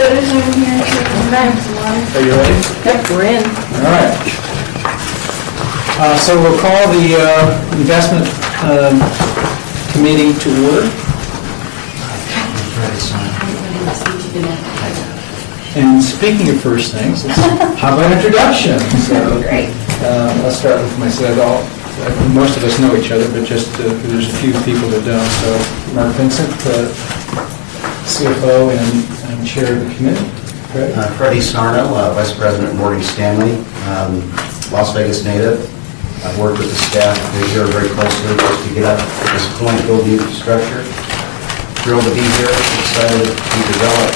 sodas over here. Are you ready? Yep, we're in. All right. So we'll call the investment committee to order. And speaking of first things, how about introductions? Great. Let's start with myself. Most of us know each other, but just there's a few people that don't. So Mark Vincent, CFO and chair of the committee. Freddie Sarno, Vice President Morgan Stanley, Las Vegas native. I've worked with the staff here very closely just to get up to this point, build the infrastructure. Thrilled to be here, excited to develop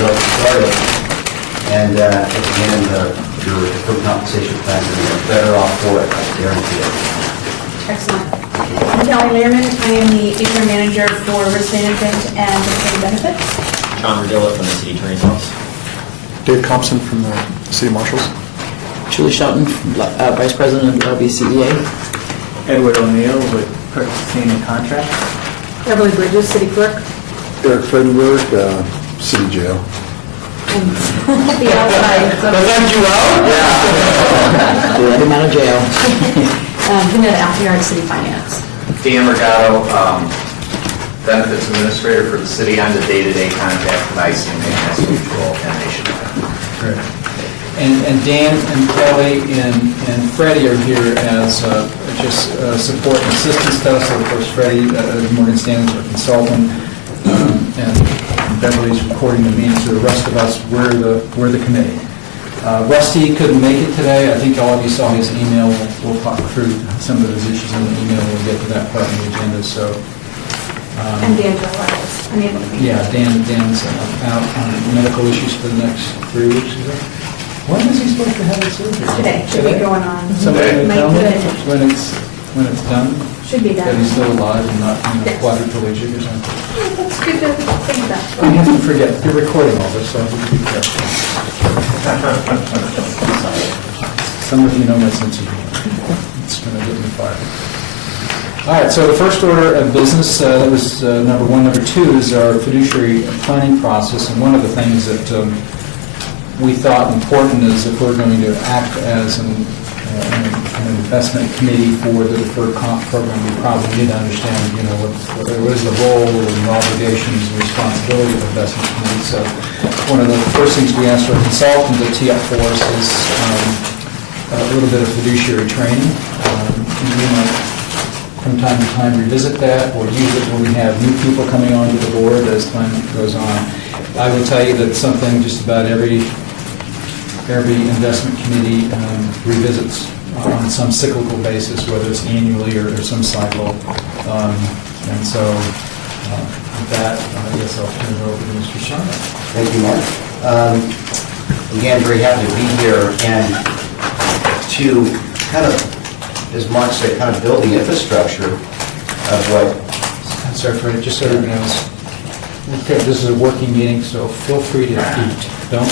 what we started. And at the end, your deferred compensation plan will be better off for it, I guarantee it. Excellent. I'm Kelly Learman. I am the HR manager for risk management and employee benefits. John Verdilla from the City Attorney's Office. Dave Thompson from the City Marshals. Julie Shelton, Vice President of LBCEA. Edward O'Neill with Purchasing and Contract. Beverly Bridges, city clerk. Eric Fredenberg, City Jail. And the outside. Let him out of jail. Vanetta Alfiard, city finance. Dan Morgado, Benefits Administrator for the city on the day-to-day contact with ICMA, Mass Mutual, and Nationwide. Great. And Dan and Kelly and Freddie are here as just support and assistance to us. So of course, Freddie, Morgan Stanley's our consultant, and Beverly's recording the meeting. So the rest of us, we're the committee. Rusty couldn't make it today. I think all of you saw his email. We'll talk through some of those issues in the email when we get to that part of the agenda. So. And Dan Jones. Unable to be here. Yeah, Dan's out on medical issues for the next 3 weeks. Is it? When is he supposed to have his surgery? Today. Should be going on. Somebody Might tell me finish. when it's done? Should be That done. he's still alive and not Yes. quadriplegic or something? That's good to think about. We have to forget, you're recording all this, so I have to be careful. Some of you know my sense of humor. It's going to get me fired. All right, so the first order of business, that was number one. Number two is our fiduciary planning process, and one of the things that we thought important is if we're going to act as an investment committee for the deferred comp program, we probably need to understand, what is the role and obligations and responsibility of the investment committee. So one of the first things we asked our consultant to tee up for us is a little bit of fiduciary training. We might from time to time revisit that or use it when we have new people coming onto the board as time goes on. I will tell you that something just about every investment committee revisits on some cyclical basis, whether it's annually or some cycle. And so with that, I guess I'll turn it over to Mr. Sharma. Thank you, Mark. Again, very happy to be here and to kind of, as Mark said, kind of build the infrastructure of what... I'm sorry, Freddie, just so everyone knows, this is a working meeting, so feel free to eat. Don't,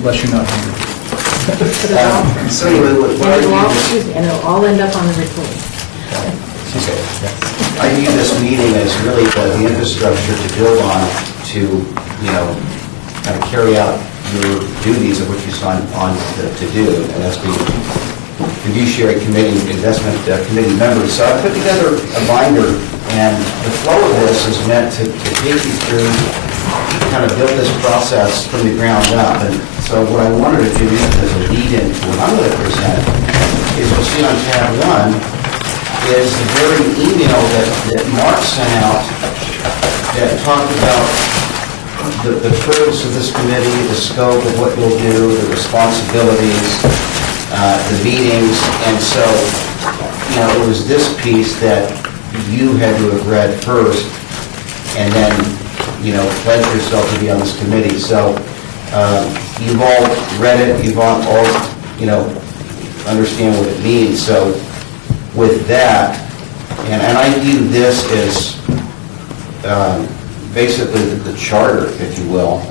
unless you're not hungry. So anyway, what I do is... And it'll all end up on the recording. Okay. I view this meeting as really the infrastructure to build on to, kind of carry out your duties of what you signed on to do, and that's the Fiduciary Committee, Investment Committee members. So I put together a binder, and the flow of this is meant to take you through, kind of build this process from the ground up. And so what I wanted to do as a lead-in to what I'm going to present is you'll see on tab 1 is the very email that Mark sent out that talked about the purpose of this committee, the scope of what you'll do, the responsibilities, the meetings, and so, it was this piece that you had to have read first, and then, pledge yourself to be on this committee. So, you've all read it, you've all, understand what it means. So, with that, and I view this as basically the charter, if you will,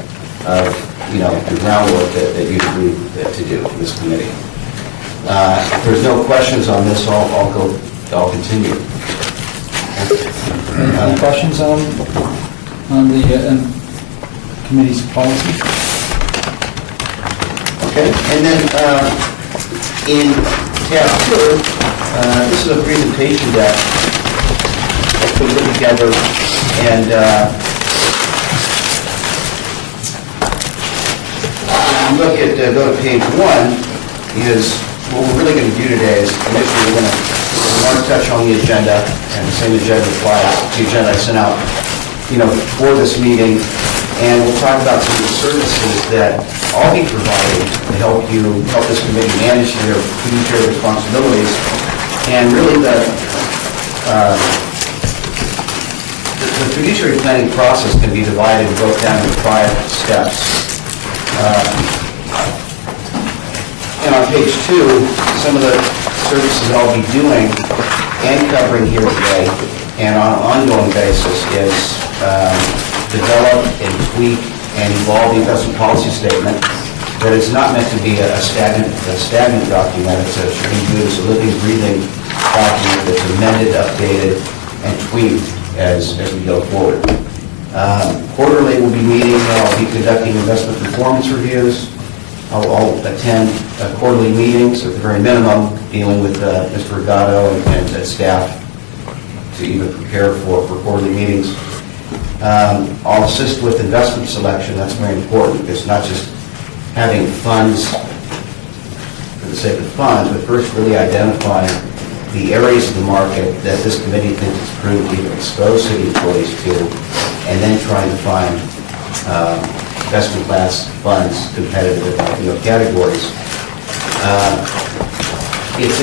of, the groundwork that you agreed to do for this committee. If there's no questions on this, I'll continue. Any questions on the committee's policies. Okay, and then in tab 2, this is a presentation deck that we put together, and if you look at, go to page 1, is what we're really going to do today is initially we want to touch on the agenda, and the same agenda applies to the agenda I sent out, for this meeting, and we'll talk about some of the services that I'll be providing to help this committee manage their fiduciary responsibilities, and really the fiduciary planning process can be divided and broken down into 5 steps. And on page 2, some of the services that I'll be doing and covering here today and on an ongoing basis is develop and tweak and evolve the investment policy statement. That it's not meant to be a stagnant document. It should be viewed as a living, breathing document that's amended, updated, and tweaked as we go forward. Quarterly, we'll be meeting. I'll be conducting investment performance reviews. I'll attend quarterly meetings at the very minimum, dealing with Mr. Regato and staff to even prepare for quarterly meetings. I'll assist with investment selection. That's very important. It's not just having funds for the sake of funds, but first really identifying the areas of the market that this committee thinks it's prudent to expose city employees to, and then trying to find investment class funds competitive categories. It's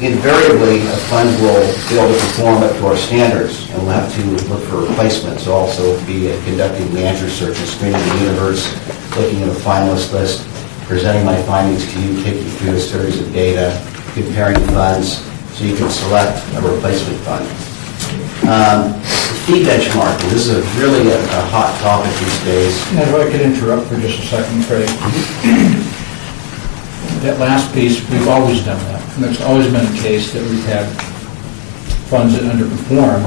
invariably a fund will be able to perform up to our standards, and we'll have to look for replacements. I'll also be conducting manager searches, screening the universe, looking at a finalist list, presenting my findings to you, taking you through a series of data, comparing funds, so you can select a replacement fund. Fee benchmarking, this is really a hot topic these days. And if I could interrupt for just a second, Craig. That last piece, we've always done that. And it's always been the case that we've had funds that underperform,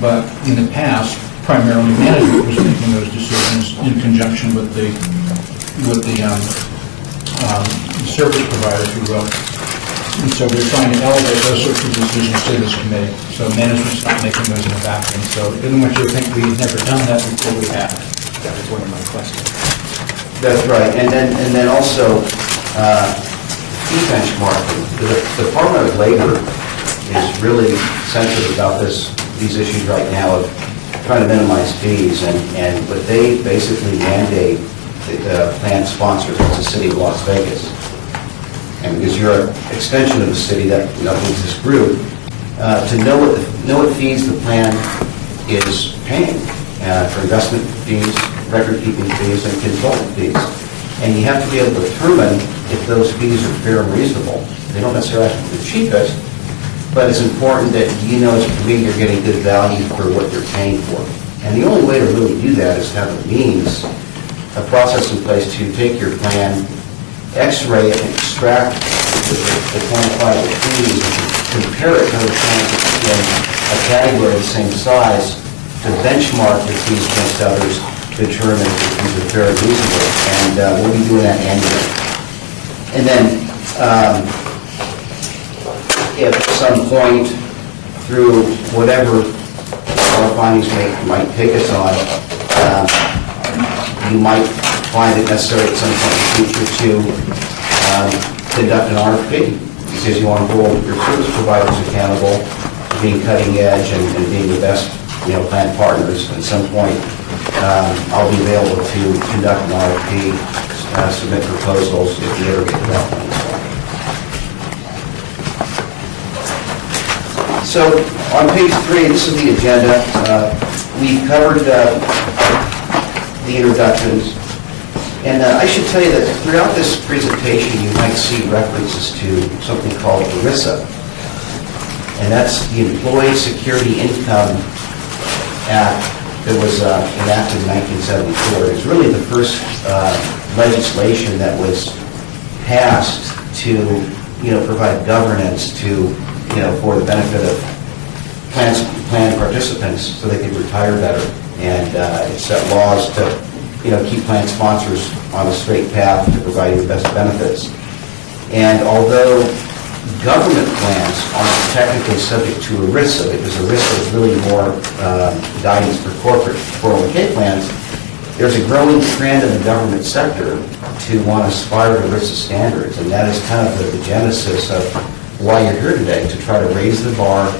but in the past, primarily management was making those decisions in conjunction with the service provider, if you will. And so we're trying to elevate those sorts of decisions to this committee. So management's not making those in a vacuum. So I didn't want you to think we've never done that before. We have. That was one of my questions. That's right. And then also fee benchmarking. The Department of Labor is really sensitive about these issues right now of trying to minimize fees, but they basically mandate the plan sponsors, it's the city of Las Vegas. And because you're an extension of the city that needs this group, to know what fees the plan is paying for investment fees, record-keeping fees, and consultant fees. And you have to be able to determine if those fees are fair and reasonable. They don't necessarily have to be the cheapest, but it's important that you know as a committee you're getting good value for what you're paying for. And the only way to really do that is to have a means, a process in place to take your plan, X-ray it, and extract the quantifiable fees, and compare it to other plans in a category of the same size to benchmark the fees against others to determine if the fees are fair and reasonable. And we'll be doing that annually. And then if at some point through whatever our findings might take us on, you might find it necessary at some point in the future to conduct an RFP because you want to hold your service providers accountable for being cutting edge and being the best plan partners. At some point, I'll be available to conduct an RFP, submit proposals if you ever get to that point. So on page 3, this is the agenda. We covered the introductions. And I should tell you that throughout this presentation, you might see references to something called ERISA. And that's the Employee Security Income Act that was enacted in 1974. It's really the first legislation that was passed to, provide governance to, for the benefit of plan participants so they could retire better. And it set laws to keep plan sponsors on a straight path to providing the best benefits. And although government plans aren't technically subject to ERISA, because ERISA is really more guidance for corporate 401k plans, there's a growing trend in the government sector to want to aspire to ERISA standards, and that is kind of the genesis of why you're here today, to try to raise the bar,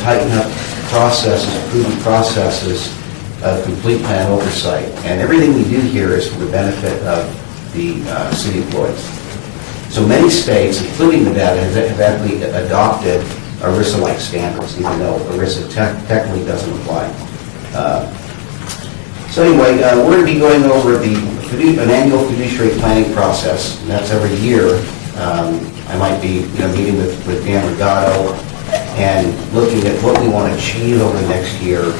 tighten up processes, prudent processes of complete plan oversight. And everything we do here is for the benefit of the city employees. So many states, including Nevada, have actually adopted ERISA-like standards, even though ERISA technically doesn't apply. So anyway, we're going to be going over an annual fiduciary planning process, and that's every year. I might be meeting with Dan Regato and looking at what we want to achieve over the next year,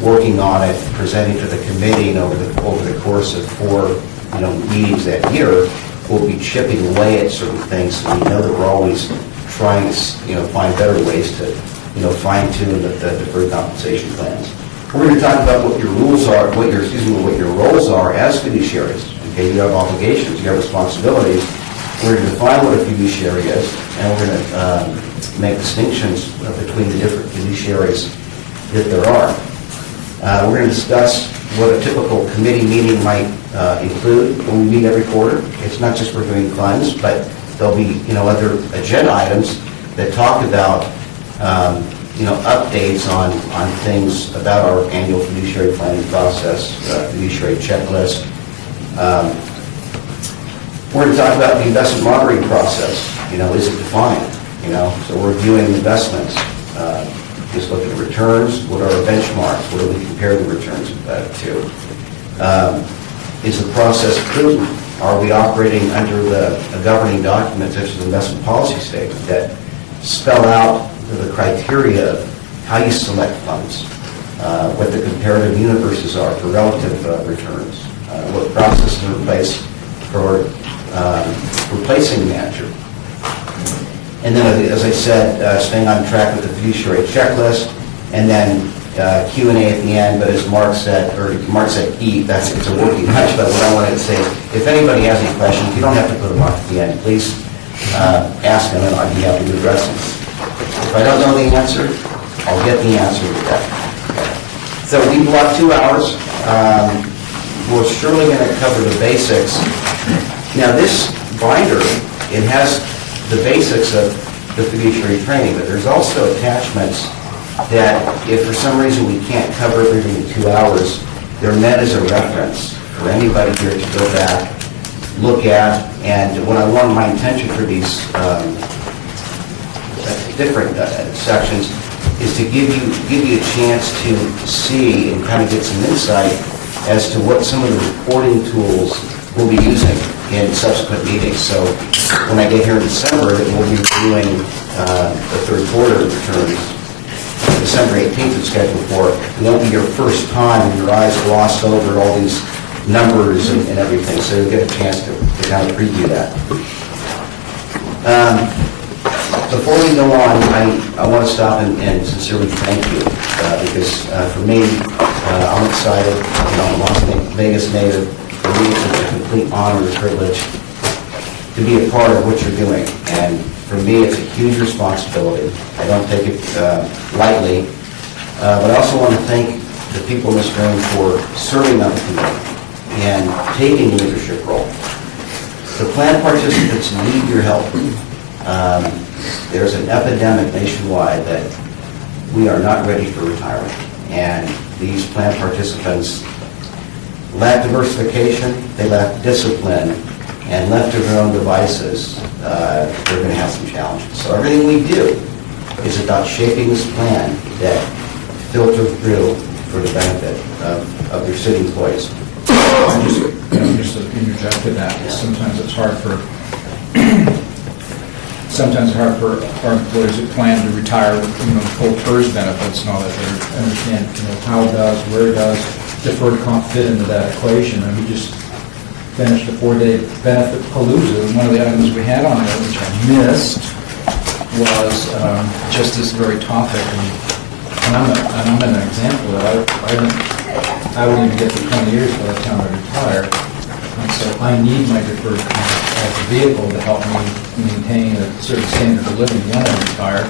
working on it, presenting to the committee, and over the course of 4 meetings that year, we'll be chipping away at certain things, so we know that we're always trying to find better ways to fine-tune the deferred compensation plans. We're going to talk about what your rules are, what your roles are as fiduciaries. Okay, you have obligations, you have responsibilities. We're going to define what a fiduciary is, and we're going to make distinctions between the different fiduciaries that there are. We're going to discuss what a typical committee meeting might include when we meet every quarter. It's not just reviewing funds, but there'll be other agenda items that talk about updates on things about our annual fiduciary planning process, fiduciary checklist. We're going to talk about the investment monitoring process. Is it defined? So we're reviewing investments. Just look at the returns. What are our benchmarks? What do we compare the returns to? Is the process prudent? Are we operating under a governing document such as the investment policy statement that spell out the criteria of how you select funds, what the comparative universes are for relative returns, what processes are in place for replacing the manager. And then, as I said, staying on track with the fiduciary checklist, and then Q&A at the end. But as Mark said, it's a working hunch, but what I wanted to say is, if anybody has any questions, you don't have to put them on at the end. Please ask them, and I'd be happy to address them. If I don't know the answer, I'll get the answer to that. So we blocked 2 hours. We're surely going to cover the basics. Now, this binder, it has the basics of the fiduciary training, but there's also attachments that, if for some reason we can't cover everything in 2 hours, they're meant as a reference for anybody here to go back, look at, and my intention for these different sections is to give you a chance to see and kind of get some insight as to what some of the reporting tools we'll be using in subsequent meetings. So when I get here in December, we'll be reviewing the third quarter returns. December 18th is scheduled for. It won't be your first time and your eyes gloss over all these numbers and everything, so you'll get a chance to kind of preview that. Before we go on, I want to stop and sincerely thank you, because for me, I'm excited. I'm a Las Vegas native. For me, it's a complete honor and privilege to be a part of what you're doing. And for me, it's a huge responsibility. I don't take it lightly. But I also want to thank the people in this room for serving on the committee and taking a leadership role. The plan participants need your help. There's an epidemic nationwide that we are not ready for retirement. And these plan participants lack diversification, they lack discipline, and left to their own devices, they're going to have some challenges. So everything we do is about shaping this plan that filters through for the benefit of your city employees. Just to interject in that, sometimes it's hard for our employees who plan to retire with full PERS benefits and all that. They understand how it does, where it does, deferred comp fit into that equation. And we just finished a 4-day benefit palooza, and one of the items we had on there, which I missed, was just this very topic. And I'm an example of that. I wouldn't even get to 20 years by the time I retire. And so I need my deferred comp as a vehicle to help me maintain a certain standard of living when I retire,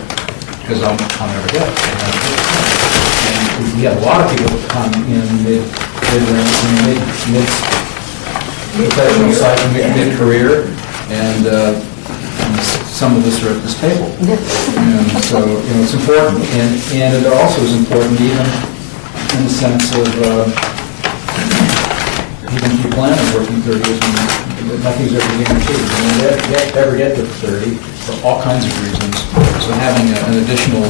because I'll never get it. And we have a lot of people that come in mid-professional cycle, mid-career, and some of us are at this table. And so, it's important. And it also is important even in the sense of, even if you plan on working 30 years, and nothing's ever guaranteed. You never get to 30 for all kinds of reasons. So having an additional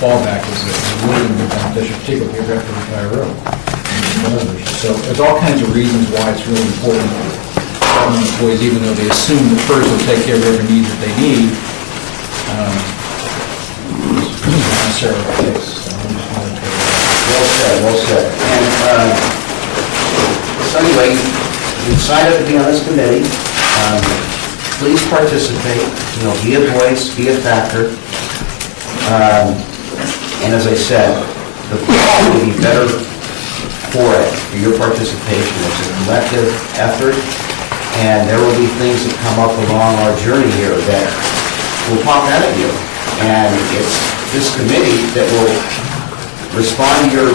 fallback is really going to be beneficial, particularly if you have to retire early. So there's all kinds of reasons why it's really important for government employees, even though they assume the PERS will take care of every need that they need. It's not necessarily the case. So I just wanted to- Well said. And so anyway, you decided to be on this committee. Please participate, be a voice, be a factor. And as I said, the fall will be better for it, for your participation. It's a collective effort, and there will be things that come up along our journey here that will pop out at you. And it's this committee that will respond to your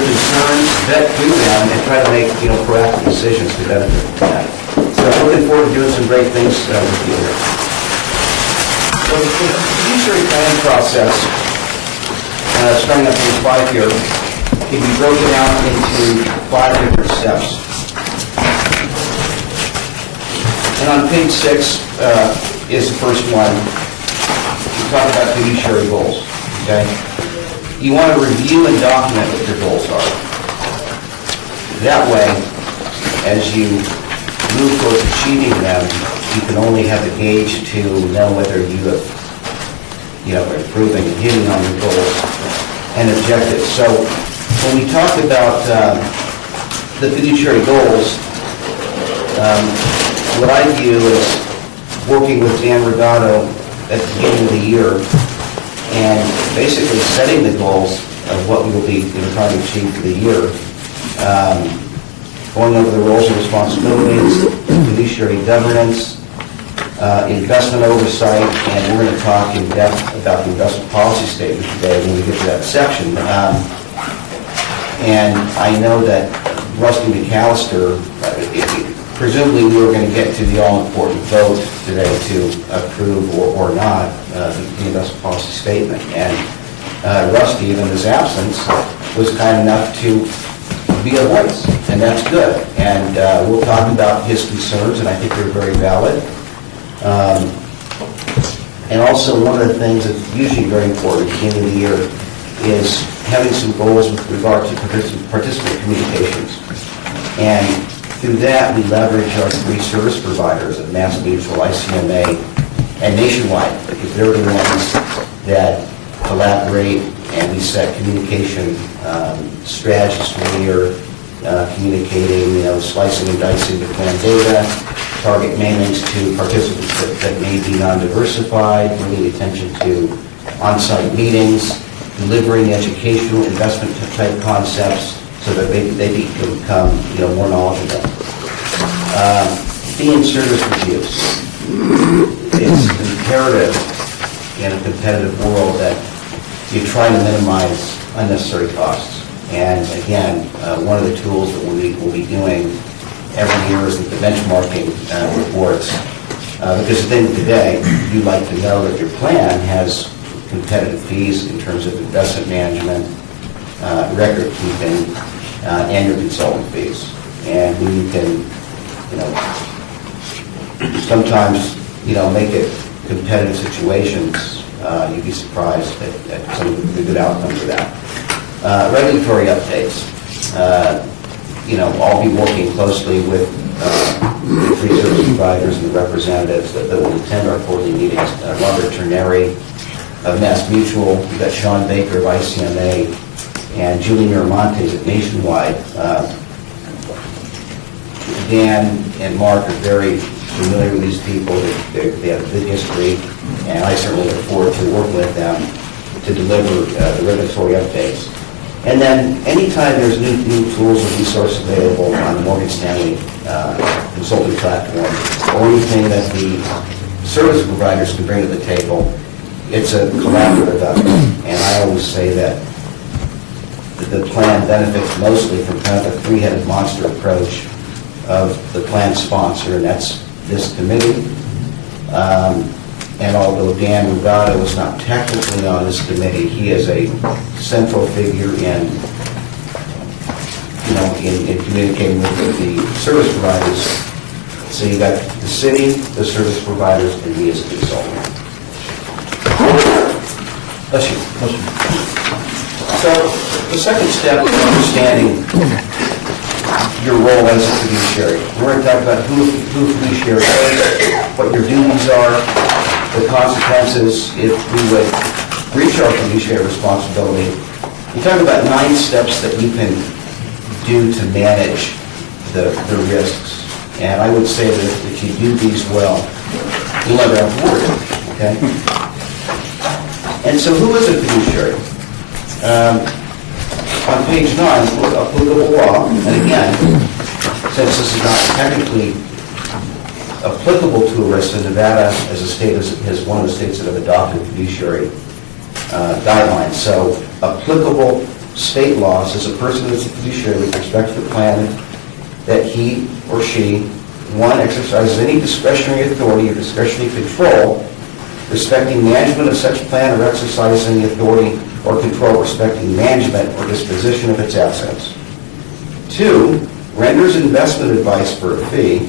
concerns, vet through them, and try to make, proactive decisions to benefit from that. So I'm looking forward to doing some great things with you here. So the fiduciary planning process, starting up page 5 here, can be broken out into 5 different steps. And on page 6 is the first one. We talk about fiduciary goals, okay? You want to review and document what your goals are. That way, as you move towards achieving them, you can only have a gauge to know whether you have, improving and hitting on your goals and objectives. So when we talk about the fiduciary goals, what I view is working with Dan Regato at the beginning of the year and basically setting the goals of what we will be trying to achieve for the year, going over the roles and responsibilities, fiduciary governance, investment oversight, and we're going to talk in depth about the investment policy statement today when we get to that section. And I know that Rusty McAllister, presumably we were going to get to the all-important vote today to approve or not the investment policy statement. And Rusty, even in his absence, was kind enough to be a voice, and that's good. And we'll talk about his concerns, and I think they're very valid. And also, one of the things that's usually very important at the beginning of the year is having some goals with regard to participant communications. And through that, we leverage our 3 service providers at Mass Mutual, ICMA, and Nationwide, because they're the ones that collaborate and we set communication strategies for the year, communicating, slicing and dicing the plan data, target mailings to participants that may be non-diversified, bringing attention to on-site meetings, delivering educational investment type concepts so that they become more knowledgeable. Fee and service reviews. It's imperative in a competitive world that you try to minimize unnecessary costs. And again, one of the tools that we'll be doing every year is the benchmarking reports. Because at the end of the day, you'd like to know that your plan has competitive fees in terms of investment management, record keeping, and your consulting fees. And when you can, sometimes, make it competitive situations, you'd be surprised at some of the good outcomes of that. Regulatory updates. I'll be working closely with the 3 service providers and the representatives that will attend our quarterly meetings. Robert Terneri of Mass Mutual, we've got Sean Baker of ICMA, and Julie Miramontes at Nationwide. Dan and Mark are very familiar with these people. They have a good history, and I certainly look forward to working with them to deliver the regulatory updates. And then anytime there's new tools or resources available on the Morgan Stanley consulting platform, or anything that the service providers can bring to the table, it's a collaborative effort. And I always say that the plan benefits mostly from kind of a three-headed monster approach of the plan sponsor, and that's this committee. And although Dan Rugado is not technically on this committee, he is a central figure in communicating with the service providers. So you got the city, the service providers, and me as a consultant. Bless you. So the second step is understanding your role as a fiduciary. We're going to talk about who fiduciary is, what your duties are, the consequences if we would breach our fiduciary responsibility. We talk about 9 steps that you can do to manage the risks. And I would say that if you do these well, you'll never have to worry, okay? And so who is a fiduciary? On page 9, applicable law, and again, since this is not technically applicable to ERISA, Nevada as a state is one of the states that have adopted fiduciary guidelines. So applicable state laws is a person that's a fiduciary with respect to the plan that he or she, 1, exercises any discretionary authority or discretionary control respecting management of such plan or exercise any authority or control respecting management or disposition of its assets. 2, renders investment advice for a fee,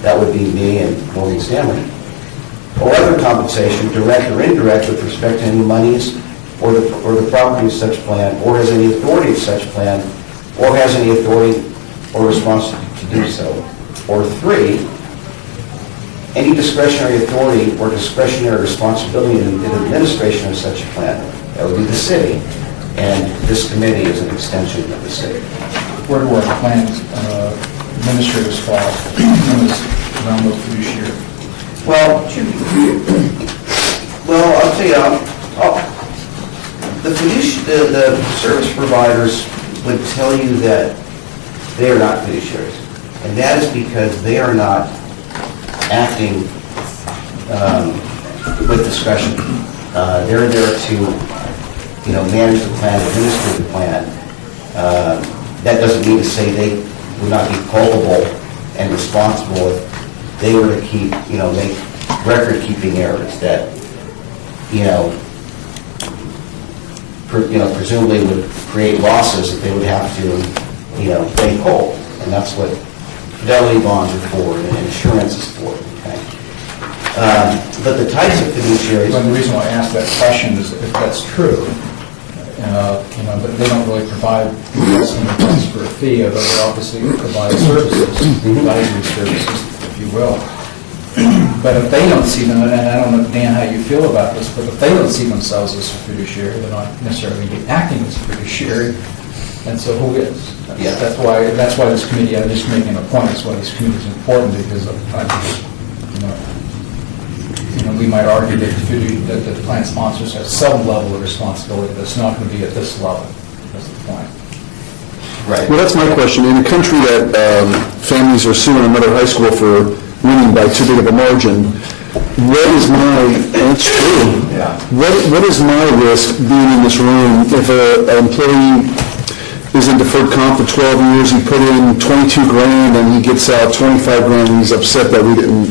that would be me and Morgan Stanley, or other compensation, direct or indirect, with respect to any monies or the property of such plan, or has any authority of such plan, or has any authority or responsibility to do so. Or 3, any discretionary authority or discretionary responsibility in the administration of such a plan. That would be the city, and this committee is an extension of the city. Where do our plans administrators fall around those fiduciary? Well, I'll tell you, the service providers would tell you that they are not fiduciaries, and that is because they are not acting with discretion. They're there to, manage the plan, administer the plan. That doesn't mean to say they would not be culpable and responsible if they were to keep, make record-keeping errors that, presumably would create losses that they would have to, pay whole. And that's what fidelity bonds are for and insurance is for. Okay? But the types of fiduciaries. Well, the reason why I asked that question is if that's true, but they don't really provide investment advice for a fee, although they obviously provide services, advisory services, if you will. But if they don't see them, and I don't know, Dan, how you feel about this, but if they don't see themselves as a fiduciary, they're not necessarily acting as a fiduciary, and so who is? Yeah. That's why this committee, I'm just making a point, that's why this committee is important, because we might argue that the plan sponsors have some level of responsibility that's not going to be at this level. That's the point. Right. Well, that's my question. In a country that families are suing another high school for winning by too big of a margin, what is my, and it's true, Yeah. what is my risk being in this room if an employee is in deferred comp for 12 years, he put in 22 grand and he gets out 25 grand and he's upset that we didn't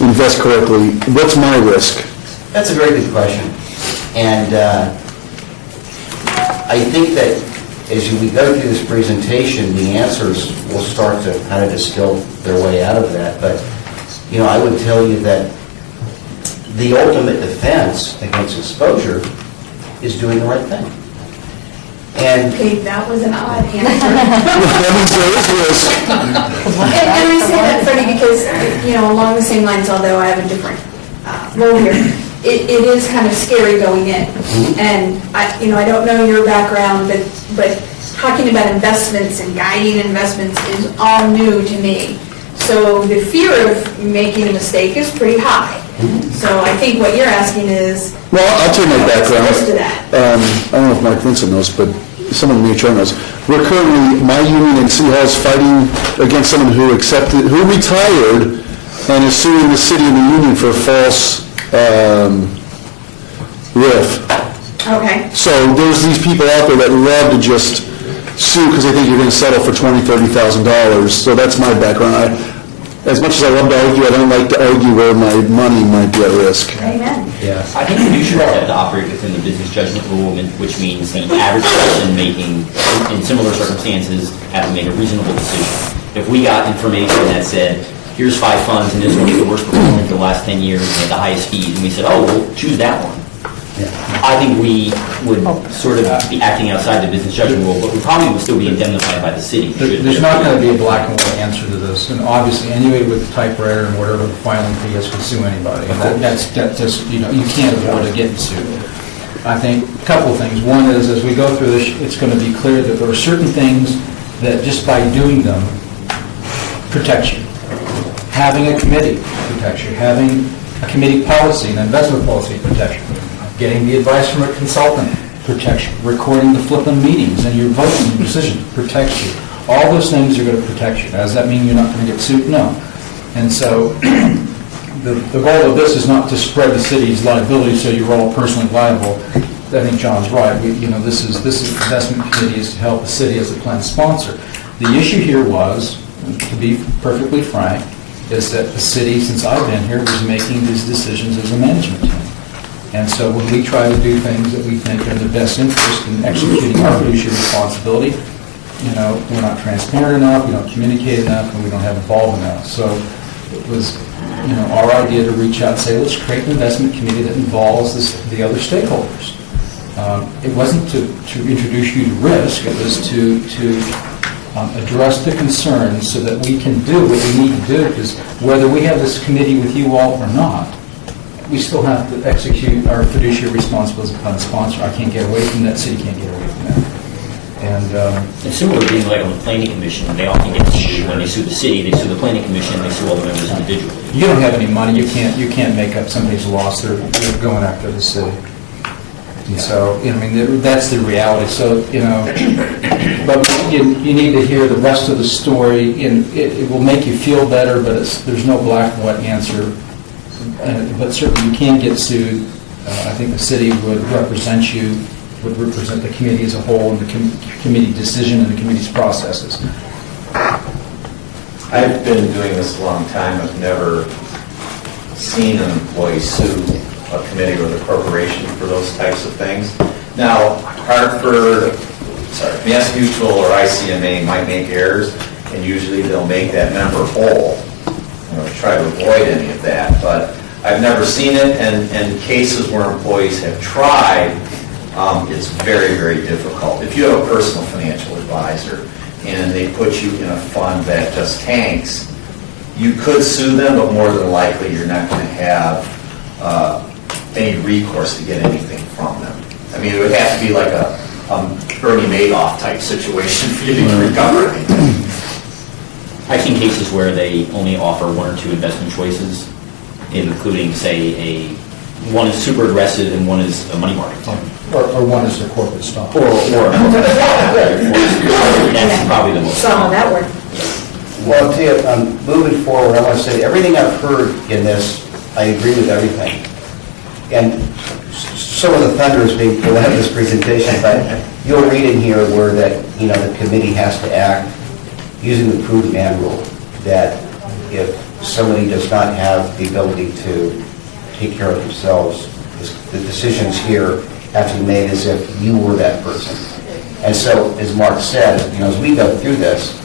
invest correctly? What's my risk? That's a very good question. And I think that as we go through this presentation, the answers will start to kind of distill their way out of that. But, I would tell you that the ultimate defense against exposure is doing the right thing. And Okay, that was an odd answer. That means there is risk. And I say that, Freddie, because, along the same lines, although I have a different role here, it is kind of scary going in. And, I don't know your background, but talking about investments and guiding investments is all new to me. So the fear of making a mistake is pretty high. So I think what you're asking is, Well, I'll tell you my background. what's the risk to that? I don't know if Mike Vincent knows, but someone in the HR knows, we're currently, my union in City Hall is fighting against someone who retired and is suing the city and the union for a false RIF. Okay. So there's these people out there that love to just sue because they think you're going to settle for $20,000, $30,000. So that's my background. As much as I love to argue, I don't like to argue where my money might be at risk. Amen. Yes. I think fiduciaries have to operate within the business judgment rule, which means the average person making, in similar circumstances, have to make a reasonable decision. If we got information that said, here's 5 funds, and this one is the worst performing for the last 10 years, and had the highest fees, and we said, oh, we'll choose that one. I think we would sort of be acting outside the business judgment rule, but we probably would still be indemnified by the city. There's not going to be a black and white answer to this, and obviously, anybody with a typewriter and whatever the filing fee is can sue anybody. And that's just, you can't avoid getting sued. I think a couple of things. One is, as we go through this, it's going to be clear that there are certain things that just by doing them protects you. Having a committee protects you. Having a committee policy, an investment policy protects you. Getting the advice from a consultant protects you. Recording the flipping meetings and your voting decision protects you. All those things are going to protect you. Does that mean you're not going to get sued? No. And so the goal of this is not to spread the city's liability so you're all personally liable. I think John's right. This is investment committee is to help the city as a plan sponsor. The issue here was, to be perfectly frank, is that the city, since I've been here, was making these decisions as a management team. And so when we try to do things that we think are in the best interest in executing our fiduciary responsibility, we're not transparent enough, we don't communicate enough, and we don't have involved enough. So it was, our idea to reach out and say, let's create an investment committee that involves the other stakeholders. It wasn't to introduce you to risk, it was to address the concerns so that we can do what we need to do, because whether we have this committee with you all or not, we still have to execute our fiduciary responsibility as a plan sponsor. I can't get away from that, city can't get away from that. And similar being like on the planning commission, they often get sued when they sue the city, they sue the planning commission, they sue all the members individually. You don't have any money, you can't make up somebody's loss, they're going after the city. And so, that's the reality. So, but you need to hear the rest of the story, and it will make you feel better, but there's no black and white answer. But certainly you can get sued. I think the city would represent the committee as a whole, and the committee decision and the committee's processes. I've been doing this a long time. I've never seen an employee sue a committee or the corporation for those types of things. Now, Mass Mutual or ICMA might make errors, and usually they'll make that member whole. Try to avoid any of that, but I've never seen it, and cases where employees have tried, it's very, very difficult. If you have a personal financial advisor and they put you in a fund that just tanks, you could sue them, but more than likely you're not going to have any recourse to get anything from them. I mean, it would have to be like a Bernie Madoff type situation for you to recover anything. I've seen cases where they only offer 1 or 2 investment choices, including, say, one is super aggressive and one is a money market fund. Or one is the corporate stock. Or that's probably the most Some of that work. Well, Tia, moving forward, I want to say everything I've heard in this, I agree with everything. And some of the thunder is being pulled out of this presentation, but you'll read in here where that, the committee has to act using the prudent man rule, that if somebody does not have the ability to take care of themselves, the decisions here have to be made as if you were that person. And so, as Mark said, as we go through this,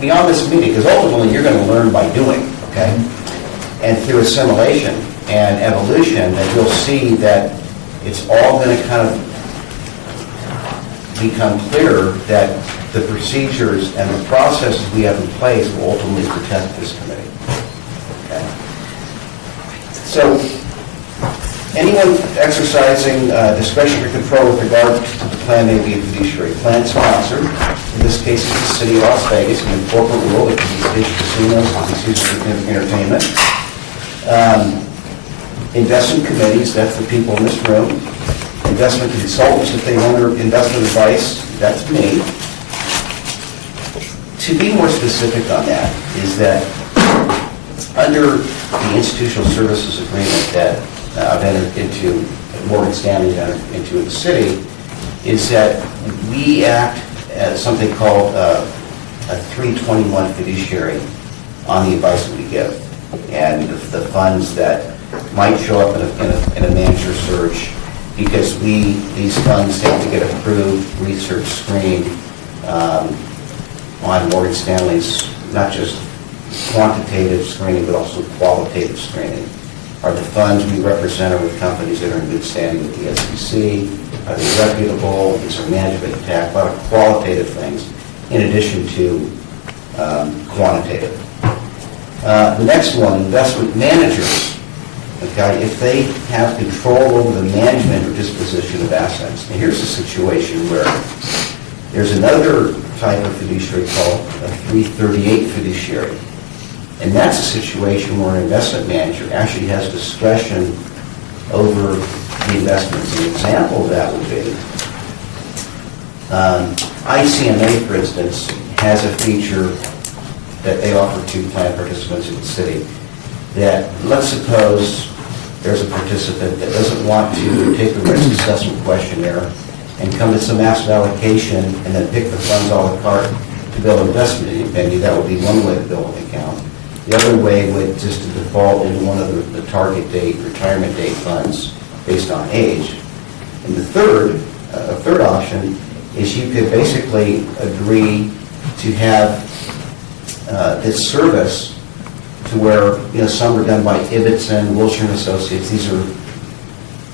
beyond this meeting, because ultimately you're going to learn by doing, okay? And through assimilation and evolution, that you'll see that it's all going to kind of become clearer that the procedures and the processes we have in place will ultimately protect this committee. Okay? So, anyone exercising discretionary control with regard to the plan may be a fiduciary. Plan sponsor, in this case, is the City of Las Vegas, and in corporate rule, it can be station casinos, it can be used for entertainment. Investment committees, that's the people in this room. investment consultants, if they render investment advice, that's me. To be more specific on that, is that under the institutional services agreement that I've entered into, Morgan Stanley entered into in the city, is that we act as something called a 321 fiduciary on the advice that we give. And the funds that might show up in a manager search, because these funds have to get approved, research screened on Morgan Stanley's, not just quantitative screening, but also qualitative screening. Are the funds we represent are with companies that are in good standing with the SEC? Are they reputable? Is there management attack? A lot of qualitative things in addition to quantitative. The next one, investment managers. Okay, if they have control over the management or disposition of assets. And here's a situation where there's another type of fiduciary called a 338 fiduciary. And that's a situation where an investment manager actually has discretion over the investments. An example of that would be ICMA, for instance, has a feature that they offer to plan participants in the city that, let's suppose there's a participant that doesn't want to take the risk assessment questionnaire and come to some massive allocation and then pick the funds a la carte to build an investment venue. That would be one way to build an account. The other way would just to default into one of the target date, retirement date funds based on age. And the third option is you could basically agree to have this service to where, some are done by Ibbotson, Wilshire & Associates. These are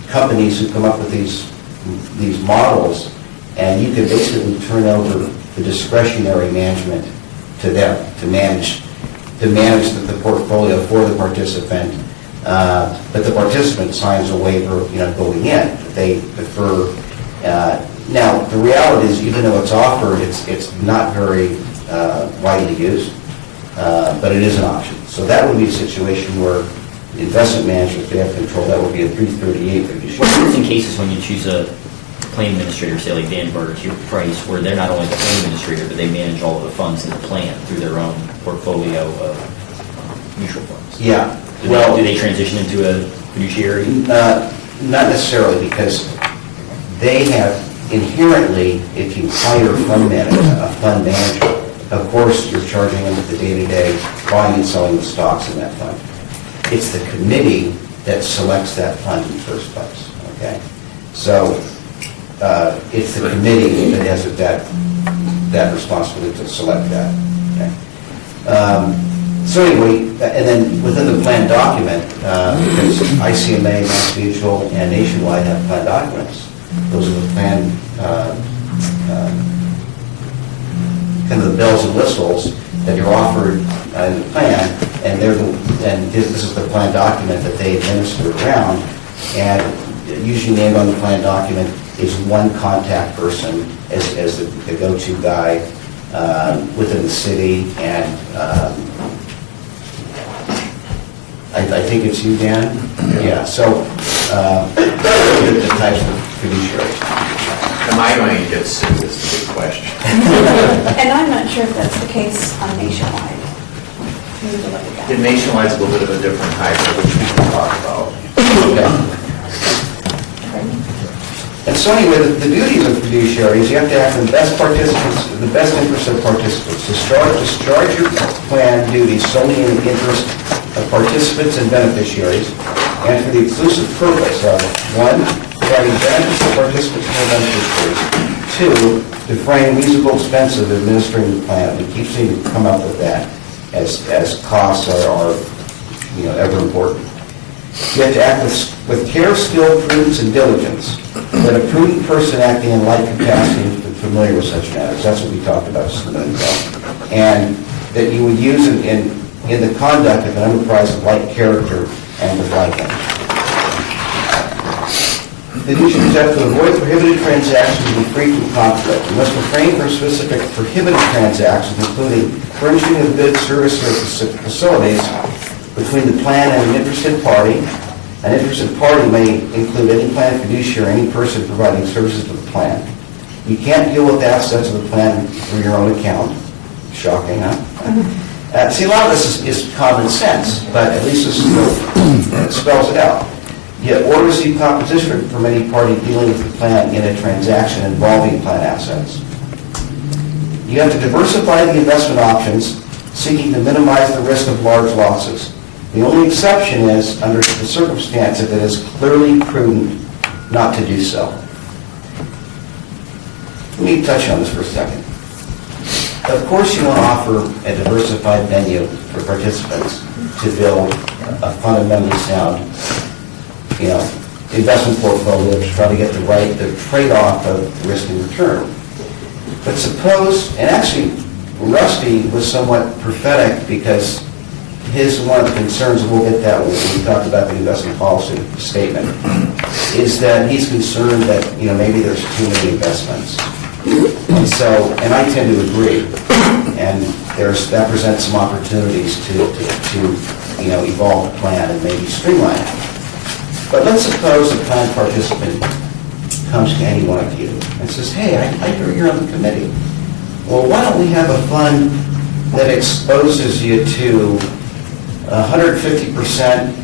companies who come up with these models, and you could basically turn over the discretionary management to them to manage the portfolio for the participant. But the participant signs a waiver, going in. They prefer. Now, the reality is, even though it's offered, it's not very widely used, but it is an option. So that would be a situation where the investment manager, if they have control, that would be a 338 fiduciary. What happens in cases when you choose a plan administrator, say like Vandenberg to your Price, where they're not only the plan administrator, but they manage all of the funds in the plan through their own portfolio of mutual funds? Yeah. Do they transition into a fiduciary? Not necessarily, because they have inherently, if you hire a fund manager, of course you're charging them with the day-to-day buying and selling the stocks in that fund. It's the committee that selects that fund in the first place. Okay, so it's the committee that has that responsibility to select that. Okay. So anyway, and then within the plan document, because ICMA, Mass Mutual, and Nationwide have plan documents. Those are the plan, kind of the bells and whistles that you're offered in the plan, and this is the plan document that they administer around, and usually named on the plan document is one contact person as the go-to guy within the city, and I think it's you, Dan? Yeah, so the types of fiduciaries. Am I going to get sued is the big question. And I'm not sure if that's the case on Nationwide. We need to look at The that. Nationwide's a little bit of a different hybrid, which we can talk about. And so anyway, the duties of fiduciaries, you have to act in the best interest of participants. Discharge your plan duties solely in the interest of participants and beneficiaries, and for the exclusive purpose of, 1, providing benefits to participants and beneficiaries, 2, defraying reasonable expense of administering the plan. We keep seeming to come up with that as costs are ever important. You have to act with care, skill, prudence, and diligence. That a prudent person acting in like capacity is familiar with such matters. That's what we talked about just a minute ago. And that you would use in the conduct of an enterprise of like character and with like end. Fiduciaries have to avoid prohibited transactions and free from conflict. You must refrain from specific prohibited transactions, including furnishing of goods, services, or facilities between the plan and an interested party, An interested party may include any plan fiduciary, any person providing services to the plan. You can't deal with the assets of the plan through your own account. Shocking, huh? See, a lot of this is common sense, but at least this is it spells it out. Yet, or receive compensation from any party dealing with the plan in a transaction involving plan assets. You have to diversify the investment options, seeking to minimize the risk of large losses. The only exception is under the circumstance if it is clearly prudent not to do so. Let me touch on this for a second. Of course, you want to offer a diversified venue for participants to build a fundamentally sound, investment portfolio to try to get the trade-off of risk and return. But suppose, and actually Rusty was somewhat prophetic because one of the concerns, and we'll get that when we talk about the investment policy statement, is that he's concerned that, maybe there's too many investments. And so, and I tend to agree, and that presents some opportunities to evolve the plan and maybe streamline it. But let's suppose a plan participant comes to any one of you and says, hey, I hear you're on the committee. Well, why don't we have a fund that exposes you to 150%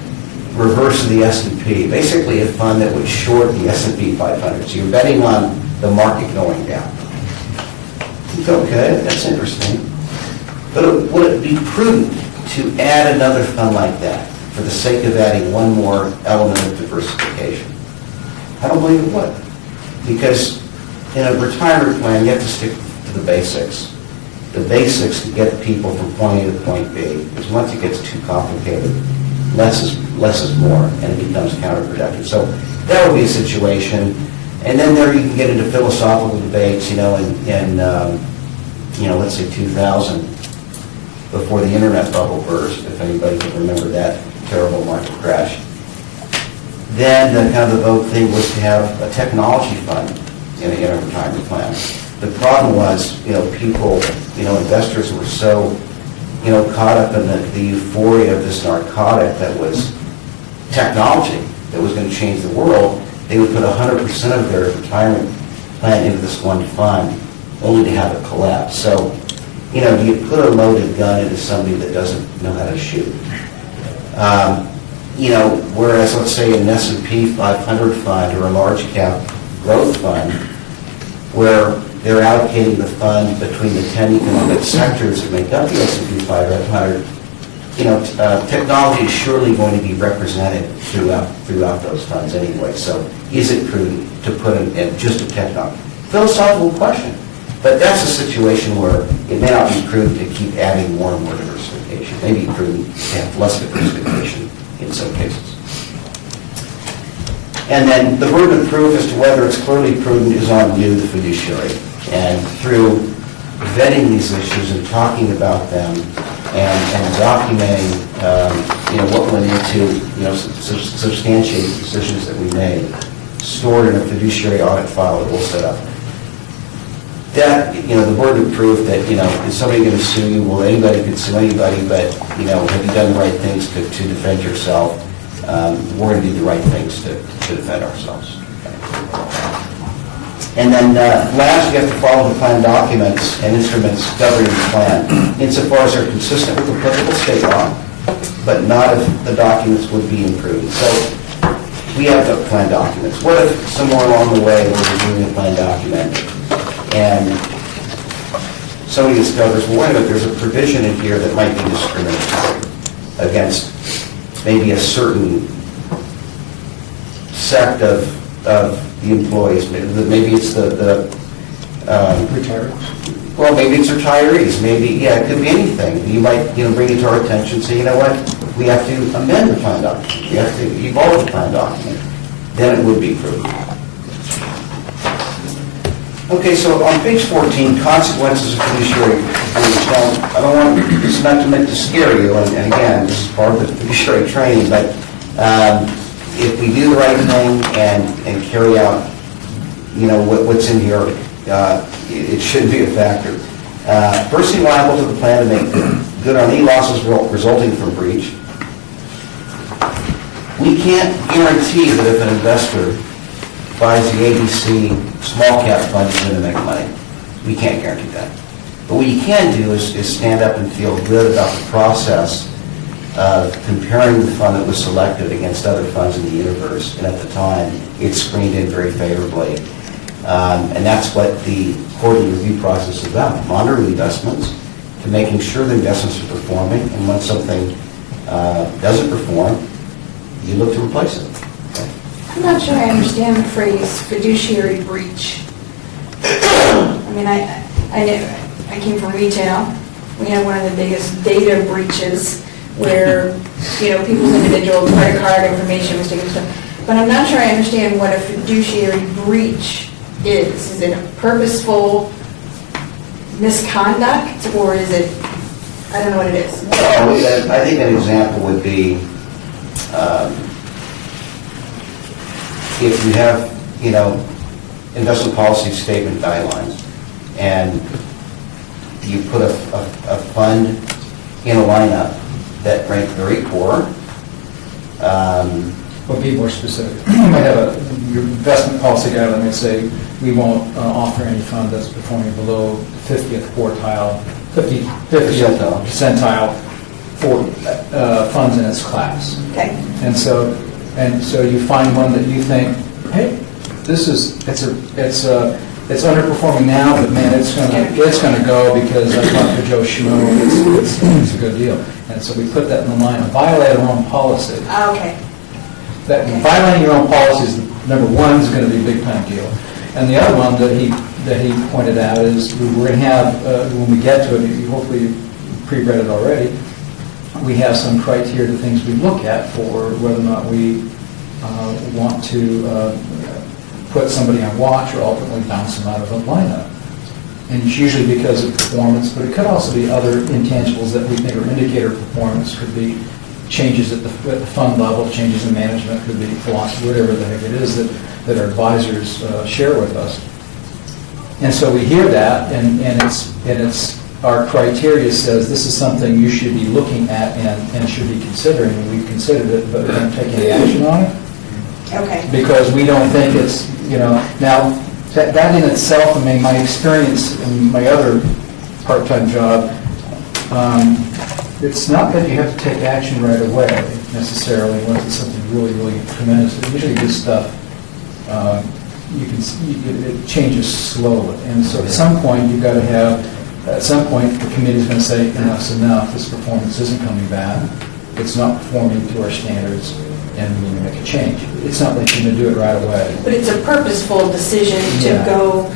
reverse of the S&P, basically a fund that would short the S&P 500. So you're betting on the market going down. Okay, that's interesting. But would it be prudent to add another fund like that for the sake of adding one more element of diversification? I don't believe it would. Because in a retirement plan, you have to stick to the basics. The basics to get people from point A to point B. Because once it gets too complicated, less is more, and it becomes counterproductive. So that would be a situation. And then there you can get into philosophical debates, in let's say 2000, before the internet bubble burst, if anybody can remember that terrible market crash. Then the vote thing was to have a technology fund in a retirement plan. The problem was, people, investors were so, caught up in the euphoria of this narcotic that was technology that was going to change the world. They would put 100% of their retirement plan into this one fund, only to have it collapse. So, do you put a loaded gun into somebody that doesn't know how to shoot? Whereas, let's say an S&P 500 fund or a large cap growth fund, where they're allocating the fund between the 10 economic sectors that make up the S&P 500, technology is surely going to be represented throughout those funds anyway. So is it prudent to put in just a technology? Philosophical question. But that's a situation where it may not be prudent to keep adding more and more diversification. It may be prudent to have less diversification in some cases. And then the burden of proof as to whether it's clearly prudent is on you, the fiduciary. And through vetting these issues and talking about them and documenting, what went into, substantiating the decisions that we made, stored in a fiduciary audit file that we'll set up. That, the burden of proof that, is somebody going to sue you? Well, anybody could sue anybody, but, have you done the right things to defend yourself? We're going to do the right things to defend ourselves. And then last, you have to follow the plan documents and instruments governing the plan, insofar as they're consistent with applicable state law, but not if the documents would be improved. So we have the plan documents. What if somewhere along the way we're reviewing a plan document and somebody discovers, well, wait a minute, there's a provision in here that might be discriminatory against maybe a certain sect of the employees. Maybe it's the Retirees? Well, maybe it's retirees. Maybe, it could be anything. You might, bring it to our attention and say, you know what, we have to amend the plan document. We have to evolve the plan document. Then it would be prudent. Okay, so on page 14, consequences of fiduciary breach. Now, I don't want this not to meant to scare you, and again, this is part of the fiduciary training, but if we do the right thing and carry out, what's in here, it shouldn't be a factor. Person liable to the plan to make good on any losses resulting from breach. We can't guarantee that if an investor buys the ABC small cap fund, he's going to make money. We can't guarantee that. But what you can do is stand up and feel good about the process of comparing the fund that was selected against other funds in the universe. And at the time, it screened in very favorably. And that's what the quarterly review process is about, monitoring investments to making sure the investments are performing. And when something doesn't perform, you look to replace it. Okay? I'm not sure I understand the phrase fiduciary breach. I mean, I came from retail. We had one of the biggest data breaches where, people's individual credit card information was taken. But I'm not sure I understand what a fiduciary breach is. Is it a purposeful misconduct, or is it, I don't know what it is. Well, I think an example would be if you have, investment policy statement guidelines, and you put a fund in a lineup that ranked very poor. Well, be more specific. You might have your investment policy guideline may say, we won't offer any fund that's performing below 50th quartile, 50th percentile for funds in its class. Okay. And so you find one that you think, hey, it's underperforming now, but man, it's gonna go because I talked to Joe Schmo, it's a good deal. And so we put that in the line, violate our own policy. Okay. That violating your own policy is, number one, is gonna be a big time deal. And the other one that he pointed out is we're gonna have, when we get to it, hopefully you've pre-read it already, we have some criteria, the things we look at for whether or not we want to put somebody on watch or ultimately bounce them out of a lineup. And it's usually because of performance, but it could also be other intangibles that we think are indicator of performance. Could be changes at the fund level, changes in management, could be philosophy, whatever the heck it is that our advisors share with us. And so we hear that, and it's our criteria says this is something you should be looking at and should be considering, and we've considered it, but we don't take any action on it. Okay. Because we don't think it's, now, that in itself, I mean, my experience in my other part-time job, it's not that you have to take action right away necessarily, unless it's something really, really tremendous. Usually this stuff, it changes slowly. And so at some point, you've got to have, at some point, the committee's going to say, enough's enough, this performance isn't coming back, it's not performing to our standards, and we need to make a change. It's not like you're going to do it right away. But it's a purposeful decision to Yeah. go.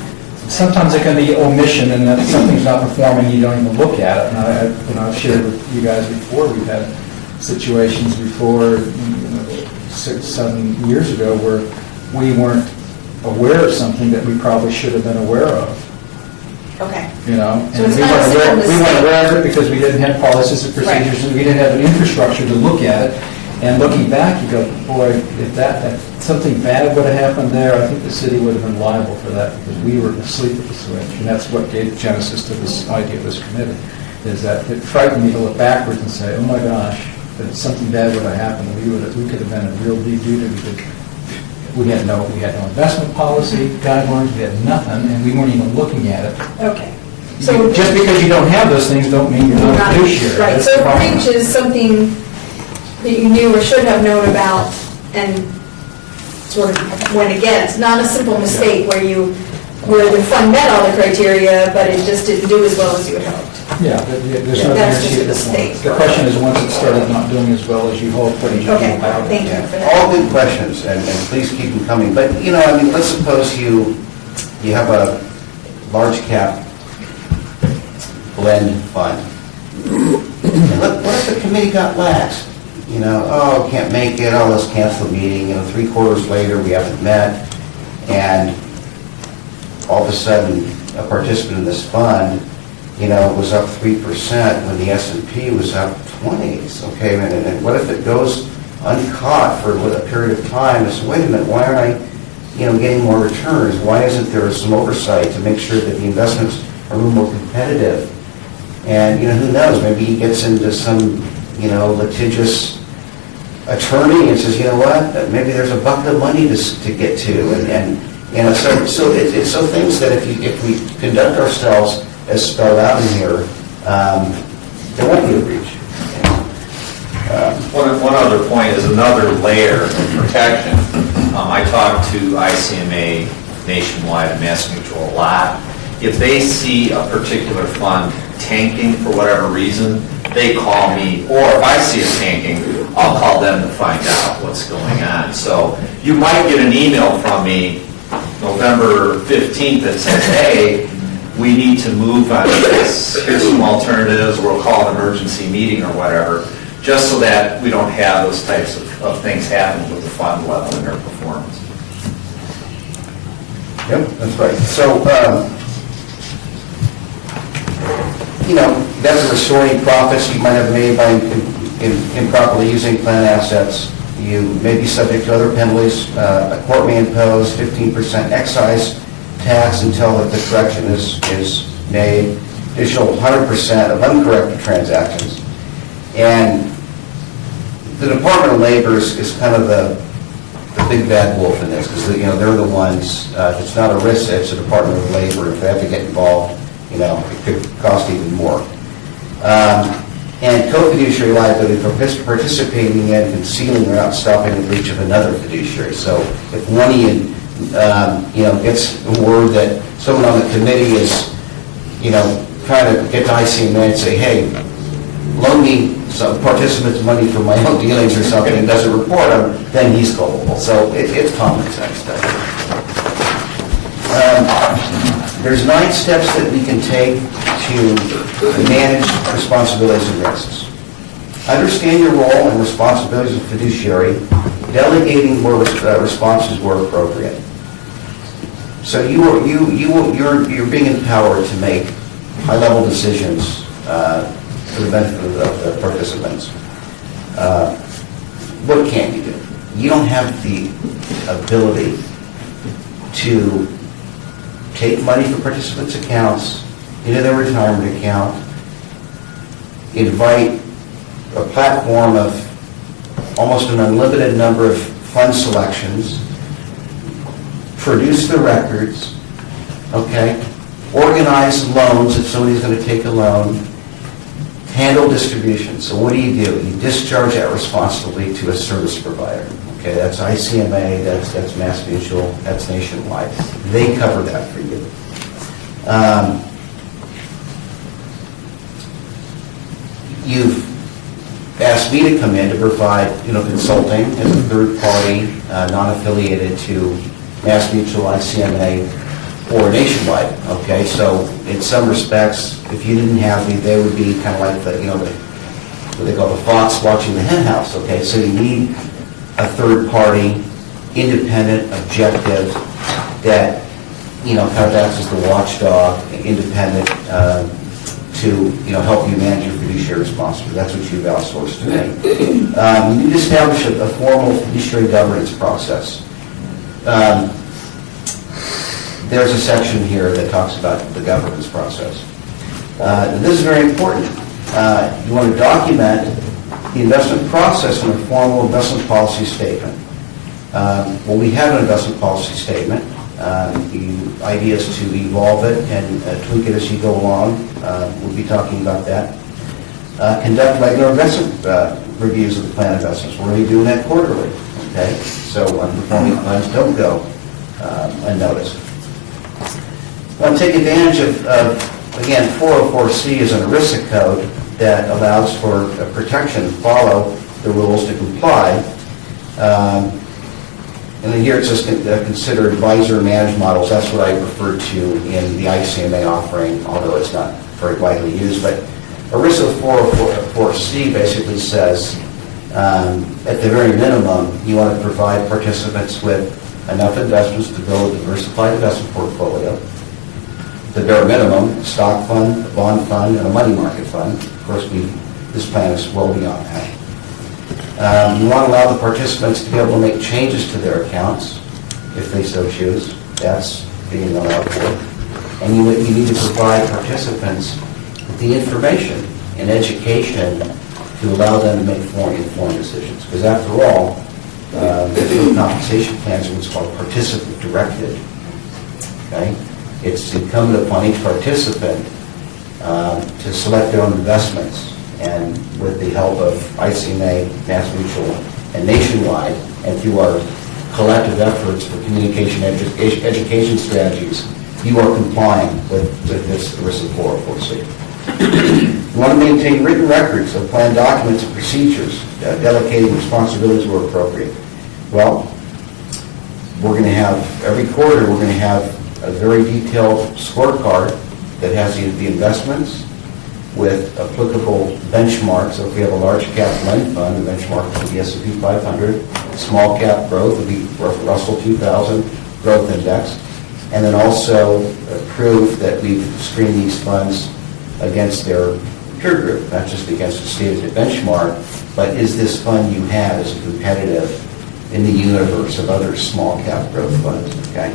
Sometimes it can be omission, and that something's not performing, you don't even look at it. And I've shared with you guys before, we've had situations before, 6, 7 years ago, where we weren't aware of something that we probably should have been aware of. Okay. And So it's we not a weren't simple aware, we weren't mistake. aware of it because we didn't have policies and Right. procedures, and we didn't have an infrastructure to look at it. And looking back, you go, boy, if something bad would have happened there, I think the city would have been liable for that because we were asleep at the switch. And that's what gave genesis to this idea of this committee, is that it frightened me to look backwards and say, oh my gosh, if something bad would have happened, we could have been in real deep doo-doo because we had no investment policy guidelines, we had nothing, and we weren't even looking at it. Okay. So Just because you don't have those things don't mean you're not a fiduciary. Right, That's so the problem. breach is something that you knew or should have known about and sort of went against. Not a simple mistake where the fund met all the criteria, but it just didn't do as well as you had hoped. Yeah, there's no That's guarantee just at a this point. mistake. The question is, once it started not doing as well as you hoped, what did you do Okay, about it? thank you Yeah. for that. All good questions, and please keep them coming. But, let's suppose you have a large cap blend fund. And what if the committee got lax? Can't make it, let's cancel the meeting. 3 quarters later, we haven't met, and all of a sudden, a participant in this fund, was up 3% when the S&P was up 20s. Okay, and what if it goes uncaught for a period of time? It's, wait a minute, why aren't I, getting more returns? Why isn't there some oversight to make sure that the investments are a little more competitive? And, who knows, maybe he gets into some, litigious attorney and says, you know what, maybe there's a bucket of money to get to, and you know, so it's so things that if we conduct ourselves as spelled out in here, there won't be a breach. One other point is another layer of protection. I talk to ICMA Nationwide and Mass Mutual a lot. If they see a particular fund tanking for whatever reason, they call me, or if I see it tanking, I'll call them to find out what's going on. So you might get an email from me November 15th that says, hey, we need to move on this, here's some alternatives, we'll call an emergency meeting or whatever, just so that we don't have those types of things happen with the fund level and their performance. Yep, that's right. So, you know, that's restoring profits you might have made by improperly using plan assets. You may be subject to other penalties. A court may impose 15% excise tax until the correction is made, additional 100% of uncorrected transactions. And the Department of Labor is kind of the big bad wolf in this, because you know they're the ones. If it's not ERISA, it's the Department of Labor. If they have to get involved, you know, it could cost even more. And co-fiduciary liability for participating in, concealing, or not stopping the breach of another fiduciary. So if one of you, you know, gets the word that someone on the committee is, you know, trying to get to ICMA and say, hey, loan me some participants' money for my own dealings or something, and doesn't report them, then he's culpable. So it's common sense stuff. There's 9 steps that we can take to manage responsibilities and risks. Understand your role and responsibilities of fiduciary, delegating where responses were appropriate. So you're being empowered to make high-level decisions for the benefit of the participants. What can you do? You don't have the ability to take money from participants' accounts into their retirement account, invite a platform of almost an unlimited number of fund selections, produce the records, okay, organize loans if somebody's going to take a loan, handle distribution. So what do? You discharge that responsibility to a service provider. Okay, that's ICMA, that's Mass Mutual, that's Nationwide. They cover that for you. You've asked me to come in to provide, you know, consulting as a third party, non-affiliated to Mass Mutual, ICMA, or Nationwide. Okay, so in some respects, if you didn't have me, they would be kind of like the, you know, what they call the fox watching the hen house. Okay, so you need a third party, independent, objective, that, you know, kind of acts as the watchdog, independent, to, you know, help you manage your fiduciary responsibility. That's what you've outsourced to me. You need to establish a formal fiduciary governance process. There's a section here that talks about the governance process. This is very important. You want to document the investment process in a formal investment policy statement. Well, we have an investment policy statement. The idea is to evolve it and tweak it as you go along. We'll be talking about that. Conduct regular investment reviews of the plan investments. We're going to be doing that quarterly. Okay, so underperforming plans don't go unnoticed. I want to take advantage of again, 404C is an ERISA code that allows for protection, follow the rules to comply. And then here it says consider advisor managed models. That's what I referred to in the ICMA offering, although it's not very widely used. But ERISA 404C basically says, at the very minimum, you want to provide participants with enough investments to build a diversified investment portfolio. The bare minimum, a stock fund, a bond fund, and a money market fund. Of course, this plan is well beyond that. You want to allow the participants to be able to make changes to their accounts if they so choose. That's being allowed for. And you need to provide participants with the information and education to allow them to make informed decisions. Because after all, the compensation plans are what's called participant directed. Okay? It's incumbent upon each participant to select their own investments. And with the help of ICMA, MassMutual, and Nationwide, and through our collective efforts for communication education strategies, you are complying with this ERISA 404C. You want to maintain written records of plan documents and procedures, delegating responsibilities where appropriate. Well, we're going to have, every quarter, we're going to have a very detailed scorecard that has the investments with applicable benchmarks. So if we have a large cap blend fund, the benchmark would be S&P 500, small cap growth would be Russell 2000 growth index, and then also prove that we've screened these funds against their peer group, not just against the stated benchmark, but is this fund you have is competitive in the universe of other small cap growth funds, okay?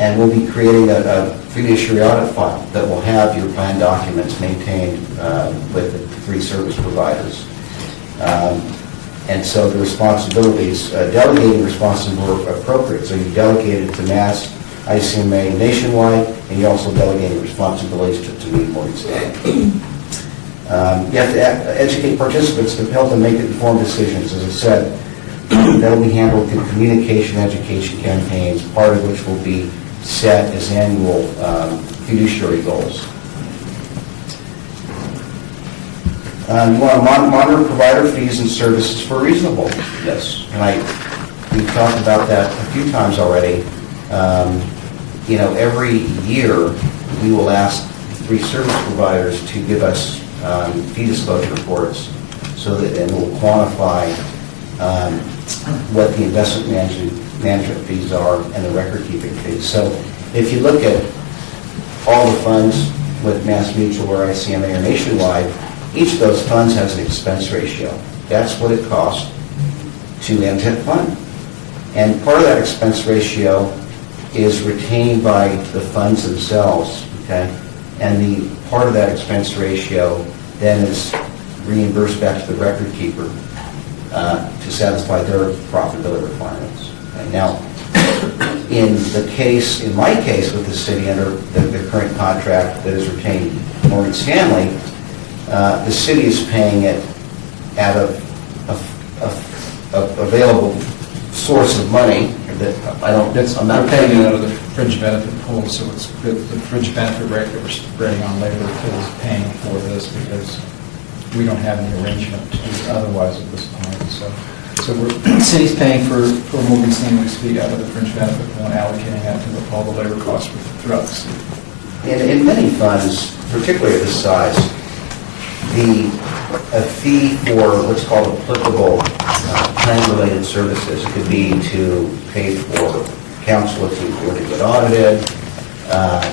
And we'll be creating a fiduciary audit file that will have your plan documents maintained with the 3 service providers. And so the responsibilities, delegating responsibilities are appropriate. So you delegated to Mass, ICMA, Nationwide, and you also delegated responsibilities to meet Morgan Stanley. You have to educate participants to help them make informed decisions. As I said, that'll be handled through communication education campaigns, part of which will be set as annual fiduciary goals. You want to monitor provider fees and services for reasonableness. And we've talked about that a few times already. Every year we will ask 3 service providers to give us fee disclosure reports and we'll quantify what the investment management fees are and the record keeping fees. So if you look at all the funds with MassMutual or ICMA or Nationwide, each of those funds has an expense ratio. That's what it costs to manage that fund. And part of that expense ratio is retained by the funds themselves, okay? And the part of that expense ratio then is reimbursed back to the record keeper to satisfy their profitability requirements. Okay? Now, in my case with the city under the current contract that is retained Morgan Stanley, the city is paying it out of available source of money that I'm not paying paying it out of the fringe benefit pool, so it's the fringe benefit rate that we're spreading on labor is paying for this because we don't have any arrangement to do otherwise at this point. So the city's paying for Morgan Stanley's fee out of the fringe benefit pool and allocating that to all the labor costs throughout the city. In many funds, particularly of this size, a fee for what's called applicable plan-related services could be to pay for counsel if you were to get audited.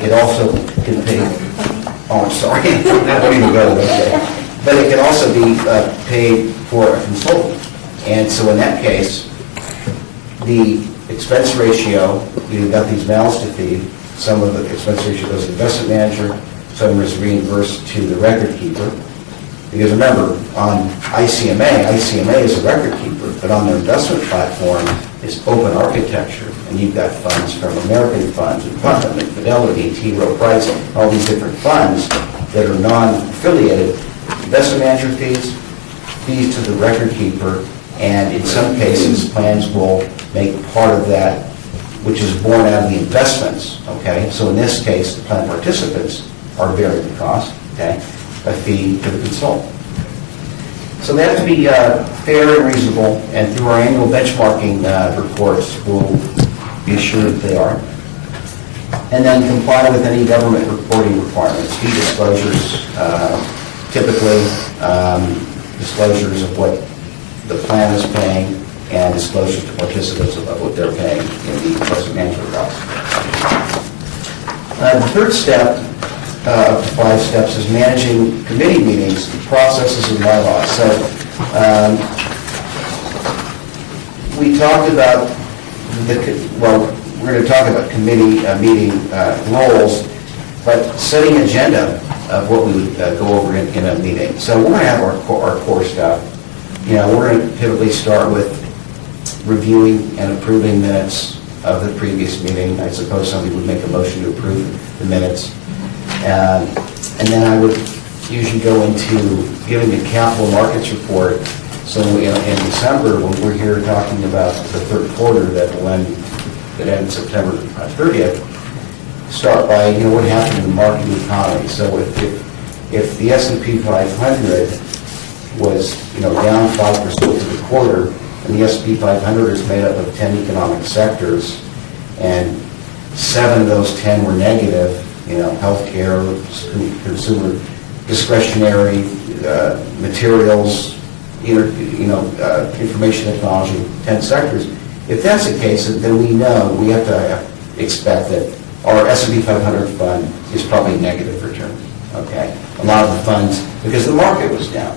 It also can pay, I'm sorry, I don't even go there. But it can also be paid for a consultant. And so in that case, the expense ratio, you've got these mouths to feed. Some of the expense ratio goes to the investment manager, some is reimbursed to the record keeper. Because remember, on ICMA is a record keeper, but on their investment platform, it's open architecture, and you've got funds from American funds, and Putnam, and Fidelity, T. Rowe Price, all these different funds that are non-affiliated. Investment manager fees to the record keeper, and in some cases, plans will make part of that, which is born out of the investments, okay? So in this case, the plan participants are bearing the cost, okay? A fee to the consultant. So they have to be fair and reasonable, and through our annual benchmarking reports, we'll be assured that they are. And then comply with any government reporting requirements, fee disclosures, typically disclosures of what the plan is paying, and disclosures to participants about what they're paying in the investment management costs. The third step up to 5 steps is managing committee meetings, processes, and bylaws. So we talked about we're going to talk about committee meeting roles, but setting agenda of what we would go over in a meeting. So we're going to have our core stuff. We're going to typically start with reviewing and approving minutes of the previous meeting. I suppose somebody would make a motion to approve the minutes. And then I would usually go into giving the capital markets report. So in December, when we're here talking about the third quarter that ends September 30th, start by, what happened in the market economy. So if the S&P 500 was, down 5% for the quarter, and the S&P 500 is made up of 10 economic sectors, and 7 of those 10 were negative, healthcare, consumer discretionary, materials, information technology, 10 sectors. If that's the case, then we have to expect that our S&P 500 fund is probably negative return, okay? A lot of the funds, because the market was down.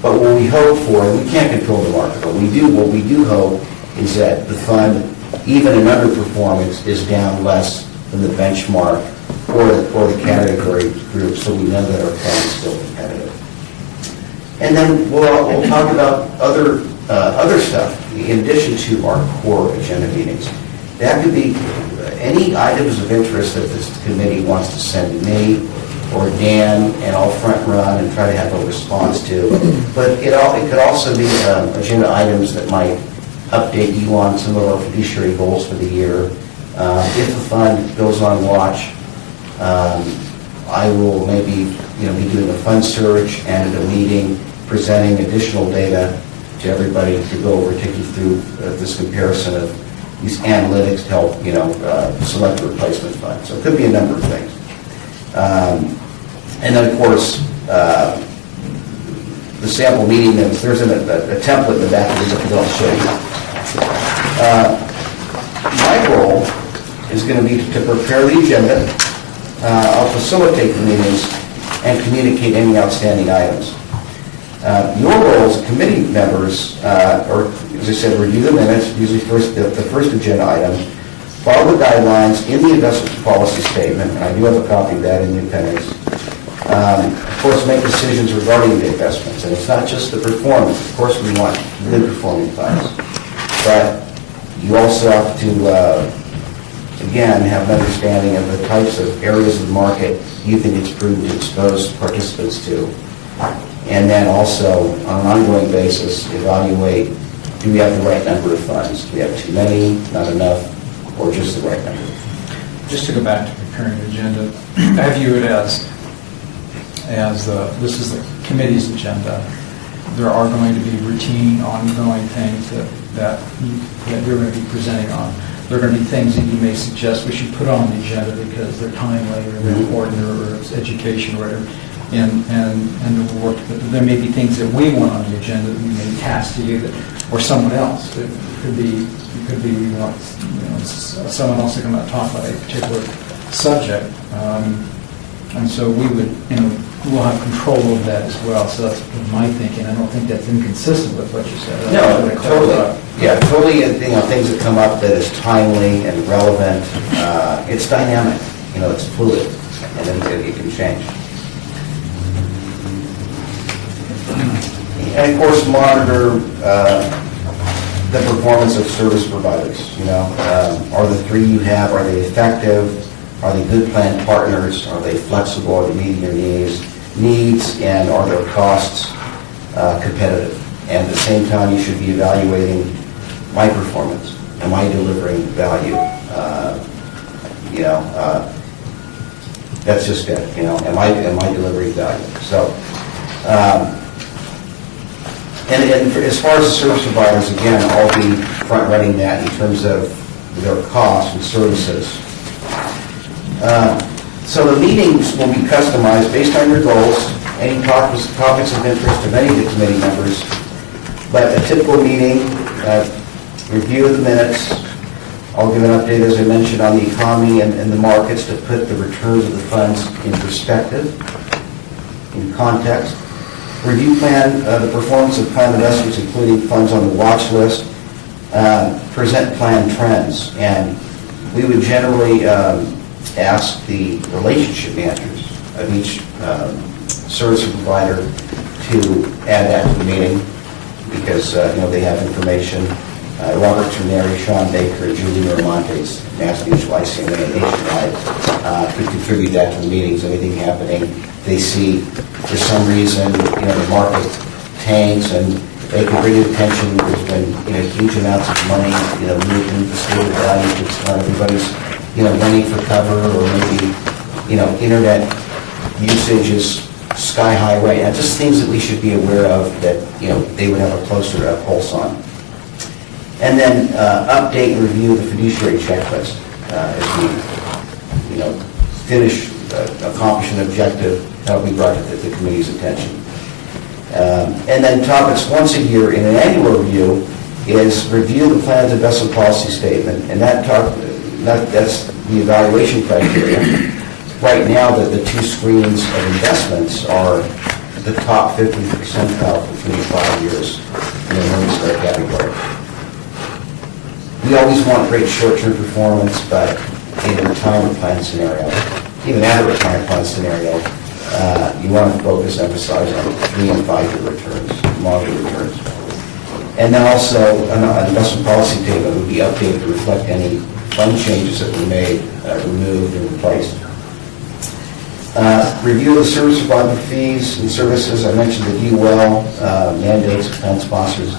But what we hope for, and we can't control the market, but what we do hope is that the fund, even in underperformance, is down less than the benchmark or the category group, so we know that our fund is still competitive. And then we'll talk about other stuff in addition to our core agenda meetings. That could be any items of interest that this committee wants to send to me or Dan, and I'll front run and try to have a response to. But it could also be agenda items that might update you on some of our fiduciary goals for the year. If the fund goes on watch, I will maybe be doing a fund search and at a meeting presenting additional data to everybody to go over, take you through this comparison of these analytics to help select a replacement fund. So it could be a number of things. And then, of course, the sample meeting minutes, there's a template in the back of the book that I'll show you. My role is going to be to prepare the agenda. I'll facilitate the meetings and communicate any outstanding items. Your role as committee members, or as I said, review the minutes, usually the first agenda item, follow the guidelines in the investment policy statement, and I do have a copy of that in the appendix. Of course, make decisions regarding the investments, and it's not just the performance. Of course, we want good performing funds, but you also have to, again, have an understanding of the types of areas of the market you think it's prudent to expose participants to. And then also, on an ongoing basis, evaluate, do we have the right number of funds? Do we have too many, not enough, or just the right number? Just to go back to preparing the agenda, I view it as this is the committee's agenda. There are going to be routine, ongoing things that you're going to be presenting on. There are going to be things that you may suggest we should put on the agenda because they're timely or they're important or it's education or whatever. And the work. There may be things that we want on the agenda that we may task to you or someone else. It could be we want someone else to come out and talk about a particular subject, and so we would we'll have control of that as well. So that's my thinking. I don't think that's inconsistent with what you said. No, totally. Yeah, totally. Things that come up that is timely and relevant. It's dynamic. It's fluid, and then it can change. And of course, monitor the performance of service providers. Are the three you have, are they effective? Are they good plan partners? Are they flexible? Are they meeting your needs? And are their costs competitive? And at the same time, you should be evaluating my performance. Am I delivering value? That's just it. Am I delivering value? So. And as far as the service providers, again, I'll be front-running that in terms of their costs and services. So the meetings will be customized based on your goals, any topics of interest of any of the committee members. But a typical meeting, review of the minutes, I'll give an update, as I mentioned, on the economy and the markets to put the returns of the funds in perspective, in context. Review plan, the performance of planned investments, including funds on the watch list, present plan trends, and we would generally ask the relationship managers of each service provider to add that to the meeting, because, they have information. Robert Terneri, Sean Baker, Julie Miramontes, Mass Mutual, ICMA, and Nationwide could contribute that to the meetings, anything happening. They see, for some reason, the market tanks, and they can bring to attention there's been, huge amounts of money, moved into the state of value, because not everybody's, running for cover, or maybe, internet usage is sky high right now. Just things that we should be aware of that, they would have a closer pulse on. And then update and review the fiduciary checklist as we, finish, accomplish an objective that will be brought to the committee's attention. And then topics once a year in an annual review is review the plan's investment policy statement, and that's the evaluation criteria. Right now, the two screens of investments are the top 50 percentile for 25 years in the Morningstar category. We always want great short-term performance, but in a retirement plan scenario, even at a retirement plan scenario, you want to focus, emphasize on 3 and 5 year returns, longer returns. And then also, an investment policy table would be updated to reflect any fund changes that were made, removed, and replaced. Review of the service provider fees and services. I mentioned the UL mandates of plan sponsors.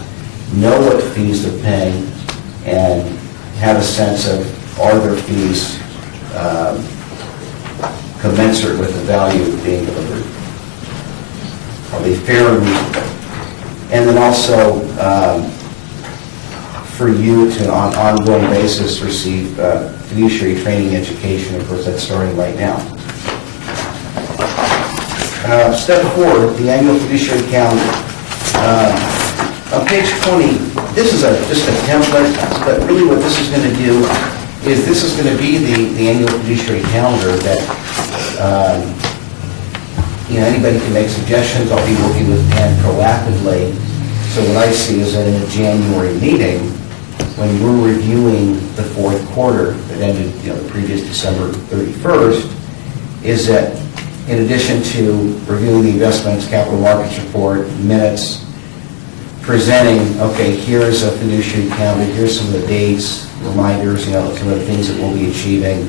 Know what fees they're paying and have a sense of, are their fees commensurate with the value being delivered? Are they fair and reasonable? And then also, for you to, on an ongoing basis, receive fiduciary training education. Of course, that's starting right now. Step 4, the annual fiduciary calendar. On page 20, this is just a template, but really what this is going to do is this is going to be the annual fiduciary calendar that anybody can make suggestions. I'll be working with Ann proactively. So what I see is that in a January meeting, when we're reviewing the fourth quarter that ended the previous December 31st, is that in addition to reviewing the investments, capital markets report, minutes, presenting, okay, here's a fiduciary calendar, here's some of the dates, reminders, some of the things that we'll be achieving,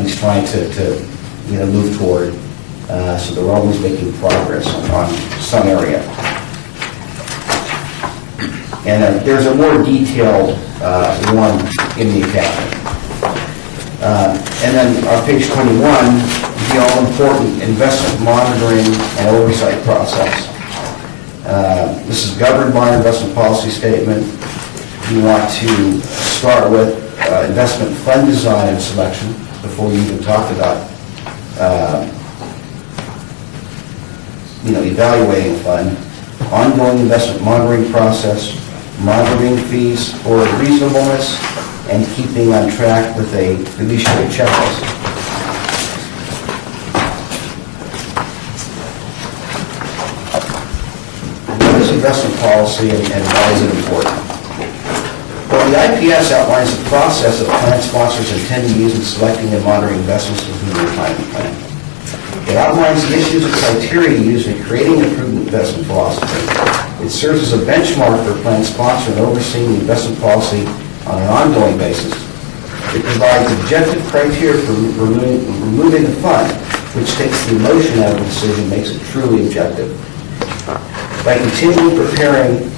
he's trying to move toward, so they're always making progress on some area. And there's a more detailed one in the attachment. And then on page 21, the all-important investment monitoring and oversight process. This is governed by our investment policy statement. You want to start with investment fund design and selection before you even talk about evaluating a fund. Ongoing investment monitoring process, monitoring fees for reasonableness, and keeping on track with a fiduciary checklist. What is investment policy and why is it important? Well, the IPS outlines the process that plan sponsors intend to use in selecting and monitoring investments within the retirement plan. It outlines the issues and criteria used in creating a prudent investment philosophy. It serves as a benchmark for a plan sponsor in overseeing the investment policy on an ongoing basis. It provides objective criteria for removing the fund, which takes the emotion out of the decision, makes it truly objective. By continually comparing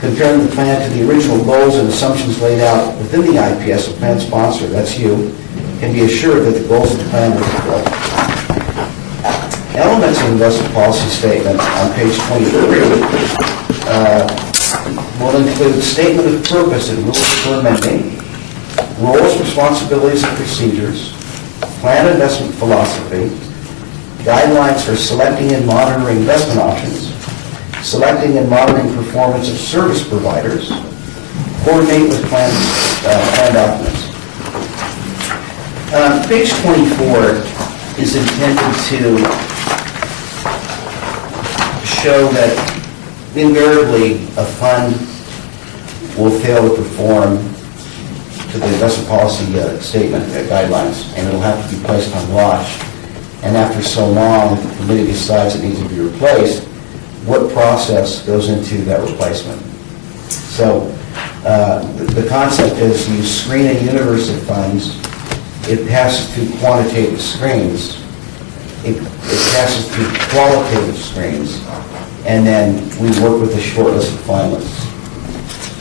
the plan to the original goals and assumptions laid out within the IPS, the plan sponsor, that's you, can be assured that the goals of the plan are fulfilled. Elements of the investment policy statement on page 23 will include statement of purpose and rules for amending, roles, responsibilities, and procedures, plan investment philosophy, guidelines for selecting and monitoring investment options, selecting and monitoring performance of service providers, coordinate with plan documents. Page 24 is intended to show that invariably a fund will fail to perform to the investment policy statement guidelines, and it will have to be placed on watch. and after so long, the committee decides it needs to be replaced, what process goes into that replacement? So the concept is you screen a universe of funds, it passes through quantitative screens, it passes through qualitative screens, and then we work with a short list of finalists.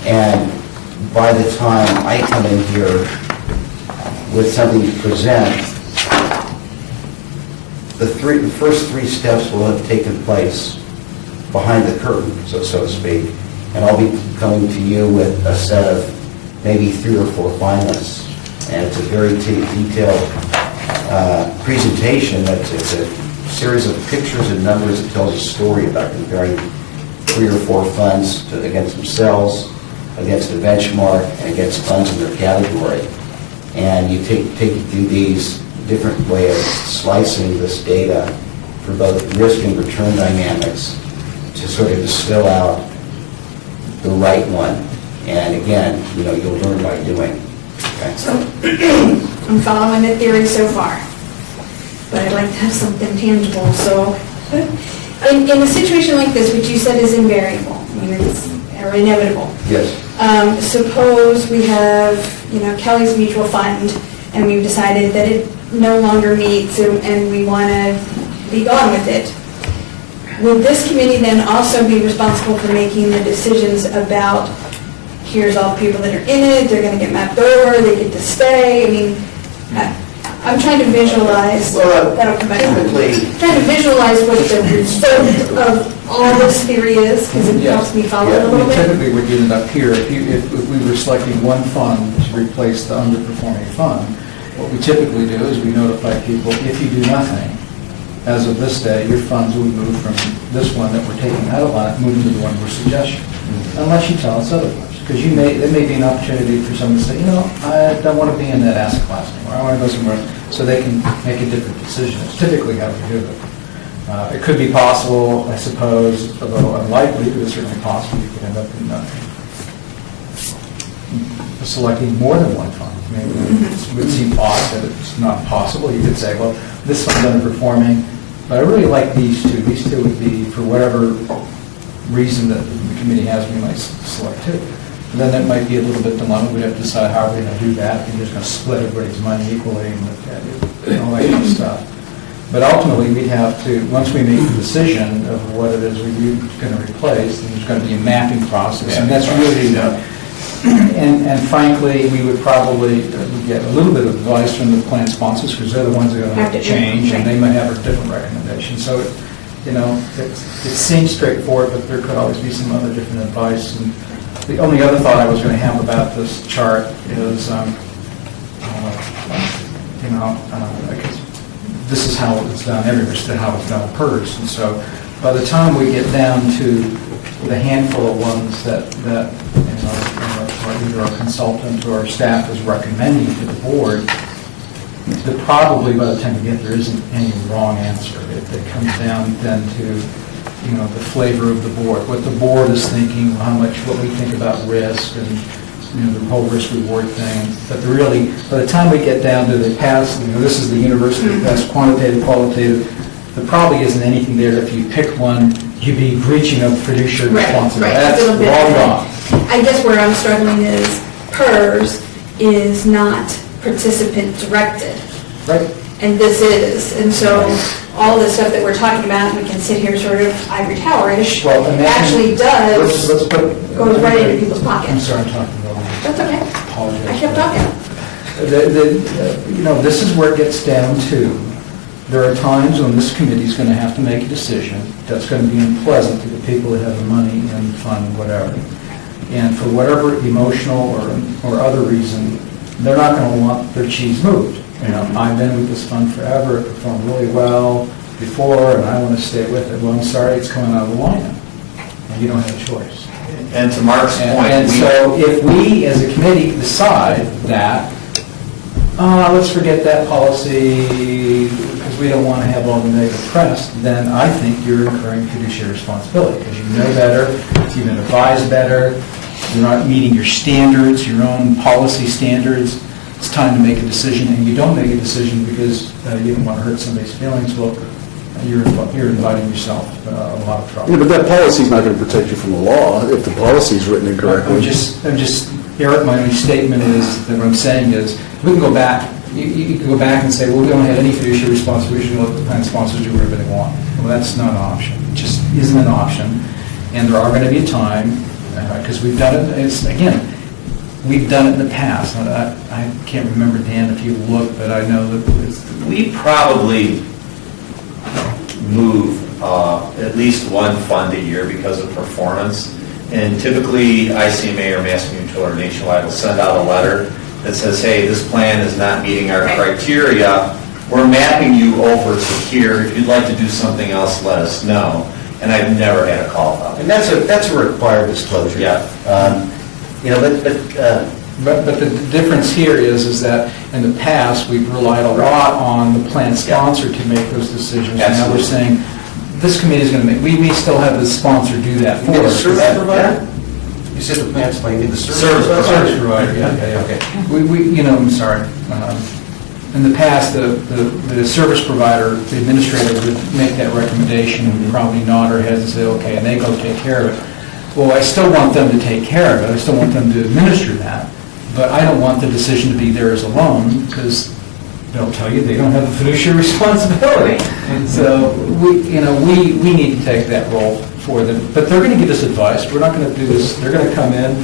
And by the time I come in here with something to present, the first three steps will have taken place behind the curtain, so to speak, and I'll be coming to you with a set of maybe 3 or 4 finalists. And it's a very detailed presentation. It's a series of pictures and numbers that tells a story about comparing 3 or 4 funds against themselves, against a benchmark, and against funds in their category. And you take it through these different ways of slicing this data for both risk and return dynamics to sort of distill out the right one. And again, you'll learn by doing. Okay. So I'm following the theory so far, but I'd like to have something tangible. So in a situation like this, which you said is invariable, it's or inevitable. Yes. Suppose we have, Kelly's mutual fund, and we've decided that it no longer meets and we want to be gone with it. Would this committee then also be responsible for making the decisions about, here's all the people that are in it, they're going to get mapped over, they get to stay? I mean, I'm trying to visualize, that'll come back. Typically, Trying to visualize what the result of all this theory is, because it helps me follow it a little bit. Typically, we're getting up here, if we were selecting one fund to replace the underperforming fund, what we typically do is we notify people, if you do nothing, as of this day, your funds will move from this one that we're taking out of line, moving to the one we're suggesting, unless you tell us otherwise. Because there may be an opportunity for someone to say, I don't want to be in that asset class anymore, I want to go somewhere else, so they can make a different decision. It's typically how we do it. It could be possible, I suppose, although unlikely, but it's certainly possible you could end up in selecting more than one fund. I mean, it would seem odd that it's not possible. You could say, well, this fund's underperforming, but I really like these two. These two would be, for whatever reason that the committee has, we might select two. And then that might be a little bit dilemma. We'd have to decide how we're going to do that. We're just going to split everybody's money equally and all that kind of stuff. But ultimately, we'd have to, once we make the decision of what it is we're going to replace, then there's going to be a mapping process. And that's really, and frankly, we would probably get a little bit of advice from the plan sponsors, because they're the ones that are going to have to change, and they might have a different recommendation. So, it seems straightforward, but there could always be some other different advice. And the only other thought I was going to have about this chart is, this is how it's done everywhere, how it's done in PERS. And so by the time we get down to the handful of ones that either our consultant or our staff is recommending to the board, probably by the time we get there isn't any wrong answer. It comes down then to the flavor of the board, what the board is thinking, what we think about risk, and the whole risk-reward thing. But really, by the time we get down to the past, this is the university best quantitative, qualitative, there probably isn't anything there. If you pick one, you'd be breaching of fiduciary responsibility. That's long gone. I guess where I'm struggling is PERS is not participant-directed. Right. And this is. And so all the stuff that we're talking about, we can sit here sort of ivory tower-ish, actually does, goes right into people's pockets. I'm sorry, I'm talking about that. That's okay. Apologize. I kept talking. This is where it gets down to, there are times when this committee is going to have to make a decision that's going to be unpleasant to the people that have the money in the fund, whatever. And for whatever emotional or other reason, they're not going to want their cheese moved. I've been with this fund forever, it performed really well before, and I want to stay with it. Well, I'm sorry, it's coming out of the lineup, and you don't have a choice. And to Mark's point, And so if we, as a committee, decide that, let's forget that policy because we don't want to have all the negative press, then I think you're incurring fiduciary responsibility because you know better, you've been advised better, you're not meeting your standards, your own policy standards. it's time to make a decision, and you don't make a decision because you don't want to hurt somebody's feelings, well, you're inviting yourself a lot of trouble. Yeah, but that policy's not going to protect you from the law if the policy's written incorrectly. I'm just, Eric, my only statement is, that what I'm saying is, we can go back, you can go back and say, well, we don't have any fiduciary responsibility, we should let the plan sponsors do whatever they want. Well, that's not an option. It just isn't an option. And there are going to be a time, because we've done it, we've done it in the past. I can't remember, Dan, if you look, but I know that it's, We probably move at least one fund a year because of performance. And typically, ICMA or Mass Mutual or Nationwide will send out a letter that says, hey, this plan is not meeting our criteria. We're mapping you over to here. If you'd like to do something else, let us know. And I've never had a call about it. And that's a required disclosure. Yeah. But the difference here is that in the past, we've relied a lot on the plan sponsor to make those decisions. And now we're saying, this committee is going to make, we may still have the sponsor do that for You mean the us. service provider? You said the plan sponsor, you mean the service provider? Service provider, yeah. Okay. I'm sorry. In the past, the service provider, the administrator would make that recommendation and probably nod her head and say, okay, and they go take care of it. Well, I still want them to take care of it. I still want them to administer that. But I don't want the decision to be theirs alone, because they'll tell you they don't have the fiduciary responsibility. And so we need to take that role for them. But they're going to give us advice. We're not going to do this. They're going to come in.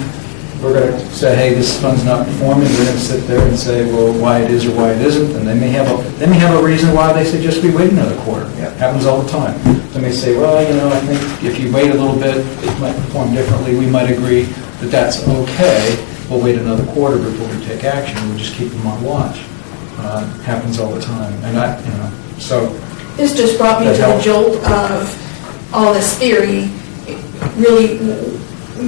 We're going to say, hey, this fund's not performing. They're going to sit there and say, well, why it is or why it isn't. And they may have a reason why they suggest we wait another quarter. Yeah. Happens all the time. They may say, well, I think if you wait a little bit, it might perform differently. We might agree that that's okay. We'll wait another quarter before we take action. We'll just keep them on watch. Happens all the time. And so. This just brought me to the jolt of all this theory. Really,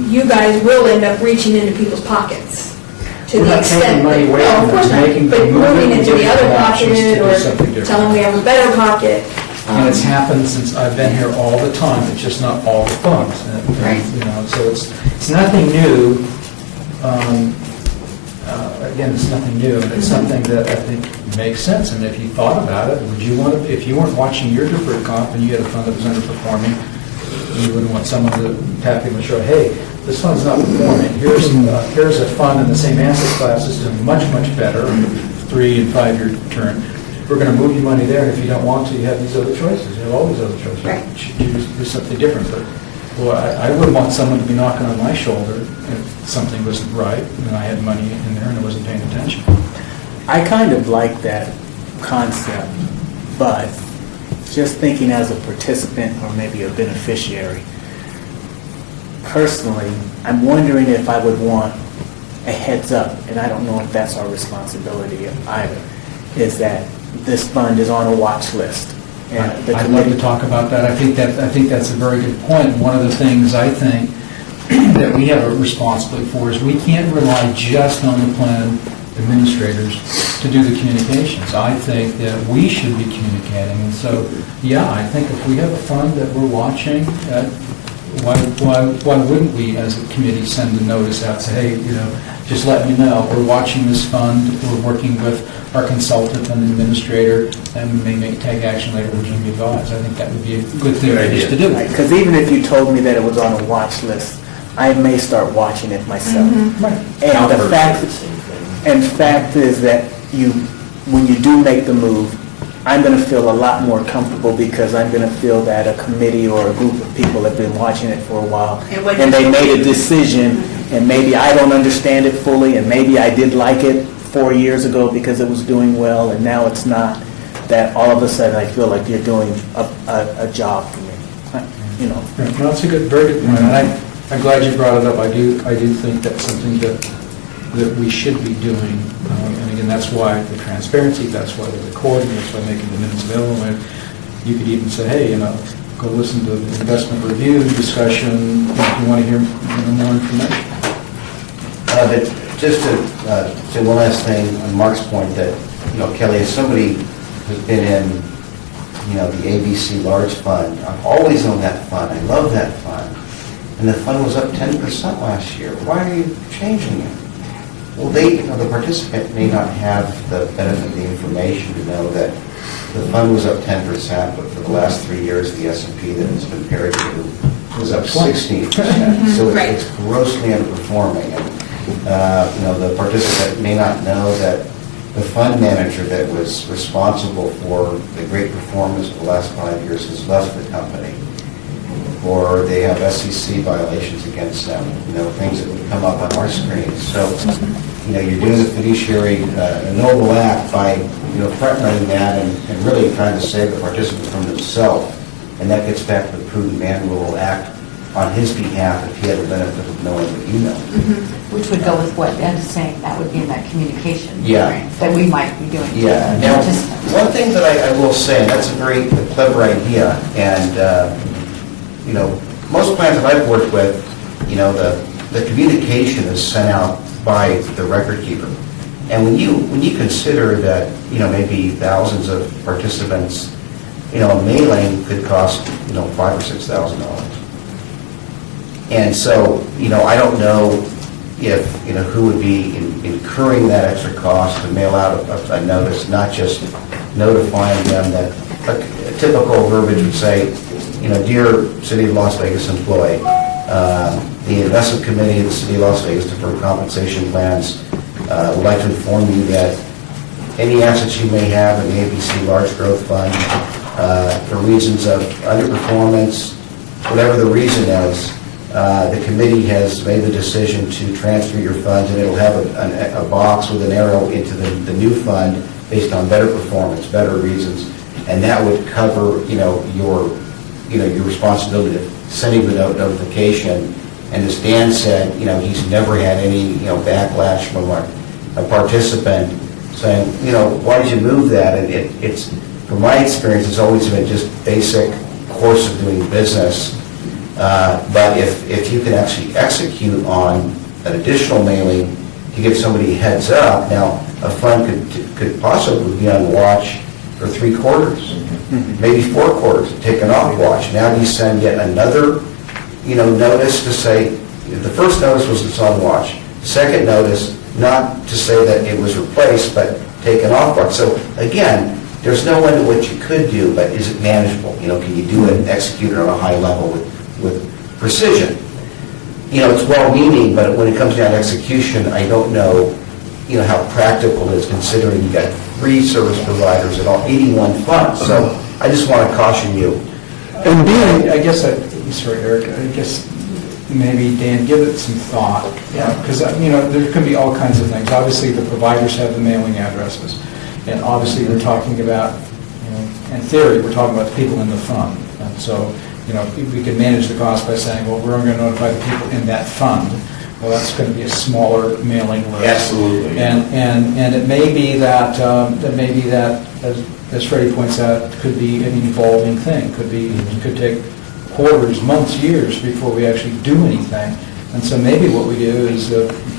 you guys will end up reaching into people's pockets to We're the not extent taking money away that, from of course them, not, making but them move moving it and into the giving other them options to do pocket something or different. telling them we have a better pocket. And it's happened since I've been here all the time. It's just not all the funds. Right. So it's nothing new. Again, it's nothing new, and it's something that I think makes sense. And if you thought about it, would you want to, if you weren't watching your deferred comp and you had a fund that was underperforming, you wouldn't want someone to tap you and show, hey, this fund's not performing. Here's a fund in the same asset class that's doing much, much better, 3 and 5 year turn. We're going to move your money there, and if you don't want to, you have these other choices. You have all these other choices. Right. You should do something different. But well, I wouldn't want someone to be knocking on my shoulder if something wasn't right, and I had money in there and I wasn't paying attention. I kind of like that concept, but just thinking as a participant or maybe a beneficiary, personally, I'm wondering if I would want a heads up, and I don't know if that's our responsibility either, is that this fund is on a watch list. And the I'd like to committee, talk about that. I think that's a very good point. One of the things I think that we have a responsibility for is we can't rely just on the plan administrators to do the communications. I think that we should be communicating. And so, yeah, I think if we have a fund that we're watching, why wouldn't we, as a committee, send a notice out, say, hey, just let me know, we're watching this fund, we're working with our consultant and the administrator, and we may take action later, we'll give you advice. I think that would be a good thing just to do. because even if you told me that it was on a watch list, I may start watching it myself. Right. And the fact is that when you do make the move, I'm going to feel a lot more comfortable because I'm going to feel that a committee or a group of people have been watching it for a while. And they made a decision, and maybe I don't understand it fully, and maybe I did like it 4 years ago because it was doing well, and now it's not, that all of a sudden I feel like you're doing a job for me. No, that's a very good point. And I'm glad you brought it up. I do think that's something that we should be doing. And again, that's why the transparency, that's why the recording, that's why making the minutes available. And you could even say, hey, go listen to the investment review discussion if you want to hear more information. But just to say one last thing on Mark's point that, Kelly, as somebody who's been in, the ABC large fund, I've always owned that fund. I love that fund. And the fund was up 10% last year. Why are you changing it? Well, the participant may not have the benefit of the information to know that the fund was up 10%, but for the last 3 years, the S&P that it's been paired to was up 16%. So Right. it's grossly underperforming. And, the participant may not know that the fund manager that was responsible for the great performance of the last 5 years has left the company, or they have SEC violations against them, things that would come up on our screens. So, you're doing the fiduciary a noble act by, front-running that and really trying to save the participant from himself. And that gets back to the prudent man who will act on his behalf if he had the benefit of knowing what you know. Which would go with what Ed is saying, that would be in that communication. Yeah. That we might be doing. Yeah. Now, one thing that I will say, and that's a very clever idea, and, most plans that I've worked with, the communication is sent out by the record keeper. And when you consider that, maybe thousands of participants, a mailing could cost, $5,000 or $6,000. And so, I don't know if, who would be incurring that extra cost to mail out a notice, not just notifying them that, a typical verbiage would say, dear City of Las Vegas employee, the investment committee of the City of Las Vegas Deferred Compensation Plans would like to inform you that any assets you may have in the ABC Large Growth Fund, for reasons of underperformance, whatever the reason is, the committee has made the decision to transfer your funds, and it'll have a box with an arrow into the new fund based on better performance, better reasons, and that would cover, your responsibility of sending the notification. And as Dan said, he's never had any, backlash from a participant saying, why did you move that? And it's, from my experience, it's always been just basic course of doing business. But if you can actually execute on an additional mailing to give somebody a heads up, now a fund could possibly be on watch for 3 quarters, maybe 4 quarters, taken off watch. Now you send yet another, notice to say, the first notice was it's on watch. Second notice, not to say that it was replaced, but taken off watch. So again, there's no limit what you could do, but is it manageable? Can you do it and execute it on a high level with precision? It's well-meaning, but when it comes down to execution, I don't know, how practical it is, considering you've got 3 service providers and all 81 funds. So I just want to caution you. And being, I guess, sorry, Eric, I guess maybe, Dan, give it some thought. Because, there can be all kinds of things. Obviously, the providers have the mailing addresses. And obviously, we're talking about, in theory, we're talking about the people in the fund. And so, we can manage the cost by saying, well, we're only going to notify the people in that fund. Well, that's going to be a smaller mailing list. Absolutely. And it may be that, as Freddie points out, could be an evolving thing. Could take quarters, months, years before we actually do anything. And so maybe what we do is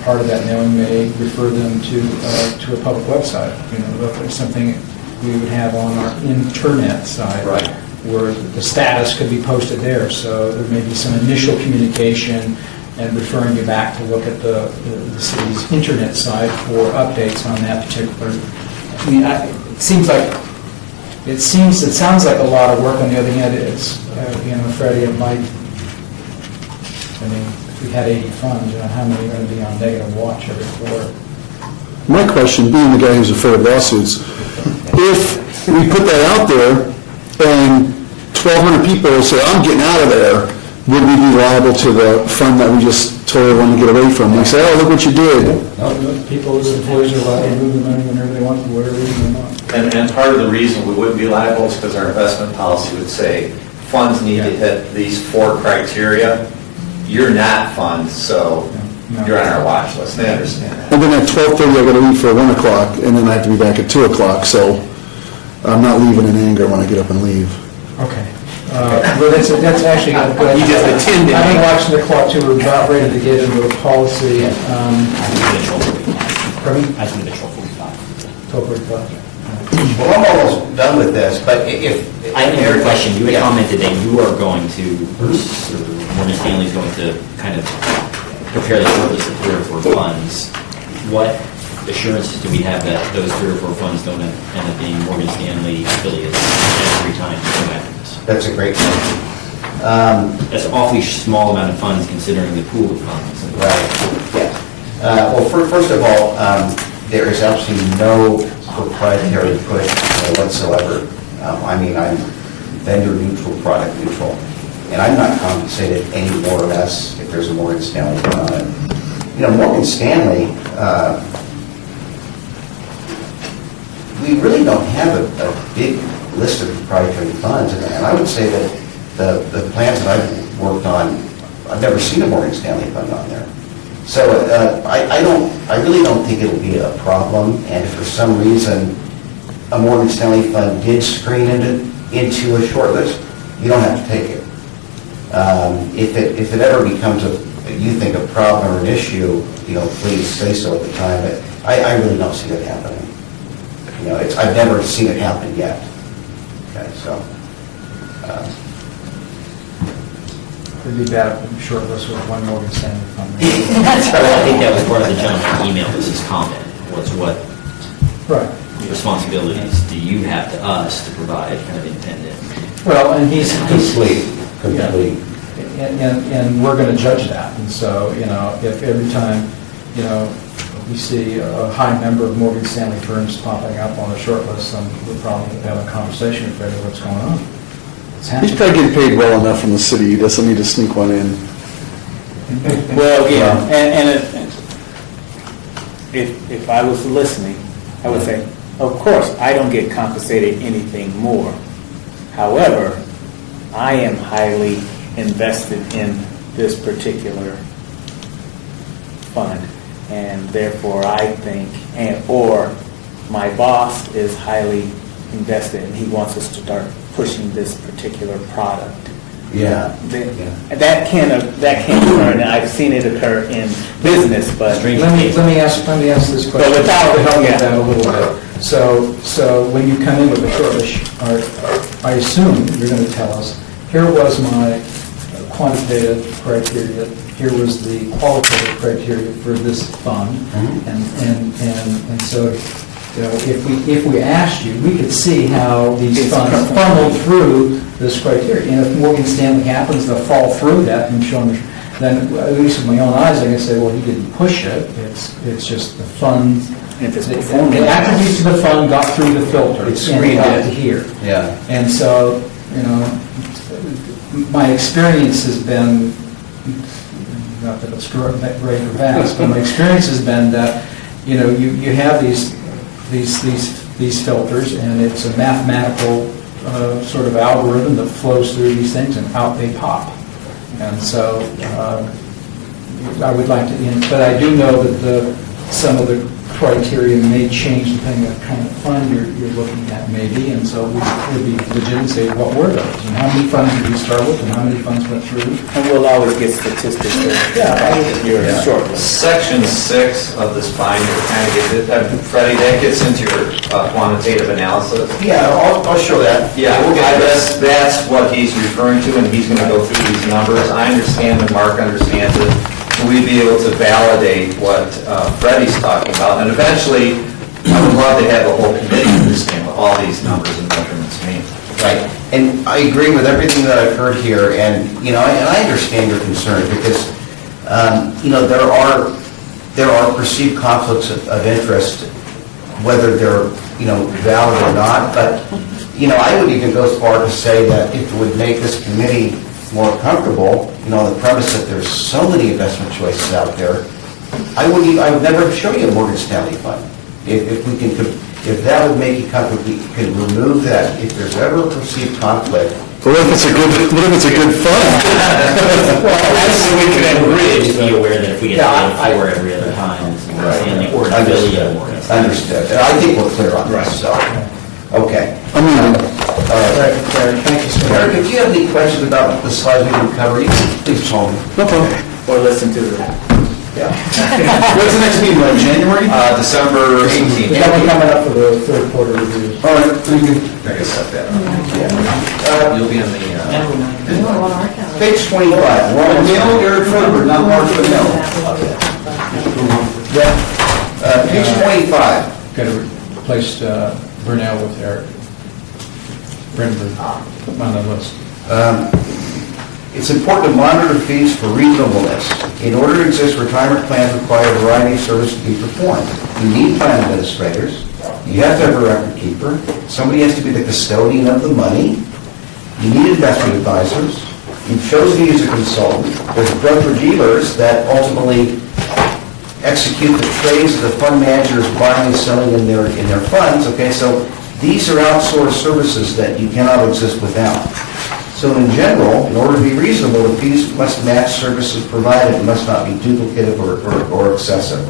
part of that mailing may refer them to a public website. Something we would have on our internet site. Right. Where the status could be posted there. So there may be some initial communication and referring you back to look at the city's internet site for updates on that particular. It sounds like a lot of work. On the other hand, it's, Freddie, it might, if we had 80 funds, how many are going to be on negative watch every quarter? my question, being the guy who's afraid of lawsuits, if we put that out there and 1,200 people say, I'm getting out of there, would we be liable to the fund that we just told everyone to get away from? They say, oh, look what you did. People's employees are allowed to move the money whenever they want, for whatever reason they want. And part of the reason we wouldn't be liable is because our investment policy would say funds need to hit these 4 criteria. You're not funds, so you're on our watch list. They understand that. And then at 12:30, I got to leave for 1 o'clock, and then I have to be back at 2 o'clock, so I'm not leaving in anger when I get up and leave. Okay. Well, that's actually a good. You just attended. I've been watching the clock too. We're about ready to get into a policy. Pardon me? I think it's 12:45. 12:45. Well, I'm almost done with this, but if... I have a question. You had Yeah. commented that you are going to, or Morgan Stanley's going to kind of prepare the short list of 3 or 4 funds. what assurances do we have that those 3 or 4 funds don't end up being Morgan Stanley affiliates every time we come after this? That's a great question. That's an awfully small amount of funds considering the pool of funds. Right, yeah. Well, first of all, there is absolutely no proprietary push whatsoever. I mean, I'm vendor neutral, product neutral, and I'm not compensated any more or less if there's a Morgan Stanley fund on it. Morgan Stanley, we really don't have a big list of proprietary funds, and I would say that the plans that I've worked on, I've never seen a Morgan Stanley fund on there. So I really don't think it'll be a problem, and if for some reason a Morgan Stanley fund did screen into a short list, you don't have to take it. If it ever becomes you think a problem or an issue, please say so at the time, but I really don't see that happening. I've never seen it happen yet. Okay, so. It'd be bad if we short list with one Morgan Stanley fund. I think that was part of the gentleman's email, this is comment, was what Right. responsibilities do you have to us to provide kind of independent? Well, and he's Complete. and we're going to judge that. And so, if every time, we see a high number of Morgan Stanley firms popping up on the short list, then we'll probably have a conversation and figure out what's going on. It's He's happening. probably getting paid well enough from the city, he doesn't need to sneak one in. Well, again, and if I was listening, I would say, of course, I don't get compensated anything more. However, I am highly invested in this particular fund, and therefore I think, or my boss is highly invested, and he wants us to start pushing this particular product. Yeah. That can occur, and I've seen it occur in business, but. Let me ask this question. But without- to help with yeah. that a little bit. So when you come in with a short list, I assume you're going to tell us, here was my quantitative criteria, here was the qualitative criteria for this fund, and so if we asked you, we could see how these funds funneled through this criteria. And if Morgan Stanley happens to fall through that and show them, then at least with my own eyes, I can say, well, he didn't push it. It's just the fund. If it's The performing. attributes of the fund got through the filter. It's and screened got in. to here. Yeah. And so, my experience has been, not that it's great or vast, but my experience has been that, you have these filters, and it's a mathematical sort of algorithm that flows through these things, and out they pop. And so, I would like to, but I do know that some of the criteria may change depending on what kind of fund you're looking at maybe, and so we would be legit and say, what were those? And how many funds did you start with, and how many funds went through? And we'll always get statistics for your short list. Section 6 of this binder kind of gets it, Freddie, that gets into your quantitative analysis. Yeah, I'll show that. Yeah, We'll get that's what he's referring to, and he's going to go through these numbers. I understand and Mark understands it. We'd be able to validate what Freddie's talking about, and eventually, I would love to have a whole committee understand what all these numbers and measurements mean. Right, and I agree with everything that I've heard here, and, and I understand your concern, because, there are perceived conflicts of interest, whether they're, valid or not, but, I would even go as far to say that if it would make this committee more comfortable, on the premise that there's so many investment choices out there, I would never show you a Morgan Stanley fund. If that would make you comfortable, we could remove that. If there's ever a perceived conflict, What if it's a good fund? We could just be aware that if we get paid for every other time, it's Morgan Stanley or an affiliate of Morgan Stanley. Understood. And I think we're clear on this, so, okay. I'm moving. Thank you so much. Eric, if you have any questions about the slides we didn't cover, you can please call me. No problem. Or listen to the. Yeah. When's the next meeting, like January? December 18th. Yeah, we're coming up for the third quarter review. All right, thank you. I can set that up. You'll be on the, Page 25, Warren Neal, Eric Fredberg, not Mark Fennell. Page 25. Got to replace Brunel with Eric. Brendan on the list. It's important to monitor fees for reasonableness. In order to exist, retirement plans require a variety of services to be performed. You need plan administrators. You have to have a record keeper. Somebody has to be the custodian of the money. You need investment advisors. You've chosen to use a consultant. There's broker-dealers that ultimately execute the trades that the fund manager is buying and selling in their funds. Okay, so these are outsourced services that you cannot exist without. So in general, in order to be reasonable, the fees must match services provided and must not be duplicative or excessive.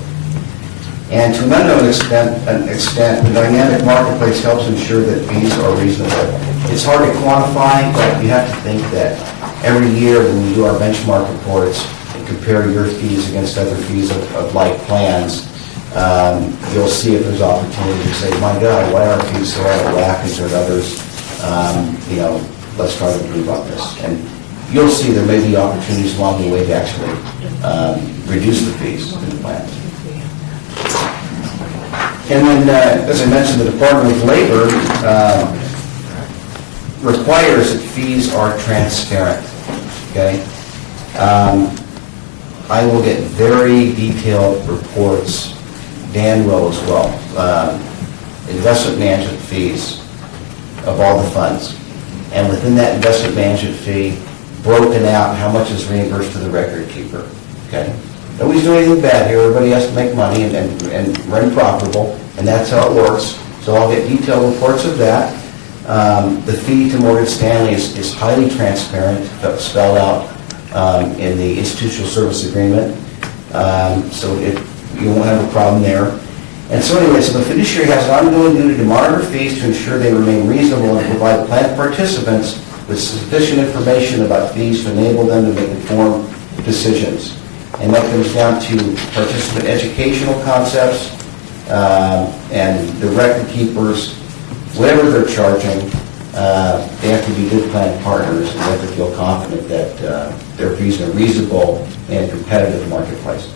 And to an unknown extent, the dynamic marketplace helps ensure that fees are reasonable. It's hard to quantify, but you have to think that every year when we do our benchmark reports and compare your fees against other fees of like plans, you'll see if there's opportunity to say, my God, why are our fees so out of whack as are others? Let's try to improve on this. And you'll see there may be opportunities along the way to actually reduce the fees in the plans. And then, as I mentioned, the Department of Labor requires that fees are transparent, okay? I will get very detailed reports, Dan will as well, investment management fees of all the funds. And within that investment management fee, broken out how much is reimbursed to the record keeper, okay? Nobody's doing anything bad here. Everybody has to make money and run profitable, and that's how it works. So I'll get detailed reports of that. The fee to Morgan Stanley is highly transparent, spelled out in the institutional service agreement. So you won't have a problem there. And so anyway, so the fiduciary has an ongoing duty to monitor fees to ensure they remain reasonable and provide plan participants with sufficient information about fees to enable them to make informed decisions. And that comes down to participant educational concepts and the record keepers, whatever they're charging, they have to be good plan partners and they have to feel confident that their fees are reasonable and competitive in the marketplace.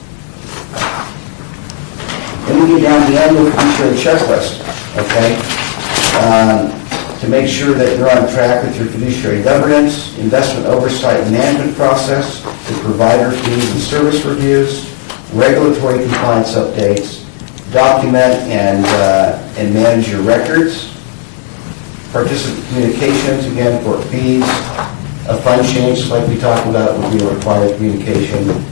Then we get down to the annual fiduciary checklist, okay? To make sure that you're on track with your fiduciary governance, investment oversight and management process, the provider fees and service reviews, regulatory compliance updates, document and manage your records, participant communications, again, for fees, a fund change, like we talked about, would be a required communication.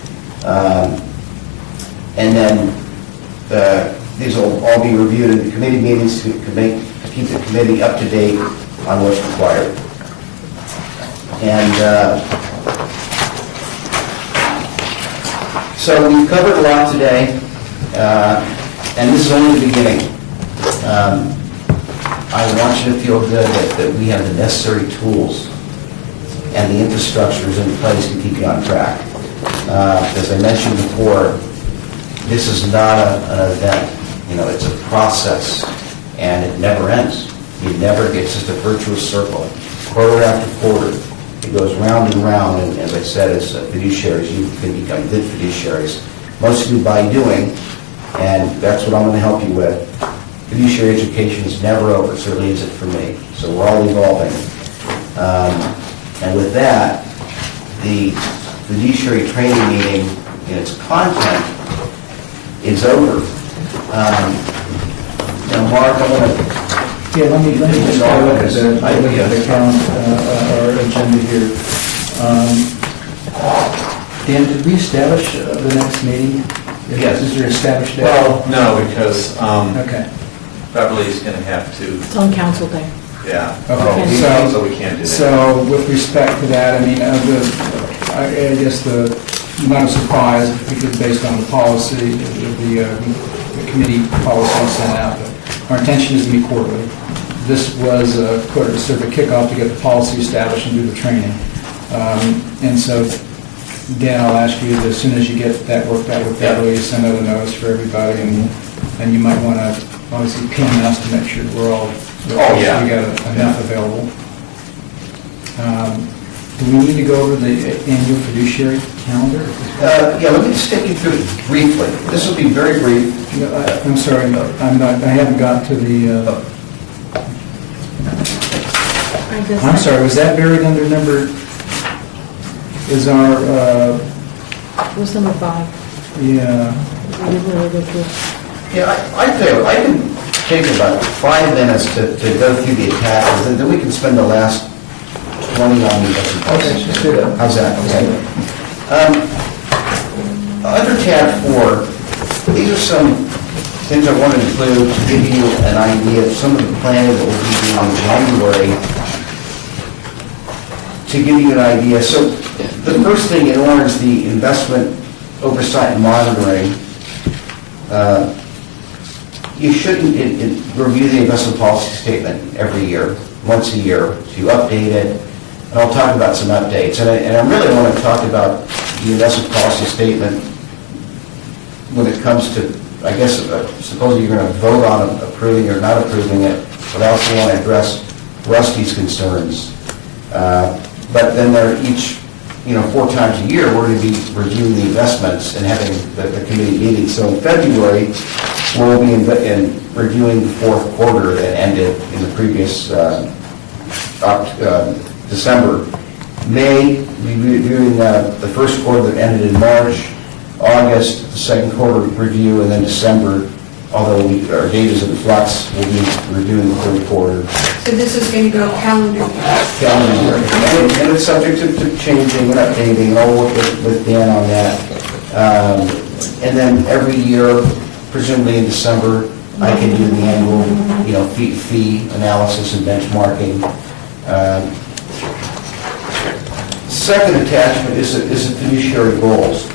And then these will all be reviewed in the committee meetings to keep the committee up to date on what's required. And so we've covered a lot today, and this is only the beginning. I want you to feel good that we have the necessary tools and the infrastructure is in place to keep you on track. As I mentioned before, this is not an event. You know, it's a process, and it never ends. It's just a virtuous circle. Quarter after quarter, it goes round and round, and as I said, as fiduciaries, you can become good fiduciaries. Most of you by doing, and that's what I'm going to help you with. Fiduciary education is never over, certainly isn't for me. So we're all evolving. And with that, the fiduciary training meeting in its content is over. Now, Mark, I want to... Yeah, let me just start with the our agenda here. Dan, did we establish the next meeting? Yes. Is there established date? Well, no, because Okay. Beverly's going to have to, It's on council day. yeah. Okay, So we can't do that. So with respect to that, I mean, I guess not a surprise, because based on the policy, the committee policy sent out, our intention is to meet quarterly. This was sort of a kickoff to get the policy established and do the training. And so, Dan, I'll ask you, as soon as you get that worked out with Beverly, send out a notice for everybody, and you might want to obviously ping us to make sure we're all, we got enough available. Do we need to go over the annual fiduciary calendar? Yeah, let me just take you through it briefly. This will be very brief. I'm sorry, I haven't got to the, I'm sorry, was that buried under number, is our, What's number 5? yeah, Yeah, I tell you, I can take about 5 minutes to go through the attachments, and then we can spend the last 20 on the investment policy. Okay, let's do that. How's that? Okay. Under tab 4, these are some things I want to include to give you an idea of some of the planning that we'll be doing in January. To give you an idea, so the first thing in orange is the investment oversight and monitoring. You shouldn't review the investment policy statement every year, once a year, to update it. And I'll talk about some updates. And I really want to talk about the investment policy statement when it comes to, I guess, suppose you're going to vote on approving or not approving it, but I also want to address Rusty's concerns. But then they're each, 4 times a year, we're going to be reviewing the investments and having the committee meetings. So in February, we'll be reviewing the 4th quarter that ended in the previous December. May, we'll be reviewing the 1st quarter that ended in March. August, the 2nd quarter review, and then December, although our date is in flux, we'll be reviewing the 3rd quarter. So this is going to go calendar year. Calendar year. And it's subject to changing and updating, and I'll work with Dan on that. And then every year, presumably in December, I can do the annual, fee analysis and benchmarking. Second attachment is the fiduciary goals.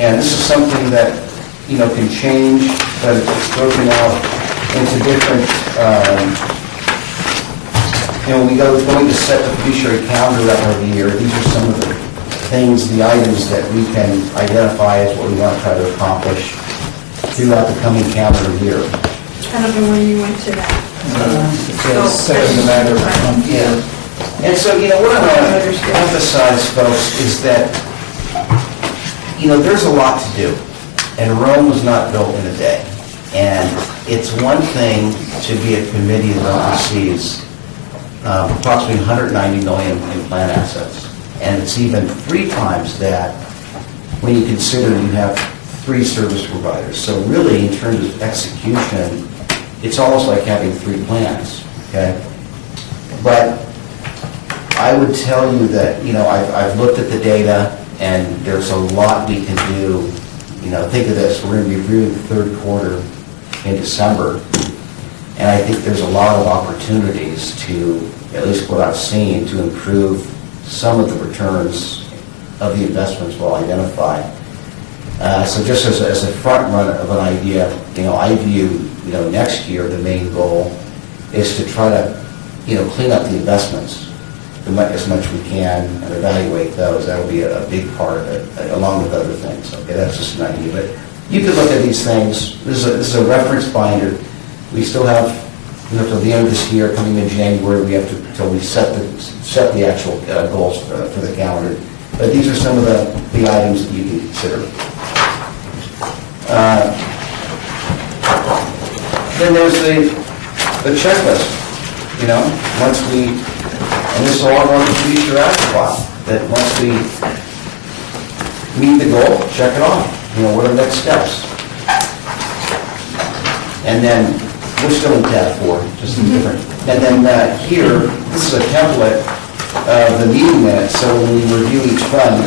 And this is something that, can change, but it's broken out into different, when we going to set the fiduciary calendar up every year, these are some of the things, the items that we can identify as what we want to try to accomplish throughout the coming calendar year. I don't know where you went to that. second the matter. Yeah. And so, what I want to emphasize, folks, is that, there's a lot to do. And Rome was not built in a day. And it's one thing to be a committee that oversees approximately $190 million in plan assets. And it's even 3 times that when you consider you have 3 service providers. So really, in terms of execution, it's almost like having 3 plans, okay? But I would tell you that, I've looked at the data, and there's a lot we can do. Think of this, we're going to be reviewing the 3rd quarter in December, and I think there's a lot of opportunities to, at least what I've seen, to improve some of the returns of the investments we'll identify. So just as a front run of an idea, I view, next year the main goal is to try to, clean up the investments as much as we can and evaluate those. That will be a big part of it, along with other things. Okay, that's just an idea. But you can look at these things. This is a reference binder. We still have, till the end of this year, coming in January, we have to until we set the actual goals for the calendar. But these are some of the items that you can consider. Then there's the checklist. Once we, and this will all go on the future action file, that once we meet the goal, check it off. What are the next steps? And then we're still in tab 4, just different. And then here, this is a template of the meeting minutes. So when we review each fund,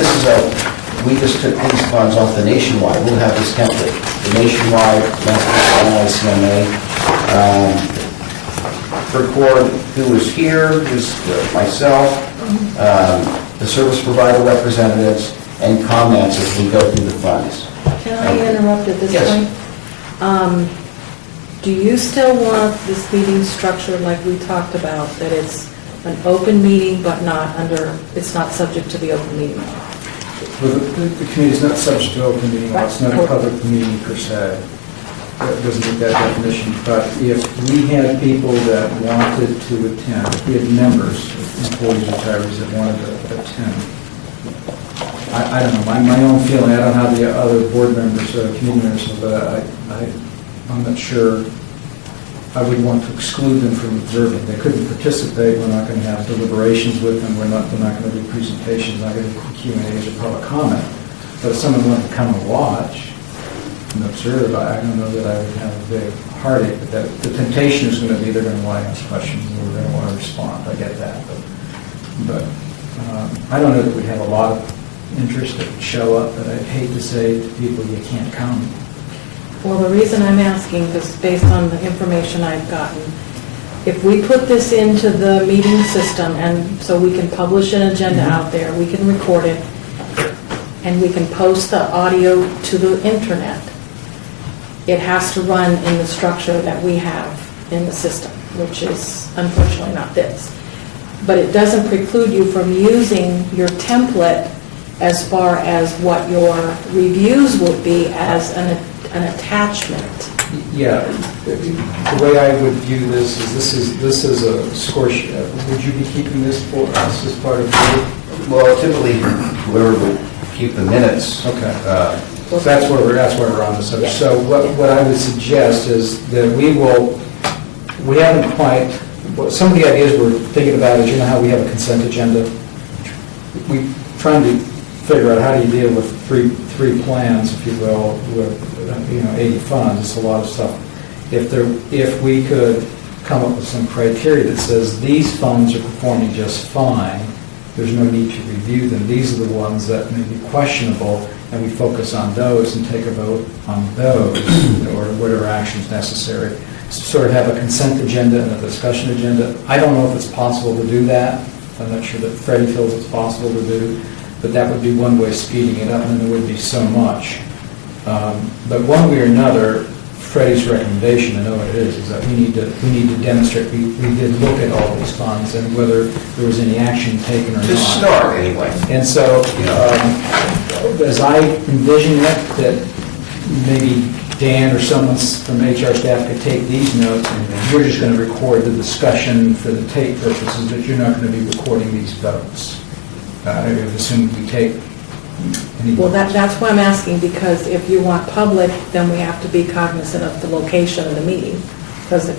we just took these funds off the Nationwide. We'll have this template. The Nationwide, ICMA, record who was here, who's myself, the service provider representatives, and comments as we go through the funds. Can I interrupt at this point? Yes. Do you still want this meeting structured like we talked about, that it's an open meeting but it's not subject to the open meeting law? Well, the committee is not subject to open meeting law. It's not a public meeting per se. that doesn't meet that definition, but if we had people that wanted to attend, if we had members, employees, retirees that wanted to attend, I don't know, my own feeling, I don't know how the other board members, committee members, but I'm not sure I would want to exclude them from observing. They couldn't participate, we're not going to have deliberations with them, we're not going to do presentations, not going to do Q&As or public comment. But if someone wanted to come and watch and observe, I don't know that I would have a big heartache, but that the temptation is going to be they're going to want to ask questions and we're going to want to respond. I get that, but I don't know that we'd have a lot of interest that would show up, but I'd hate to say to people, you can't come. Well, the reason I'm asking is based on the information I've gotten. If we put this into the meeting system, and so we can publish an agenda out there, we can record it, and we can post the audio to the internet, it has to run in the structure that we have in the system, which is unfortunately not this. But it doesn't preclude you from using your template as far as what your reviews would be as an attachment. Yeah, the way I would view this is this is a score sheet. Would you be keeping this for us as part of the? Well, typically, whoever would keep the minutes. Okay. So that's where we're on the subject. So what I would suggest is that we haven't quite, some of the ideas we're thinking about is, you know how we have a consent agenda? We're trying to figure out how do you deal with three plans, if you will, with 80 funds. It's a lot of stuff. If we could come up with some criteria that says these funds are performing just fine, there's no need to review them. These are the ones that may be questionable, and we focus on those and take a vote on those, or whatever action is necessary. Sort of have a consent agenda and a discussion agenda. I don't know if it's possible to do that. I'm not sure that Freddie feels it's possible to do, but that would be one way of speeding it up, and there wouldn't be so much. But one way or another, Freddie's recommendation, I know what it is that we need to demonstrate we did look at all these funds and whether there was any action taken or not. Just start anyway. And so, as I envision it, that maybe Dan or someone from HR staff could take these notes, and you're just going to record the discussion for the tape purposes, but you're not going to be recording these votes. I would assume we take any Well, votes. that's why I'm asking, because if you want public, then we have to be cognizant of the location of the meeting. Because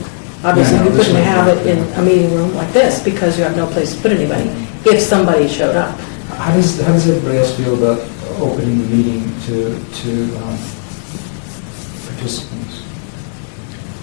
obviously Yeah, no, you this couldn't one- have it in a meeting room like this because you have no place to put anybody if somebody showed up. How does everybody else feel about opening the meeting to participants?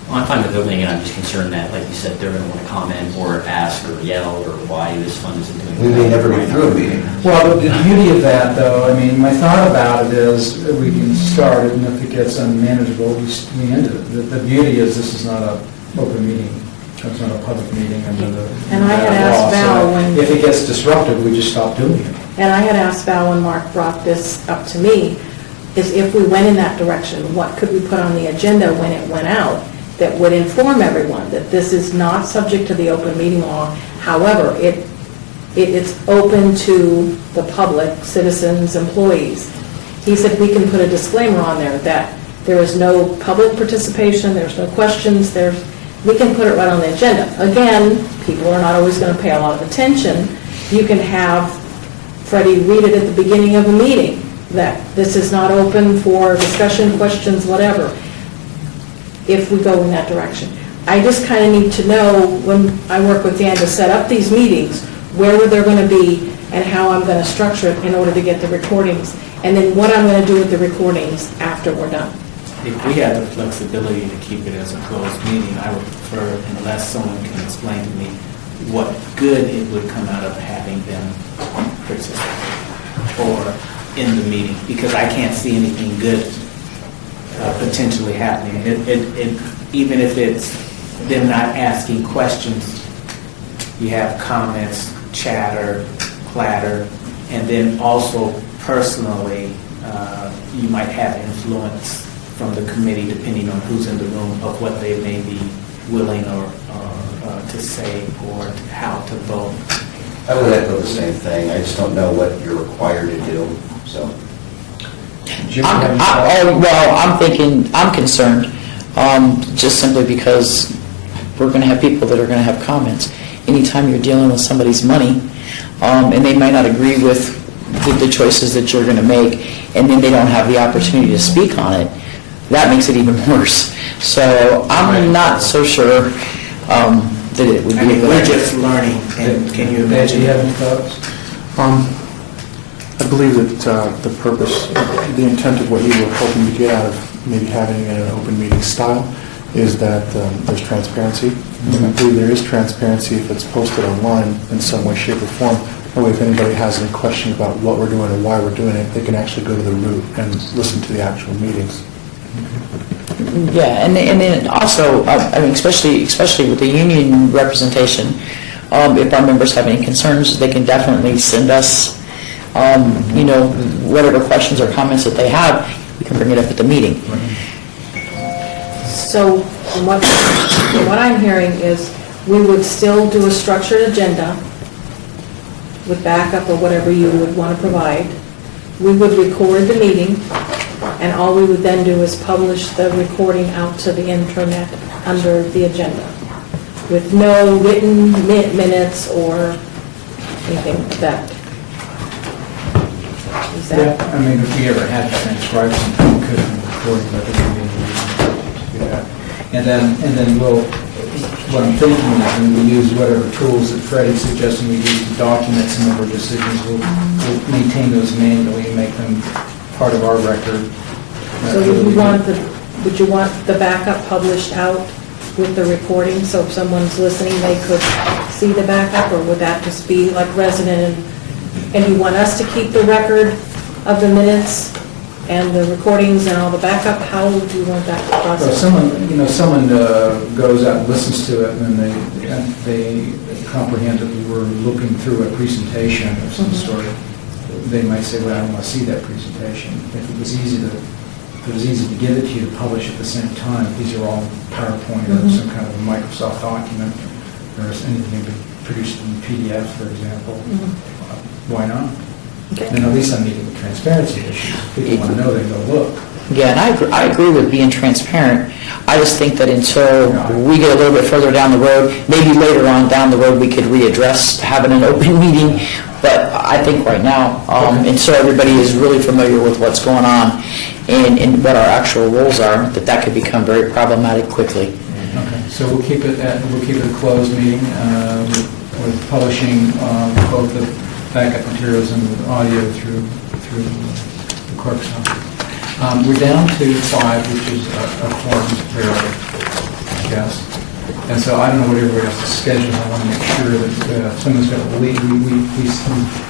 Well, I'm fine with opening it, I'm just concerned that, like you said, they're going to want to comment or ask or yell or why this fund isn't doing We may never get through a meeting. Well, the beauty of that, though, I mean, my thought about it is we can start it, and if it gets unmanageable, we end it. The beauty is this is not an open meeting. It's not a public meeting under the And I had asked law. Val So when- if it gets disruptive, we just stop doing it. And I had asked Val when Mark brought this up to me, is if we went in that direction, what could we put on the agenda when it went out that would inform everyone that this is not subject to the open meeting law. However, it's open to the public, citizens, employees. He said we can put a disclaimer on there that there is no public participation, there's no questions, we can put it right on the agenda. Again, people are not always going to pay a lot of attention. You can have Freddie read it at the beginning of a meeting, that this is not open for discussion, questions, whatever, if we go in that direction. I just kind of need to know, when I work with Dan to set up these meetings, where they're going to be and how I'm going to structure it in order to get the recordings, and then what I'm going to do with the recordings after we're done. If we have the flexibility to keep it as a closed meeting, I would prefer, unless someone can explain to me what good it would come out of having them participate or in the meeting, because I can't see anything good potentially happening. Even if it's them not asking questions, you have comments, chatter, clatter, and then also personally, you might have influence from the committee, depending on who's in the room, of what they may be willing or to say or how to vote. I would echo the same thing. I just don't know what you're required to do, so. Jim, have you thought? I'm concerned just simply because we're going to have people that are going to have comments. Anytime you're dealing with somebody's money, and they might not agree with the choices that you're going to make, and then they don't have the opportunity to speak on it, that makes it even worse. So I'm not so sure that it would be I mean, a good we're idea. just learning, and can you Dave, do imagine? you have any thoughts? I believe that the purpose, the intent of what you were hoping to get out of maybe having it in an open meeting style is that there's transparency. And I believe there is transparency if it's posted online in some way, shape, or form. That way, if anybody has any question about what we're doing and why we're doing it, they can actually go to the root and listen to the actual meetings. Yeah, and then also, I mean, especially with the union representation, if our members have any concerns, they can definitely send us, whatever questions or comments that they have, we can bring it up at the meeting. So from what I'm hearing is we would still do a structured agenda with backup or whatever you would want to provide. We would record the meeting, and all we would then do is publish the recording out to the internet under the agenda with no written minutes or anything like that. Is that? I mean, if we ever had to transcribe something, we could have recorded, but it would be to do that. And then what I'm thinking is when we use whatever tools that Freddie's suggesting we use to document some of our decisions, we'll maintain those manually and make them part of our record. So would you want the backup published out with the recording, so if someone's listening, they could see the backup, or would that just be like resident, and you want us to keep the record of the minutes and the recordings and all the backup? How do you want that So process? someone goes out and listens to it, and then they comprehend that we were looking through a presentation of some sort. They might say, well, I don't want to see that presentation. If it was easy to give it to you to publish at the same time, these are all PowerPoint or some kind of a Microsoft document, or if anything be produced in PDF, for example, why not? Okay. And at least I'm meeting the transparency issue. People want to know, they go look. Yeah, and I agree with being transparent. I just think that until we get a little bit further down the road, maybe later on down the road, we could readdress having an open meeting. But I think right now, until everybody is really familiar with what's going on and what our actual roles are, that could become very problematic quickly. Okay, so we'll keep it a closed meeting with publishing both the backup materials and the audio through the clerk's office. We're down to 5, which is a quorum barely, I guess. And so I don't know what everybody else's schedule. I want to make sure that someone's got to leave. We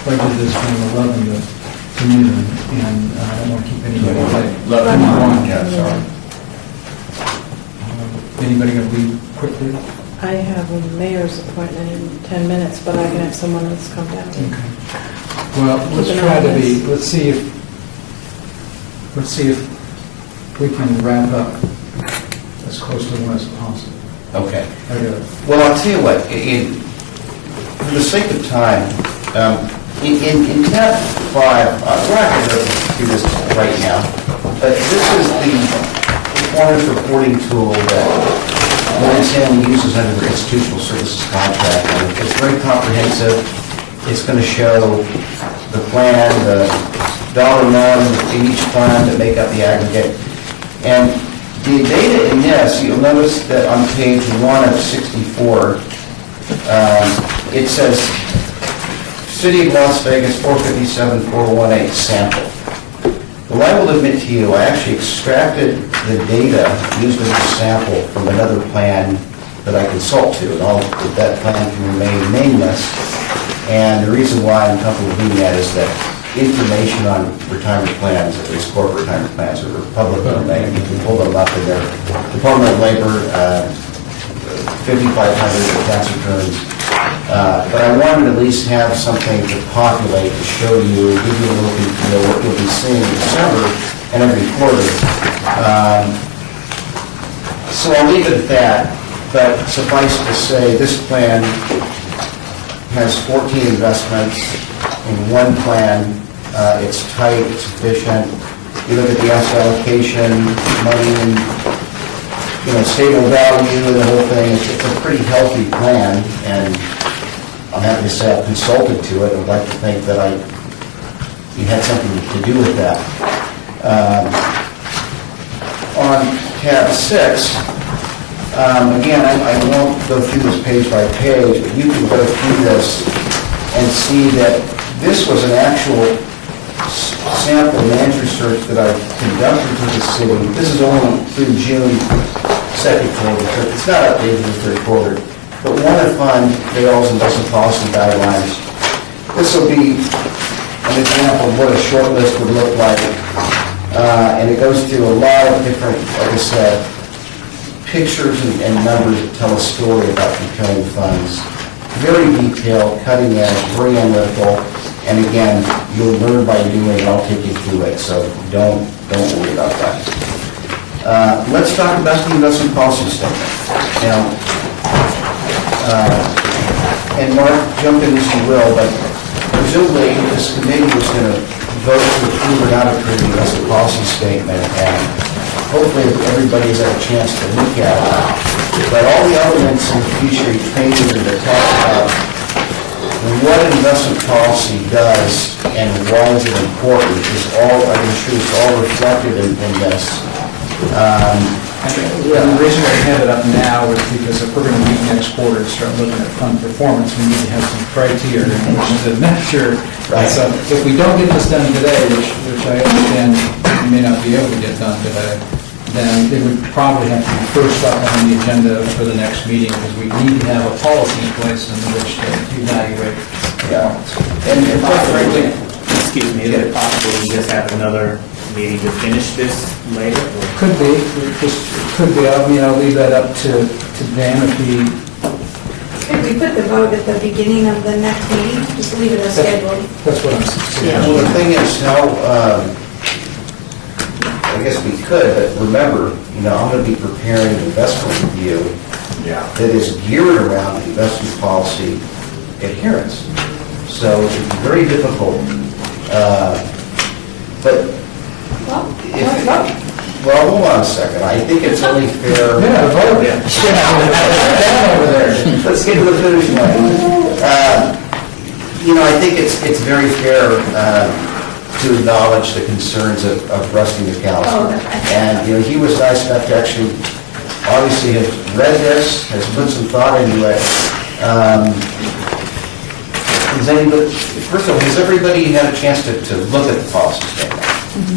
pledged this from 11 to noon, and I don't want to keep anybody late. 11. Yeah, sorry. Anybody going to leave quickly? I have a mayor's appointment in 10 minutes, but I can have someone else come down. Okay. Well, let's try to be. Let's see if we can wrap up as close to 1 as possible. Okay. Okay. Well, I'll tell you what, for the sake of time, in tab 5, we're not going to do this right now, but this is the performance reporting tool that Morgan Stanley uses under their institutional services contract. And it's very comprehensive. It's going to show the plan, the dollar amount in each plan that make up the aggregate. And the data in this, you'll notice that on page 1 of 64, it says City of Las Vegas 457-418 sample. Well, I will admit to you, I actually extracted the data used in this sample from another plan that I consult to, and all that plan can remain nameless. And the reason why I'm comfortable doing that is that information on retirement plans, at least corporate retirement plans, are public domain. You can pull them up in their Department of Labor, 5,500 tax returns. But I wanted to at least have something to populate to show you, give you a look at what you'll be seeing in December and every quarter. So I'll leave it at that, but suffice to say, this plan has 14 investments in one plan. It's tight, it's efficient. You look at the asset allocation, money in stable value and the whole thing. It's a pretty healthy plan, and I'm happy to say I've consulted to it. I'd like to think that you had something to do with that. On tab 6, again, I won't go through this page by page, but you can go through this and see that this was an actual sample manager search that I conducted for the city. This is only through June 2nd quarter, so it's not updated in the third quarter. But we want to fund Dale's investment policy guidelines. This will be an example of what a short list would look like. And it goes through a lot of different, like I said, pictures and numbers that tell a story about compelling funds. Very detailed, cutting edge, very analytical. And again, you'll learn by doing it. I'll take you through it, so don't worry about that. Let's talk about the investment policy statement. Now, and Mark, jump in as you will, but presumably this committee was going to vote to approve or not approve the investment policy statement, and hopefully everybody's had a chance to look at it. But all the elements in the Fiduciary training that talk about what an investment policy does and why is it important is all, I'm sure it's all reflected in this. The reason I have it up now is because if we're going to meet next quarter and start looking at fund performance, we need to have some criteria in which to measure. Right. So if we don't get this done today, which I understand we may not be able to get done today, then it would probably have to be first up on the agenda for the next meeting, because we need to have a policy in place in which to evaluate performance. And quite frankly, Excuse me, is it possible to just have another meeting to finish this later? or- Could be, could be. I'll leave that up to Dan if he. Could we put the vote at the beginning of the next meeting? Just leave it as scheduled. That's what I'm suggesting. well, the thing is, I guess we could, but remember, I'm going to be preparing an investment review that is geared around investment policy adherence. So it's very difficult. But well, hold on a second. I think it's only fair. Yeah, vote. Dan over there. Let's get to the finish line. I think it's very fair to acknowledge the concerns of Rusty McAllister. And, he was nice enough to actually, obviously has read this, has put some thought into it. First of all, has everybody had a chance to look at the policy statement?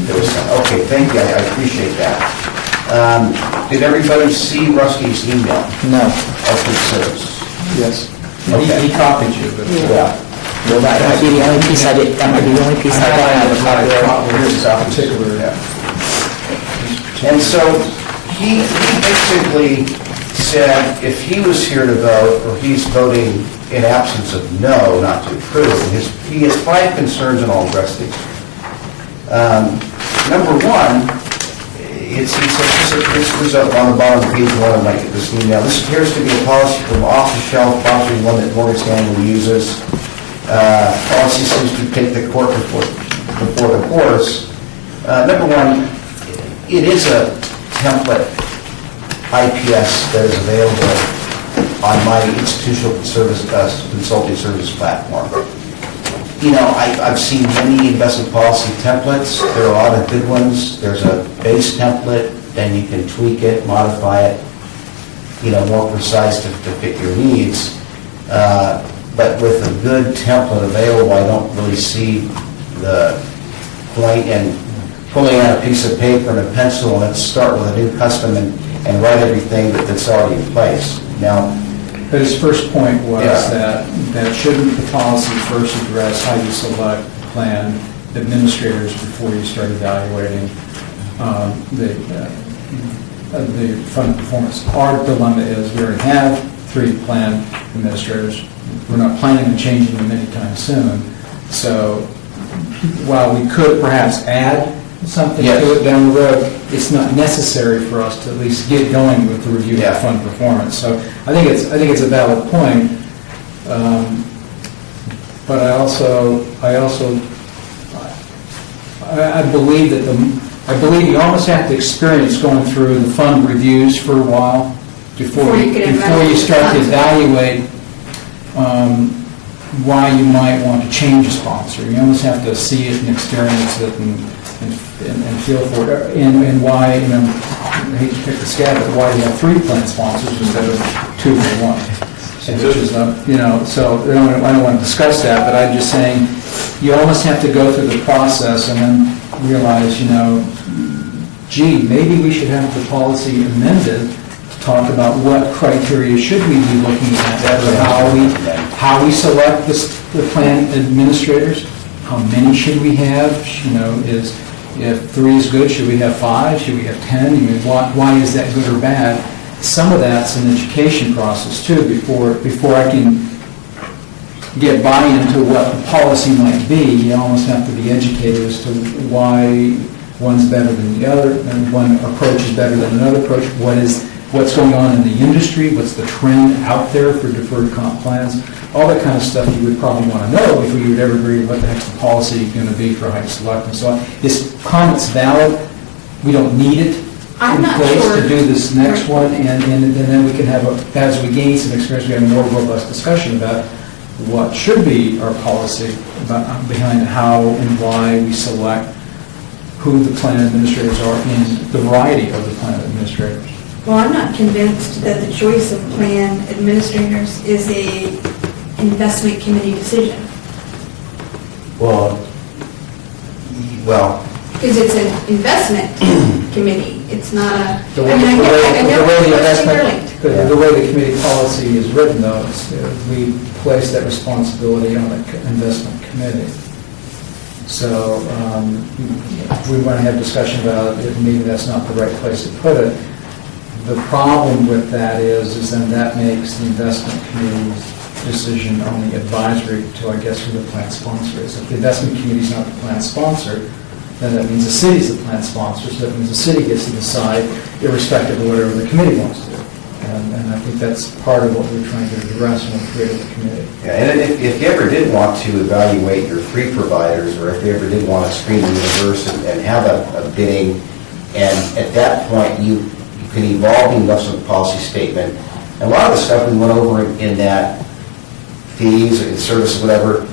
There was some, okay, thank you, I appreciate that. Did everybody see Rusty's email? No. Of concerns? Yes. Okay. He copied you, but. Yeah. Well, that might be the only piece I did, that might be the only piece I don't have a copy of. Here's a particular. And so he basically said if he was here to vote, or he's voting in absence of no, not to approve, he has 5 concerns and all the rest of these. Number 1, he says, this was up on the bottom of page 1 of this email. This appears to be a policy from off-the-shelf, possibly one that Morgan Stanley uses. Policy seems to take the court before the horse. Number 1, it is a template IPS that is available on my institutional consulting service platform. I've seen many investment policy templates. There are a lot of good ones. There's a base template, then you can tweak it, modify it, more precise to fit your needs. But with a good template available, I don't really see the point in pulling out a piece of paper and a pencil and let's start with a new custom and write everything that's already in place. Now, But his first point was Yeah. that shouldn't the policy first address how you select plan administrators before you start evaluating the fund performance? Our dilemma is we already have 3 plan administrators. We're not planning on changing them anytime soon. So while we could perhaps add something Yes. to it down the road, it's not necessary for us to at least get going with the review Yeah. of fund performance. So I think it's a valid point. But I believe that I believe you almost have to experience going through the fund reviews for a while before you start to evaluate why you might want to change a sponsor. You almost have to see it and experience it and feel for it, and why, you know, I hate to pick the scab, but why you have 3 plan sponsors instead of 2 or 1. Which is not, you know, so I don't want to discuss that, but I'm just saying, you almost have to go through the process and then realize, you know, gee, maybe we should have the policy amended to talk about what criteria should we be looking at, or how we select the plan administrators, how many should we have, you know, if 3 is good, should we have 5, should we have 10, I mean, why is that good or bad? Some of that's an education process too, before I can get buy-in to what the policy might be. You almost have to be educated as to why one's better than the other, and one approach is better than another approach. What's going on in the industry? What's the trend out there for deferred comp plans? All that kind of stuff you would probably want to know before you would ever agree what the heck's the policy going to be for how you select and so on. This comment's valid. We don't need it I'm in not place sure. to do this next one, and then we can have, as we gain some experience, we have a more robust discussion about what should be our policy behind how and why we select who the plan administrators are in the variety of the plan administrators. Well, I'm not convinced that the choice of plan administrators is a investment committee decision. Well, Because it's an investment committee, it's not a, The I way mean, I the know way the it's investment, interlinked. the way the committee policy is written, though, we place that responsibility on the investment committee. So we want to have discussion about it, maybe that's not the right place to put it. The problem with that is then that makes the investment committee's decision only advisory to, I guess, who the plan sponsor is. If the investment committee is not the plan sponsor, then that means the city's the plan sponsor, so that means the city gets to decide irrespective of whatever the committee wants to do. And I think that's part of what we're trying to address when we created the committee. yeah, and if you ever did want to evaluate your 3 providers, or if you ever did want to screen the universe and have a bidding, and at that point you can evolve the investment policy statement. And a lot of the stuff we went over in that fees and services, whatever,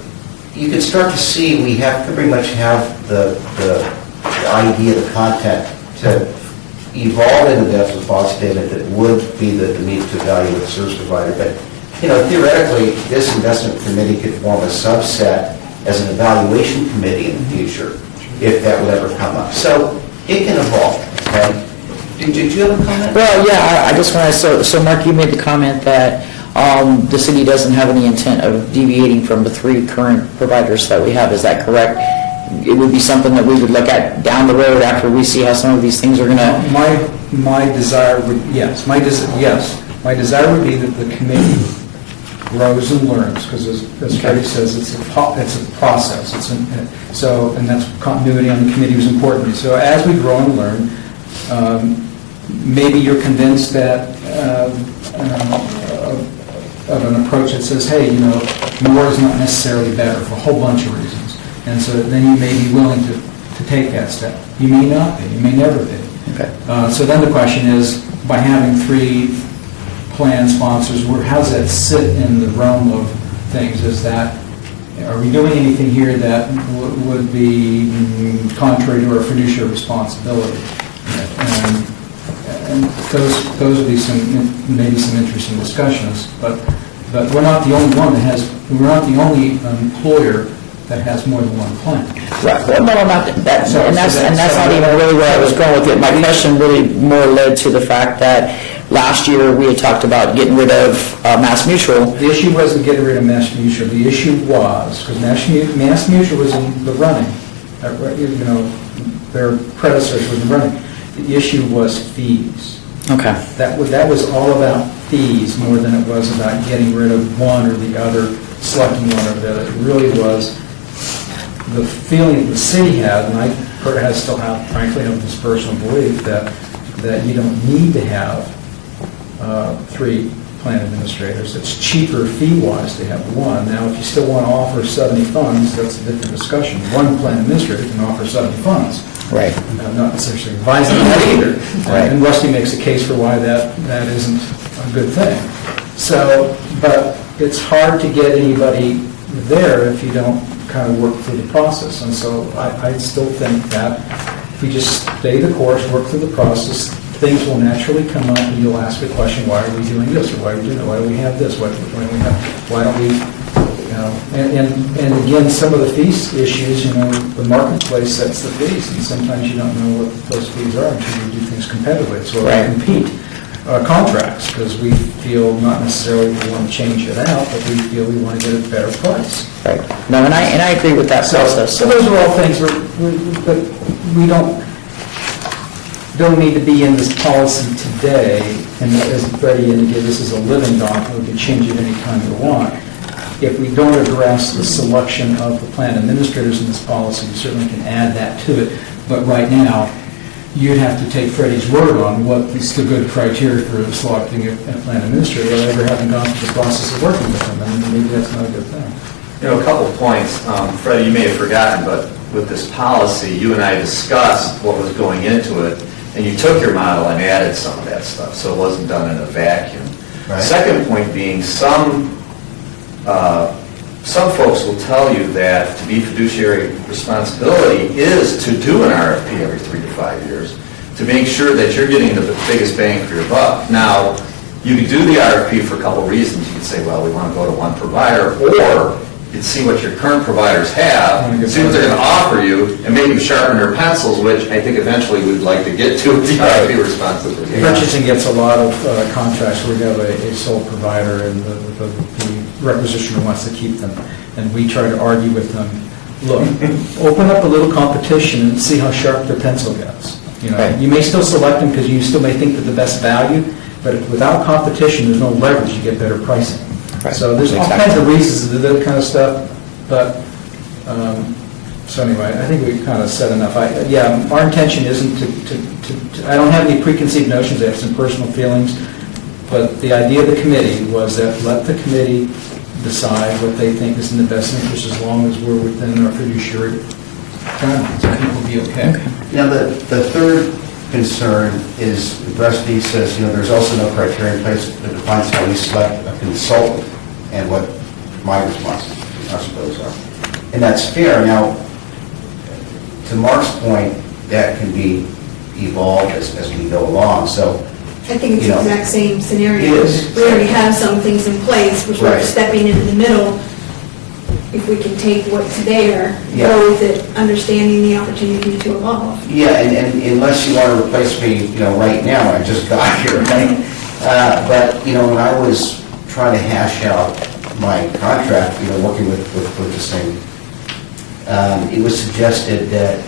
you can start to see we have to pretty much have the idea, the content to evolve into the investment policy statement that would be the need to evaluate the service provider. But, you know, theoretically, this investment committee could form a subset as an evaluation committee in the future, if that would ever come up. So it can evolve, okay? Did you have a comment? Well, yeah, I just want to, so Mark, you made the comment that the city doesn't have any intent of deviating from the 3 current providers that we have. Is that correct? It would be something that we would look at down the road after we see how some of these things are going to... My desire would, yes, my desire would be that the committee grows and learns, because as Freddie says, it's a process. And that's continuity on the committee was important. So as we grow and learn, maybe you're convinced that of an approach that says, hey, you know, more is not necessarily better for a whole bunch of reasons. And so then you may be willing to take that step. You may not be, you may never be. Okay. So then the question is, by having 3 plan sponsors, how does that sit in the realm of things? Are we doing anything here that would be contrary to our fiduciary responsibility? And those would be maybe some interesting discussions, but we're not the only one we're not the only employer that has more than 1 plan. Right, well, no, not that, and that's not even really where I was going with it. My question really more led to the fact that last year we had talked about getting rid of Mass Mutual. The issue wasn't getting rid of Mass Mutual. The issue was, because Mass Mutual was in the running, you know, their predecessors were in the running. The issue was fees. Okay. That was all about fees more than it was about getting rid of one or the other, selecting one or the other. It really was the feeling that the city had, and I still have, frankly, have this personal belief that you don't need to have 3 plan administrators. It's cheaper fee-wise to have 1. Now, if you still want to offer 70 funds, that's a different discussion. 1 plan administrator can offer 70 funds. Right. I'm not necessarily advising that either. Right. And Rusty makes a case for why that isn't a good thing. So, but it's hard to get anybody there if you don't kind of work through the process. And so I still think that if we just stay the course, work through the process, things will naturally come up and you'll ask a question, why are we doing this? Or why are we doing that? Why do we have this? Why don't we, you know, and again, some of the fees issues, you know, the marketplace sets the fees, and sometimes you don't know what those fees are until you do things competitively. So Right. we compete contracts, because we feel not necessarily we want to change it out, but we feel we want to get a better price. Right. No, and I agree with that process. So those are all things, but we don't need to be in this policy today, and as Freddie indicated, this is a living document, we can change it anytime we want. If we don't address the selection of the plan administrators in this policy, we certainly can add that to it, but right now, you'd have to take Freddie's word on what is the good criteria for selecting a plan administrator, without ever having gone through the process of working with them, and maybe that's not a good thing. You know, a couple of points. Freddie, you may have forgotten, but with this policy, you and I discussed what was going into it, and you took your model and added some of that stuff, so it wasn't done in a vacuum. Right. Second point being, some folks will tell you that to be fiduciary responsibility is to do an RFP every 3 to 5 years to make sure that you're getting the biggest bang for your buck. Now, you could do the RFP for a couple reasons. You could say, well, we want to go to one provider, or you'd see what your current providers have, see what they're going to offer you, and maybe sharpen their pencils, which I think eventually we'd like to get to with the RFP responsibility. Purchasing gets a lot of contracts where we have a sole provider, and the requisitioner wants to keep them, and we try to argue with them, look, open up a little competition and see how sharp their pencil gets. You know, Right. you may still select them because you still may think that the best value, but without competition, there's no leverage, you get better pricing. Right. So there's all Exactly. kinds of reasons to do that kind of stuff, but, so anyway, I think we've kind of said enough. Yeah, our intention isn't to, I don't have any preconceived notions, I have some personal feelings, but the idea of the committee was that let the committee decide what they think is in the best interest as long as we're within our fiduciary guidelines. I think we'll be okay. You know, the third concern is, Rusty says, you know, there's also no criteria in place that defines how we select a consultant and what my responsibilities are. And that's fair. Now, to Mark's point, that can be evolved as we go along. So, I think it's you the know, exact same scenario. It is. We already have some things in place, which we're Right. stepping into the middle. If we can take what's there, Yeah. go with it, understanding the opportunity to evolve. yeah, and unless you want to replace me, you know, right now, I just got here, right? But, you know, when I was trying to hash out my contract, you know, working with this thing, it was suggested that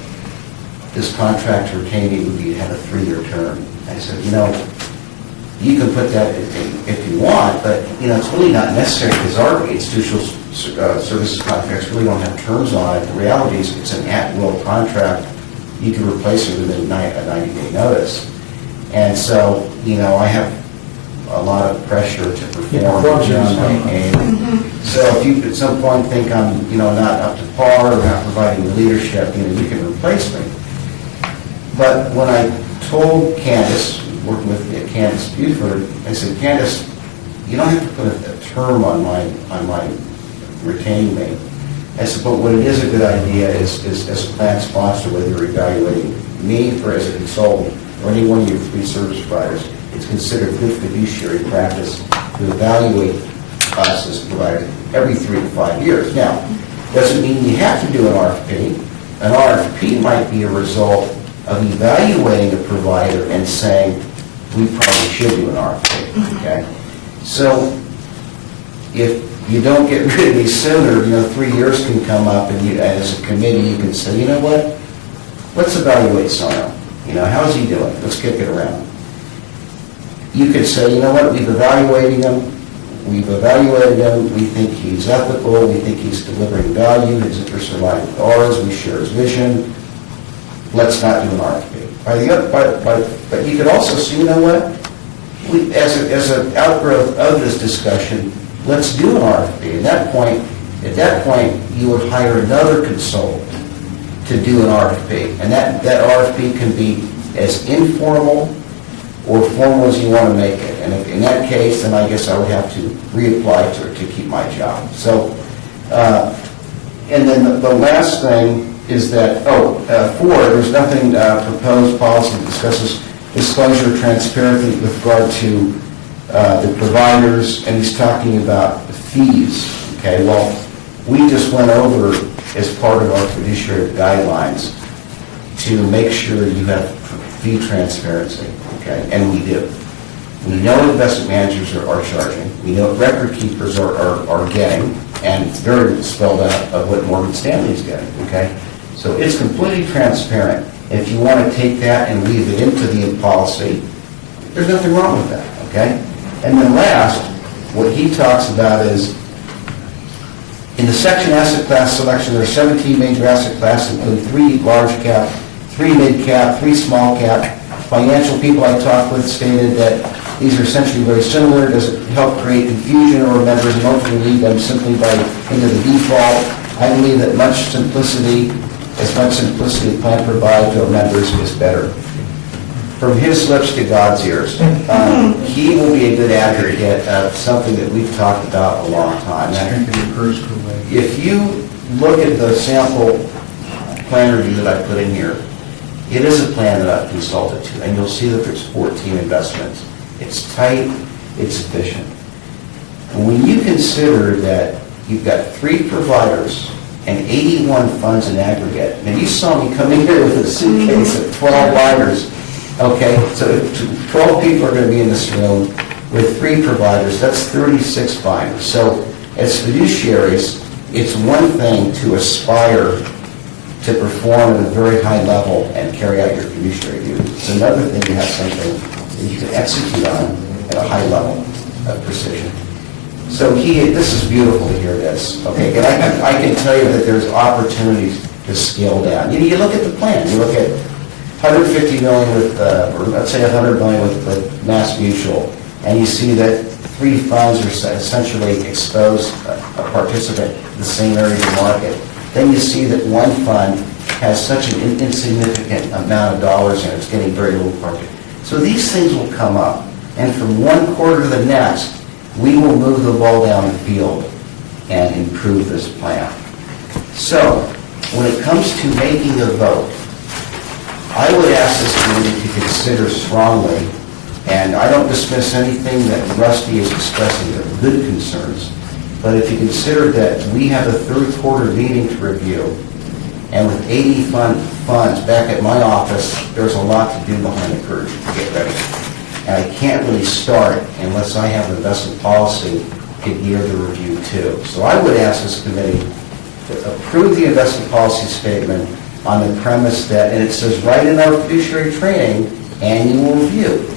this contract retaining would have a 3-year term. I said, you know, you can put that if you want, but, you know, it's really not necessary because our institutional services contracts really don't have terms on it. The reality is it's an at-will contract. You can replace it within a 90-day notice. And so, you know, I have a lot of pressure to perform beyond my aim. So if you at some point think I'm, you know, not up to par or not providing the leadership, you know, you can replace me. But when I told Candace, working with Candace Buford, I said, Candace, you don't have to put a term on my retaining me. I said, but what it is a good idea is as a plan sponsor, whether you're evaluating me for as a consultant or any one of your 3 service providers, it's considered good fiduciary practice to evaluate us as a provider every 3 to 5 years. Now, doesn't mean you have to do an RFP. An RFP might be a result of evaluating a provider and saying, we probably should do an RFP, okay? So if you don't get rid of me sooner, you know, 3 years can come up and you, as a committee, you can say, you know what, let's evaluate Sano. You know, how's he doing? Let's kick it around. You could say, you know what, we've evaluated him, we think he's ethical, we think he's delivering value, his interests are aligned with ours, we share his vision, let's not do an RFP. But you could also say, you know what, as an outgrowth of this discussion, let's do an RFP. At that point, you would hire another consultant to do an RFP. And that RFP can be as informal or formal as you want to make it. And if, in that case, then I guess I would have to reapply to keep my job. So, and then the last thing is that, 4, there's nothing proposed policy that discusses disclosure transparency with regard to the providers, and he's talking about fees. Okay, well, we just went over as part of our fiduciary guidelines to make sure you have fee transparency, okay, and we do. We know what investment managers are charging, we know what record keepers are getting, and it's very spelled out of what Morgan Stanley is getting, okay? So it's completely transparent. If you want to take that and leave it into the policy, there's nothing wrong with that, okay? And then last, what he talks about is, in the section asset class selection, there are 17 major asset classes, including 3 large cap, 3 mid cap, 3 small cap. Financial people I talked with stated that these are essentially very similar. Does it help create confusion or members and ultimately lead them simply into the default? I believe that as much simplicity the plan provides to our members is better. From his lips to God's ears. He will be a good advocate of something that we've talked about a long time. If you look at the sample plan review that I put in here, it is a plan that I've consulted to, and you'll see that there's 14 investments. It's tight, it's efficient. And when you consider that you've got 3 providers and 81 funds in aggregate, and you saw me come in here with a suitcase of 12 binders, okay, so 12 people are going to be in this room with 3 providers, that's 36 binders. So as fiduciaries, it's one thing to aspire to perform at a very high level and carry out your fiduciary duties. It's another thing to have something that you can execute on at a high level of precision. So this is beautiful to hear this, okay? And I can tell you that there's opportunities to scale down. You look at the plan, you look at 150 million with, or let's say 100 million with Mass Mutual, and you see that 3 funds are essentially exposed a participant in the same area of the market. Then you see that one fund has such an insignificant amount of dollars and it's getting very little market. So these things will come up, and from one quarter to the next, we will move the ball down the field and improve this plan. So, when it comes to making a vote, I would ask this committee to consider strongly, and I don't dismiss anything that Rusty is expressing, they're good concerns, but if you consider that we have a 3rd quarter meeting to review, and with 80 funds back at my office, there's a lot to do behind the curtain to get ready. And I can't really start unless I have investment policy to gear the review to. So I would ask this committee to approve the investment policy statement on the premise that, and it says right in our fiduciary training, annual review.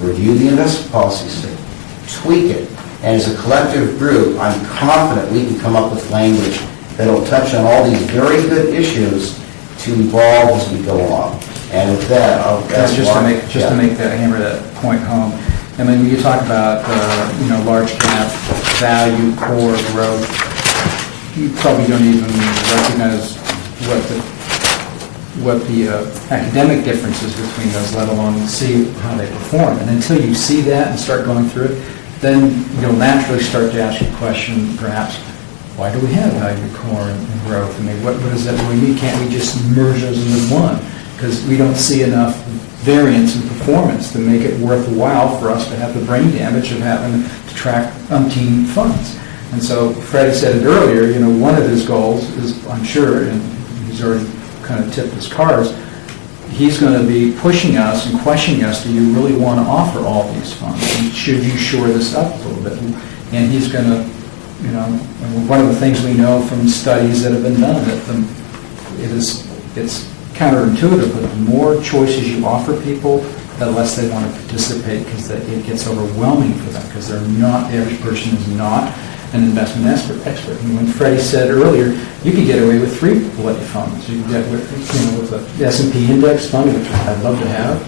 Review the investment policy statement, tweak it, and as a collective group, I'm confident we can come up with language that'll touch on all these very good issues to evolve as we go along. And with that, I'll ask Just to Mark. make that, hammer that point home, I mean, when you talk about, large cap, value, core, growth, you probably don't even recognize what the academic differences between those, let alone see how they perform. And until you see that and start going through it, then you'll naturally start to ask your question, perhaps, why do we have value, core, and growth? I mean, what does that really mean? Can't we just merge those into one? Because we don't see enough variance in performance to make it worthwhile for us to have the brain damage of having to track umpteen funds. And so Freddie said it earlier, one of his goals is, I'm sure, and he's already kind of tipped his cards, he's going to be pushing us and questioning us, do you really want to offer all these funds? And should you shore this up a little bit? And he's going to, one of the things we know from studies that have been done, that it's counterintuitive, but the more choices you offer people, the less they want to participate, because it gets overwhelming for them, because the average person is not an investment expert. And when Freddie said earlier, you could get away with 3 bloody funds. You could get with the S&P index fund, which I'd love to have,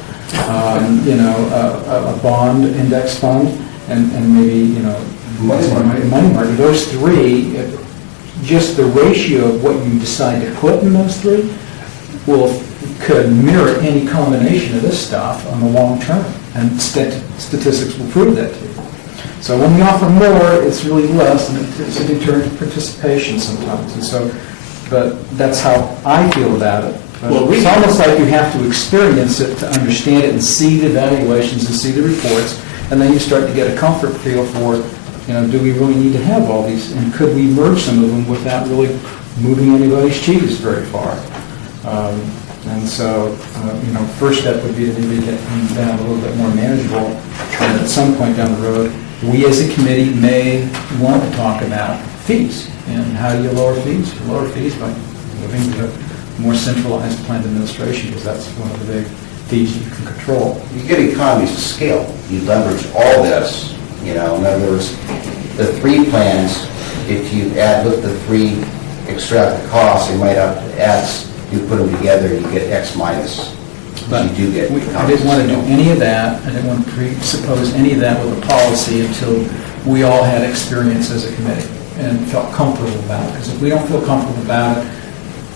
a bond index fund, and maybe, money market. Those 3, just the ratio of what you decide to put in those 3 could mirror any combination of this stuff on the long term, and statistics will prove that to you. So when we offer more, it's really less, and it's a deterrent to participation sometimes. And so, but that's how I feel about it. But it's almost like you have to experience it to understand it and see the evaluations and see the reports, and then you start to get a comfort feel for, do we really need to have all these, and could we merge some of them without really moving anybody's cheese very far? And so, first step would be to maybe get things down a little bit more manageable, and at some point down the road, we as a committee may want to talk about fees, and how do you lower fees? You lower fees by moving to a more centralized planned administration, because that's one of the big fees you can control. You get economies of scale. You leverage all this, in other words, the 3 plans, if you look at the 3, extract the costs, you might have to add, you put them together, you get X minus. But you do get I didn't want to do any of that, I didn't want to presuppose any of that with a policy until we all had experience as a committee and felt comfortable about it. Because if we don't feel comfortable about it,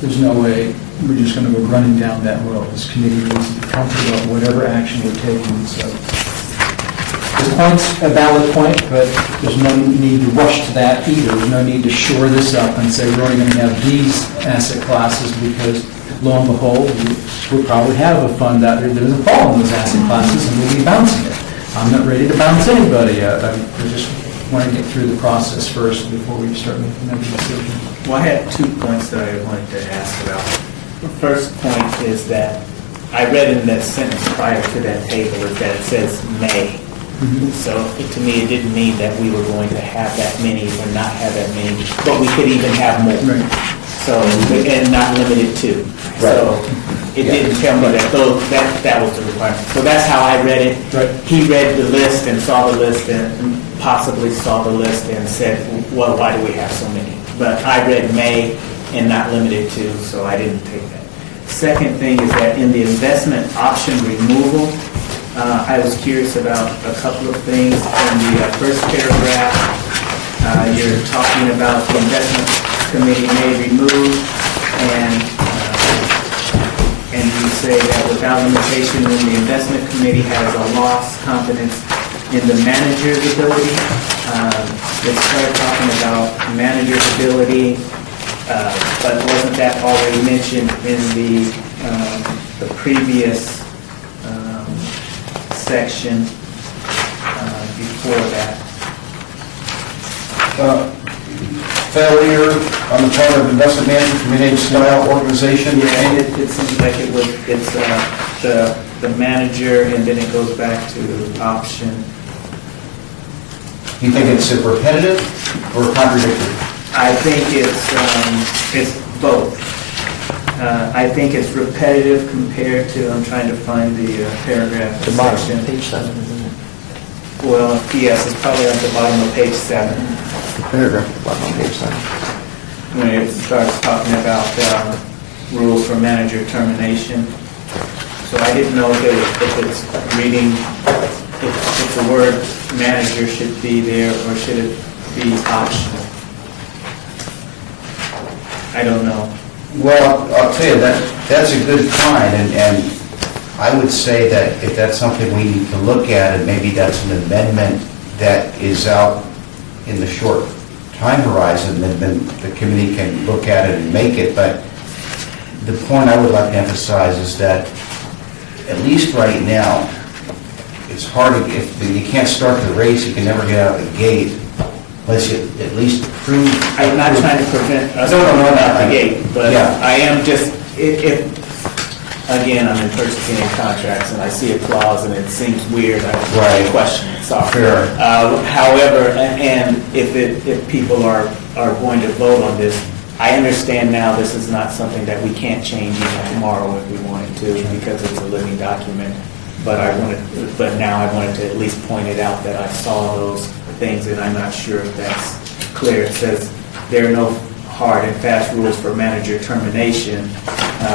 there's no way we're just going to go running down that road. This committee needs to be comfortable about whatever action we're taking. So this point's a valid point, but there's no need to rush to that either. There's no need to shore this up and say we're only going to have these asset classes, because lo and behold, we'll probably have a fund out there that doesn't fall in those asset classes, and we'll be bouncing it. I'm not ready to bounce anybody yet. I just want to get through the process first before we start making other decisions. Well, I had 2 points that I wanted to ask about. The first point is that I read in that sentence prior to that table is that it says may. So to me, it didn't mean that we were going to have that many or not have that many, but we could even have more. Right. So, and not limited to. So it didn't tell me that was the requirement. So that's how I read it. Right. He read the list and saw the list and possibly saw the list and said, well, why do we have so many? But I read may and not limited to, so I didn't take that. Second thing is that in the investment option removal, I was curious about a couple of things. In the first paragraph, you're talking about the investment committee may remove, and you say that without limitation, when the investment committee has a lost confidence in the manager's ability, they started talking about manager's ability, but wasn't that already mentioned in the previous section before that? Failure on the part of investment management committee style organization? Yeah, it seems like it's the manager, and then it goes back to the option. Do you think it's repetitive or contradictory? I think it's both. I think it's repetitive compared to, I'm trying to find the paragraph. The bottom, section. page 7, isn't it? Well, yes, it's probably at the bottom of page 7. Paragraph, bottom of page 7. When it starts talking about rules for manager termination. So I didn't know if it's reading, if the word manager should be there or should it be optional. I don't know. Well, I'll tell you, that's a good find, and I would say that if that's something we need to look at, and maybe that's an amendment that is out in the short time horizon, then the committee can look at it and make it. But the point I would like to emphasize is that, at least right now, it's hard, if you can't start the race, you can never get out of the gate unless you at least prove. I'm not trying to prevent us No, from no, going no, out the gate, but yeah. I am just, if, again, I'm in purchasing and contracts, and I see a clause and it seems weird, I Right. question it, sorry. Fair. However, and if people are going to vote on this, I understand now this is not something that we can't change even tomorrow if we wanted to, because it's a living document. But now I wanted to at least point it out that I saw those things, and I'm not sure if that's clear. It says there are no hard and fast rules for manager termination,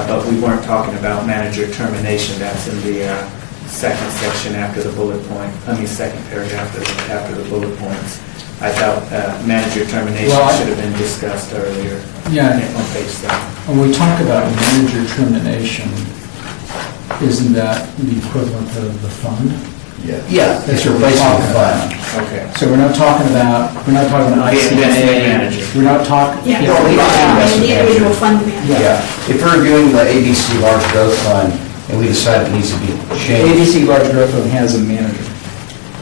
but we weren't talking about manager termination. That's in the second section after the bullet point, second paragraph after the bullet points. I thought manager termination Well, should have been discussed earlier. Yeah. On page 7. When we talk about manager termination, isn't that the equivalent of the fund? Yeah, it's replacing the fund. Okay. So we're not talking about The investment ICMA. manager. We're not talking. Yeah, No, we don't have and the individual fund manager. Yeah, if we're reviewing the ABC Large Growth Fund, and we decide it needs to be changed, ABC Large Growth Fund has a manager.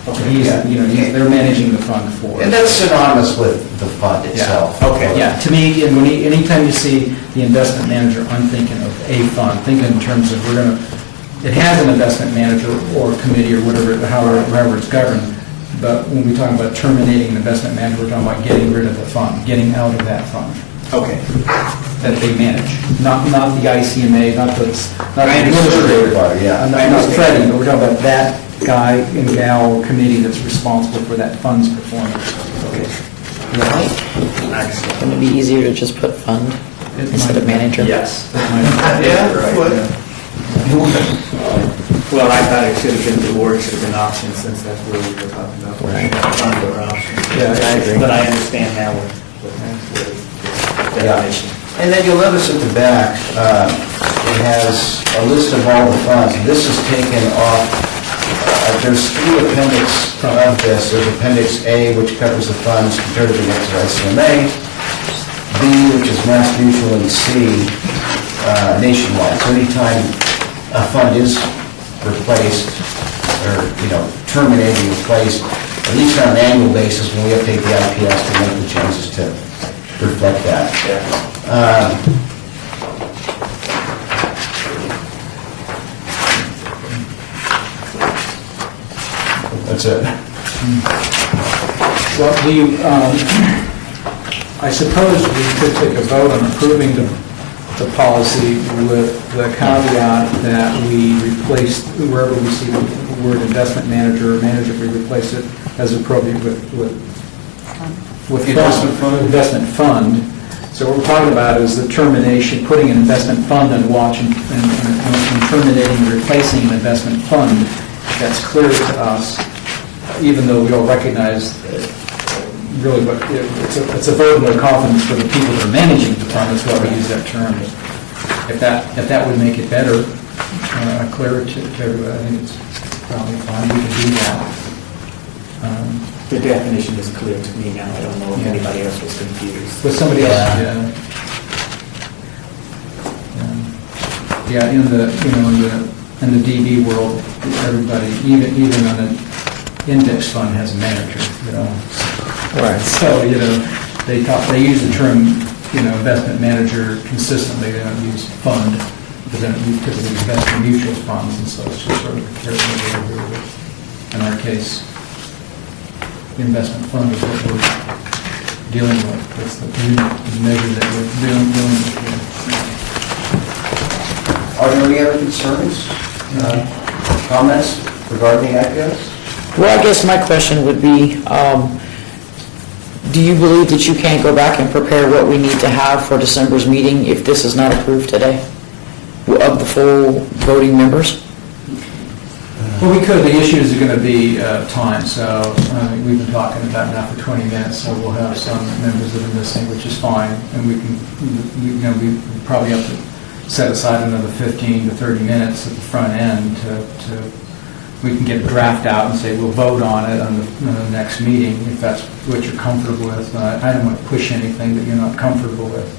They're managing the fund for. and that's synonymous with the fund itself. Okay. Yeah, to me, and anytime you see the investment manager, I'm thinking of a fund, thinking in terms of it has an investment manager or committee or whatever, however it's governed, but when we talk about terminating an investment manager, we're talking about getting rid of the fund, getting out of that fund Okay. that they manage, not the ICMA, not the I understand. administrator. Yeah. I'm not Freddie, but we're talking about that guy and gal or committee that's responsible for that fund's performance. Wouldn't it be easier to just put fund instead of manager? Yes. Yeah, well, I thought it should have been, the word should have been option, since that's what we were talking about. Right. Fund or option. Yeah, I agree. But I understand now what the definition. And then you'll notice at the back, it has a list of all the funds. This is taken off, there's 3 appendix of this. There's Appendix A, which covers the funds compared to the next ICMA, B, which is Mass Mutual, and C, nationwide. So anytime a fund is replaced, or, terminated, replaced, at least on an annual basis, when we update the IPS to make the changes to reflect that. That's it. Well, do you, I suppose we could take a vote on approving the policy with the caveat that we replace, wherever we see the word investment manager or manager, we replace it as appropriate with Investment fund. investment fund. So what we're talking about is the termination, putting an investment fund on watch and terminating and replacing an investment fund. That's clear to us, even though we all recognize really what, it's a vote of no confidence for the people that are managing the fund, that's why we use that term. If that would make it better, clearer to everybody, I think it's probably fine, we can do that. The definition is clear to me now. I don't know if anybody else was confused. With somebody else, yeah, in the DB world, everybody, even on an index fund has a manager, Right. So, they use the term, investment manager consistently, they don't use fund, because then we typically invest in mutual funds, and so it's just sort of careful. In our case, the investment fund is what we're dealing with, that's the measure that we're dealing with here. Are there any other concerns, comments regarding the IPS? Well, I guess my question would be, do you believe that you can't go back and prepare what we need to have for December's meeting if this is not approved today? Of the full voting members? Well, we could, the issues are going to be time, so we've been talking about now for 20 minutes, so we'll have some members that are missing, which is fine, and we probably have to set aside another 15 to 30 minutes at the front end we can get a draft out and say we'll vote on it on the next meeting, if that's what you're comfortable with. I don't want to push anything that you're not comfortable with.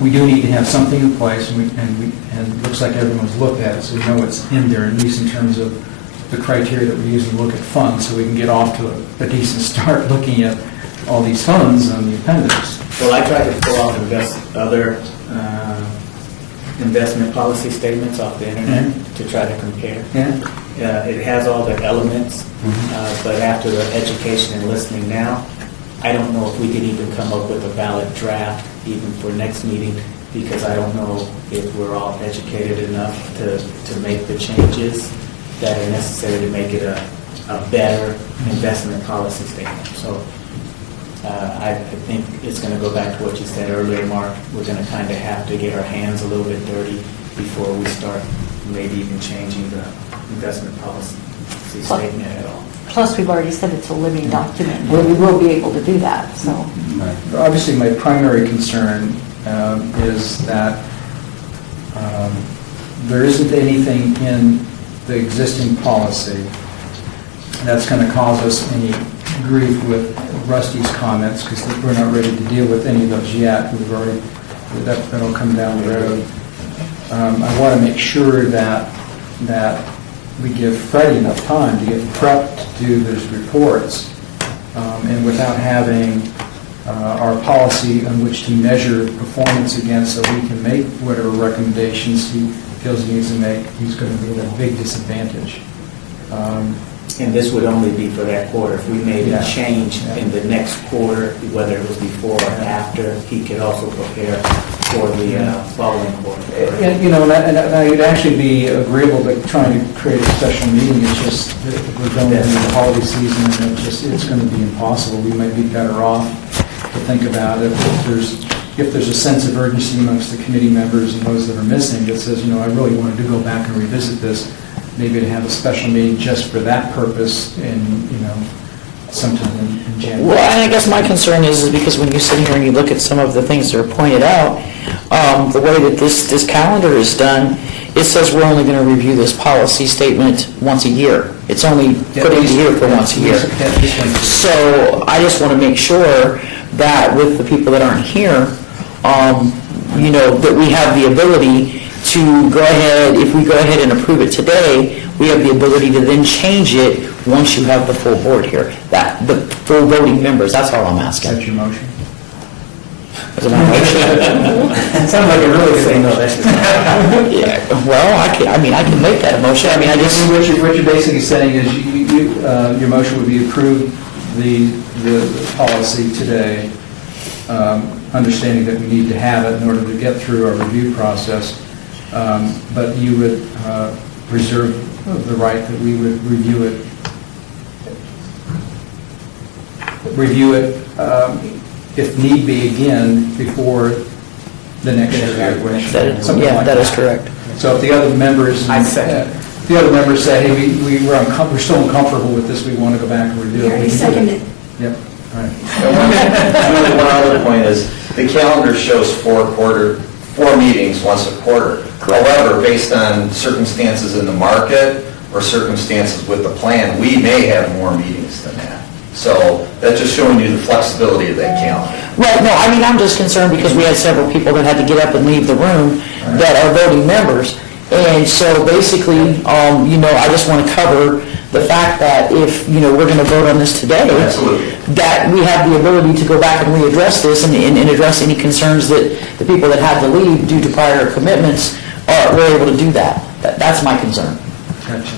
We do need to have something in place, and it looks like everyone's looked at it, so we know what's in there, at least in terms of the criteria that we use to look at funds, so we can get off to a decent start looking at all these funds on the appendix. Well, I tried to pull off other investment policy statements off the internet to try to compare. It has all the elements, but after the education and listening now, I don't know if we could even come up with a valid draft even for next meeting, because I don't know if we're all educated enough to make the changes that are necessary to make it a better investment policy statement. So I think it's going to go back to what you said earlier, Mark. We're going to kind of have to get our hands a little bit dirty before we start maybe even changing the investment policy statement at all. Plus, we've already said it's a living document, and we will be able to do that, so. Obviously, my primary concern is that there isn't anything in the existing policy that's going to cause us any grief with Rusty's comments, because we're not ready to deal with any of those yet. We've already, that'll come down the road. I want to make sure that we give Freddie enough time to get prepped to do those reports, and without having our policy on which to measure performance against, so we can make whatever recommendations he feels he needs to make, he's going to be at a big disadvantage. And this would only be for that quarter. If we made Yeah. a change in the next quarter, whether it was before or after, he could also prepare for the following quarter. And, you know, and I'd actually be agreeable to trying to create a special meeting. It's just that we're going into the holiday season, and it's going to be impossible. We might be better off to think about it if there's a sense of urgency amongst the committee members and those that are missing that says, you know, I really wanted to go back and revisit this, maybe to have a special meeting just for that purpose in, you know, sometime in January. Well, and I guess my concern is because when you sit here and you look at some of the things that are pointed out, the way that this calendar is done, it says we're only going to review this policy statement once a year. It's only put in here for once a year. So I just want to make sure that with the people that aren't here, you know, that we have the ability to go ahead, if we go ahead and approve it today, we have the ability to then change it once you have the full board here. That, the full voting members, that's all I'm Is asking. that your motion? Is it my motion? Sounds like a really saying no, that's Yeah, well, I can make that a motion. I mean, I just, What you're basically saying is your motion would be approve the policy today, understanding that we need to have it in order to get through our review process, but you would reserve the right that we would review it if need be again before the next evaluation. Something like that is correct. So if the other members, I second. the other members say, hey, we're still uncomfortable with this, we want to go back and review it. You already we can do seconded. Yep, all right. And one other point is, the calendar shows four meetings once a quarter. However, based on circumstances in the market or circumstances with the plan, we may have more meetings than that. So that's just showing you the flexibility of that calendar. Right, no, I mean, I'm just concerned because we had several people that had to get up and leave the room that are voting members. And so basically, you know, I just want to cover the fact that if, you know, we're going to vote on this today, Absolutely. that we have the ability to go back and readdress this and address any concerns that the people that had to leave due to prior commitments were able to do that. That's my concern. Gotcha.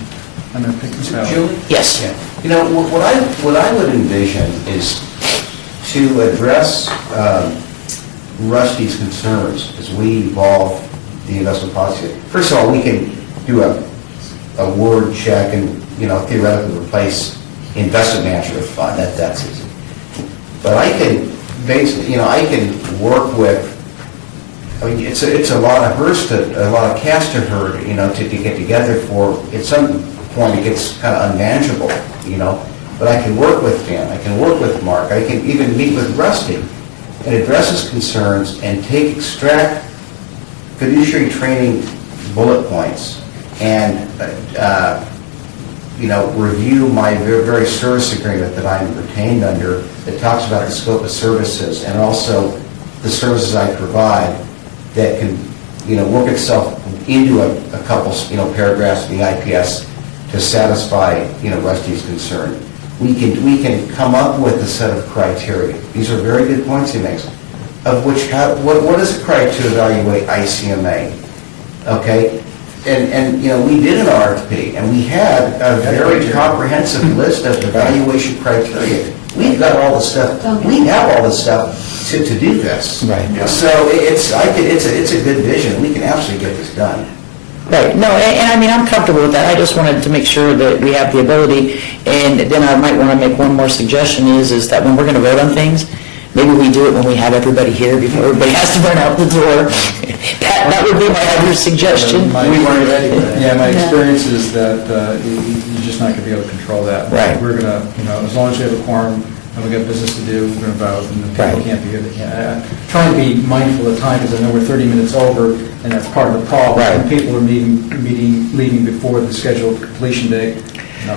I'm going to pick this out. Julie? Yes. You know, what I would envision is to address Rusty's concerns as we evolve the investment policy. First of all, we can do a word check and, you know, theoretically replace investment manager with fund. That's easy. But I can basically, you know, I can work with, I mean, it's a lot of a lot of cast to herd, you know, to get together for, at some point it gets kind of unmanageable, you know. But I can work with Dan, I can work with Mark, I can even meet with Rusty and address his concerns and extract fiduciary training bullet points and, you know, review my very service agreement that I'm retained under that talks about the scope of services and also the services I provide that can, you know, work itself into a couple, you know, paragraphs in the IPS to satisfy, you know, Rusty's concern. We can come up with a set of criteria. These are very good points he makes. Of which, what is the criteria to evaluate ICMA? Okay, and you know, we did an RFP and we had a very comprehensive list of evaluation criteria. We've got all the stuff. We have all the stuff to do this. Right. So it's a good vision. We can absolutely get this done. Right, no, and I mean, I'm comfortable with that. I just wanted to make sure that we have the ability, and then I might want to make one more suggestion is that when we're going to vote on things, maybe we do it when we have everybody here before everybody has to run out the door. That would be my other suggestion. My- Yeah, my experience is that you're just not going to be able to control that. Right. We're going to, as long as we have a quorum, and we've got business to do, we're going to vote, and the people Right. can't be here, they can't. Trying to be mindful of time, because I know we're 30 minutes over, and that's part of the problem. Right. When people are leaving before the scheduled completion date,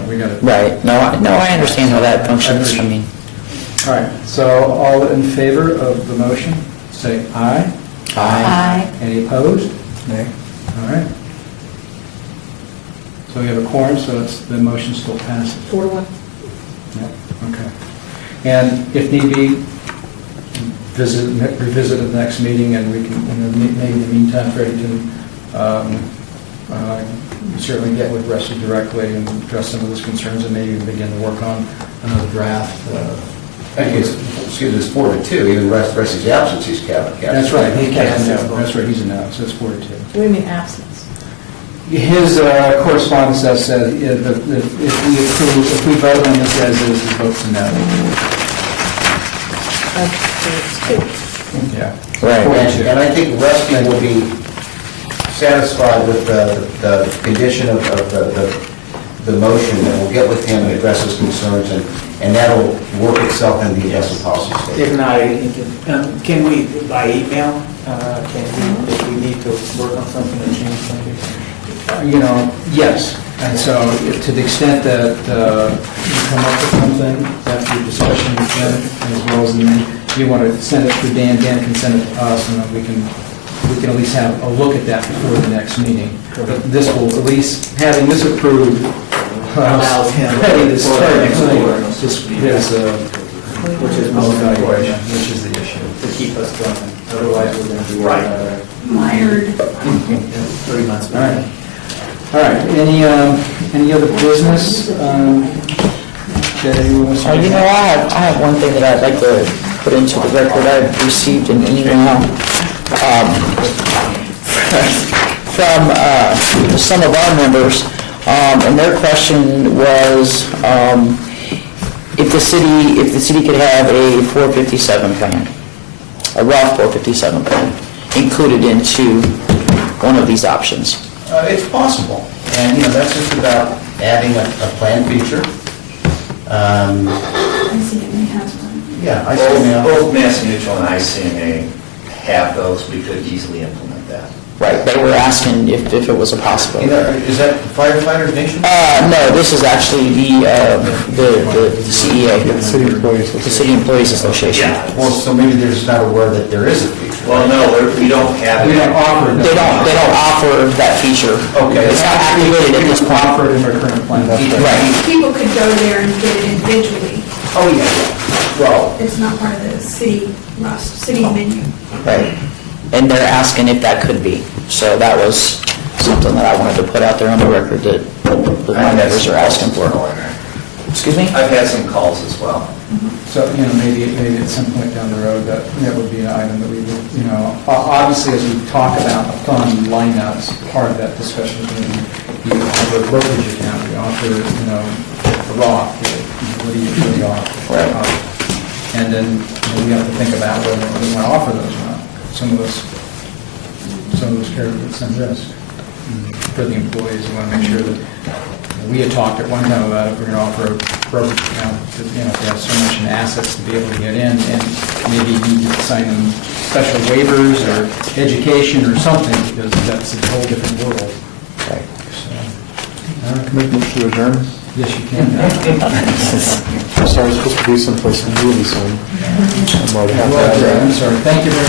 we got to... Right, no, I understand how that functions, I mean. All right, so all in favor of the motion, say aye. Aye. Any opposed? Nay. All right. So we have a quorum, so the motion still passes. 4-1. Yeah, okay. And if need be, revisit at the next meeting, and we can, maybe in the meantime, Freddie can certainly get with Rusty directly and address some of those concerns, and maybe begin to work on another draft. Excuse me, it's 4-2, even Rusty's absence, he's capped. That's right, that's right, he's a no, so it's 4-2. What do you mean absence? His correspondence has said if we vote on this as is, he votes no. Yeah. Right. And I think Rusty will be satisfied with the condition of the motion, and we'll get with him and address his concerns, and that'll work itself in the investment policy If statement. not, can we, by email, if we need to work on something or change something? Yes. And so to the extent that you come up with something after your discussion with Jen, as well as if you want to send it to Dan, Dan can send it to us, and then we can at least have a look at that before the next meeting. But this will, at least, having this approved, Allows him ready to start before the next next week. board. Just Which is most evaluation, important, which is the issue. to keep us going. Otherwise, we're going to be Right. Mired. 3 months All right. behind. All right, any other business that anyone wants to... I have one thing that I'd like to put into the record. I've received an email from some of our members, and their question was if the city could have a 457 plan, a rough 457 plan, included into one of these options. It's possible, and, that's just about adding a plan feature. I see it, he has one. Yeah, I see now. Both Mass Mutual and ICMA have those, we could easily implement that. Right, they were asking if it was a possibility. Is that firefighters nation? No, this is actually the CEA, The City Employees the City Employees Association. Well, so maybe they're just not aware that there is a feature. Well, no, we don't have We it. don't offer it. They don't offer that feature. Okay. It's not activated at this We point. offer it in our current plan. Right. People could go there and get it individually. Oh, yeah. Well, It's not part of the city menu. Right. And they're asking if that could be. So that was something that I wanted to put out there on the record that my members are asking for. Excuse me? I've had some calls as well. So, maybe at some point down the road, that would be an item that we would, obviously, as we talk about the fund lineups, part of that discussion is going to be, you offer a brokerage account, you offer, a Roth, what do you really offer? Right. And then we have to think about whether we want to offer those or not. Some of those carry some risk for the employees. We want to make sure that, we had talked at one time about if we're going to offer a brokerage account, if they have so much in assets to be able to get in, and maybe you need to sign them special waivers or education or something, because that's a whole different world. Right. So, Make a motion to adjourn. yes, you can. I'm sorry, it's supposed to be someplace really soon. I'm already half Well, an hour. I'm sorry. Thank you very